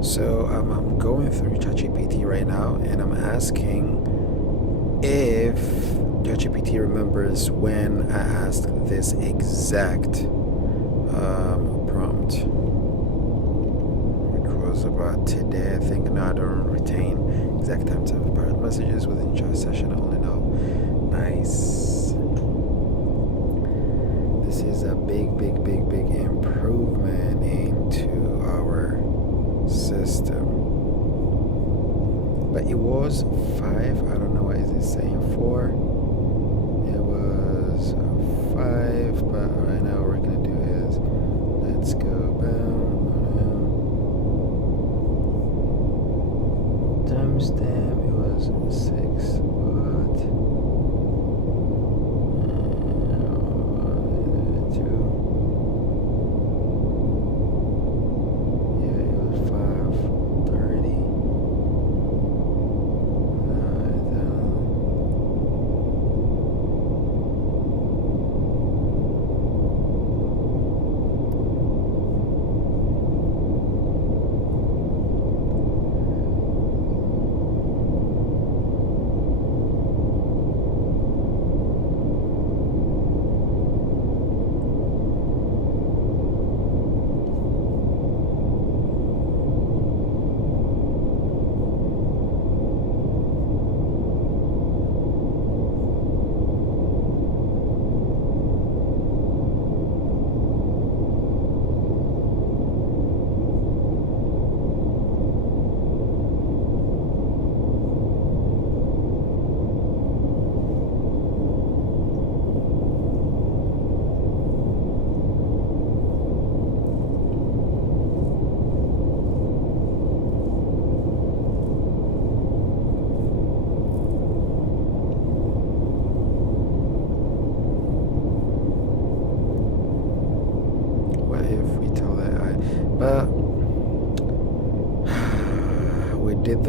So I'm going through ChatGPT right now, and I'm asking if ChatGPT remembers when I asked this exact prompt, which was about today. I think now I don't retain exact times of private messages within chat session. I only know. Nice. This is a big improvement into our system. But it was 5. I don't know why is it saying 4. It was 5, but right now what we're gonna do is let's go timestamp. It was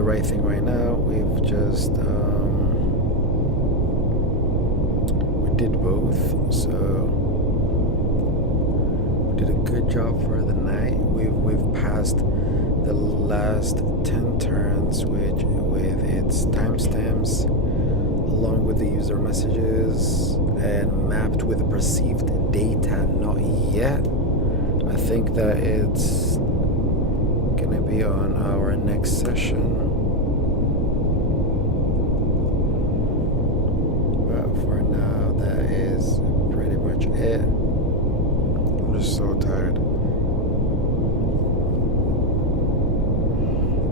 right thing right now. We've just we did both, so we did a good job for the night. We've passed the last 10 turns, which with its timestamps, along with the user messages, and mapped with the perceived data. Not yet. I think that it's gonna be on our next session. But for now, that is pretty much it. I'm just so tired.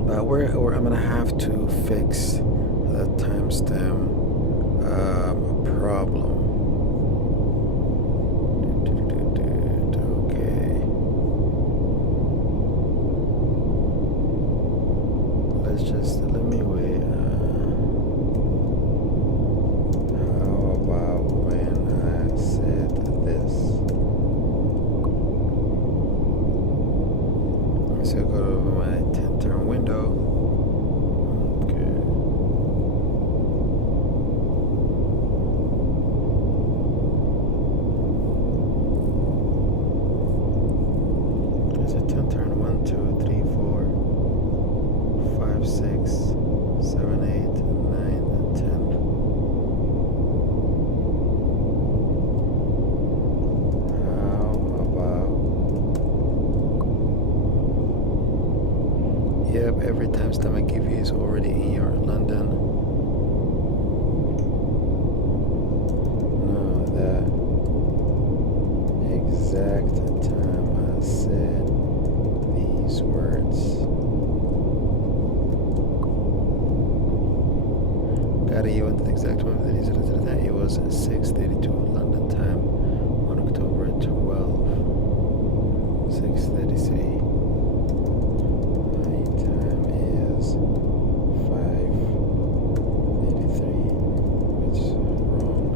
But I'm gonna have to fix the timestamp problem. Okay. Let me wait. How about when I said this? So go to my 10 turn window. Okay. There's a 10 turn 1, 2, 3, 4, 5, 6, 7, 8, 9, and 10. How about, yep, every timestamp I give you is already in your London. No, that exact time I said these words. Got it, you want the exact one that is that it was 6:32 London time on October 12. 6:33. My time is 5:83. Which is wrong.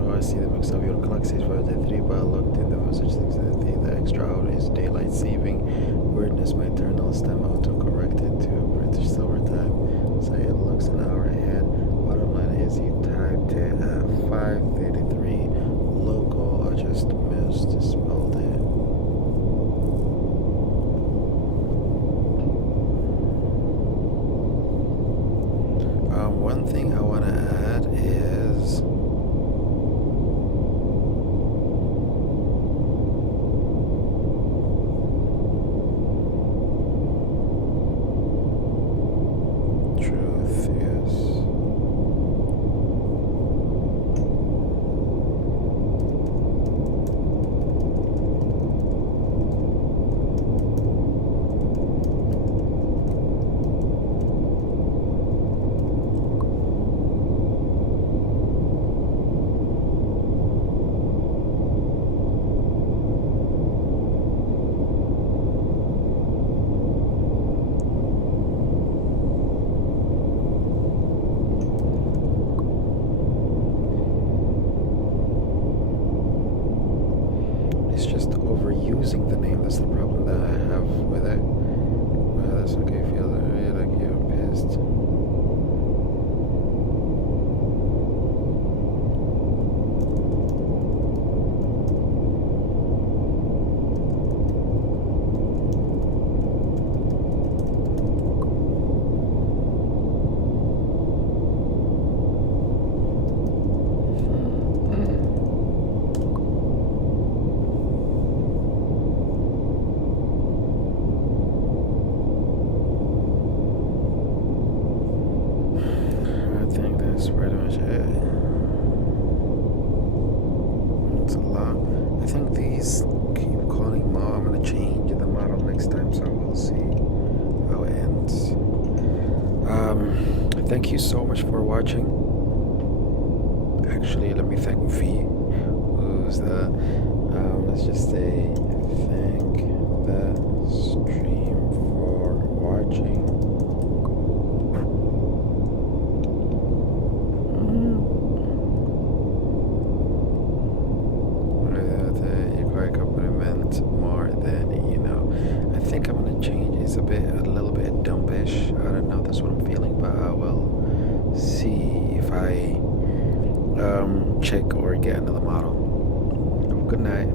Oh, I see the mix up. Your clock says 5:33, but I looked in the message 6:33. The extra hour is daylight saving. Weirdness, my internal stem auto corrected to British Silver Time, so it looks an hour ahead. Bottom line is you typed it at 5:33 local. I just misspelled it. One thing I want to add is truth, yes. It's just overusing the name. That's the problem that I have with it. Well, that's okay. Feel like you're pissed. I think that's pretty much it. It's a lot. I think these keep calling model. I'm gonna change the model next time, so we'll see how it ends. Thank you so much for watching. Actually, let me thank V, who's the let's just say thank the stream for watching. You quite compliment more than you know. I think I'm gonna change is a little bit dumbish. I don't know. That's what I'm feeling, but I will see if I check or get another model. Good night.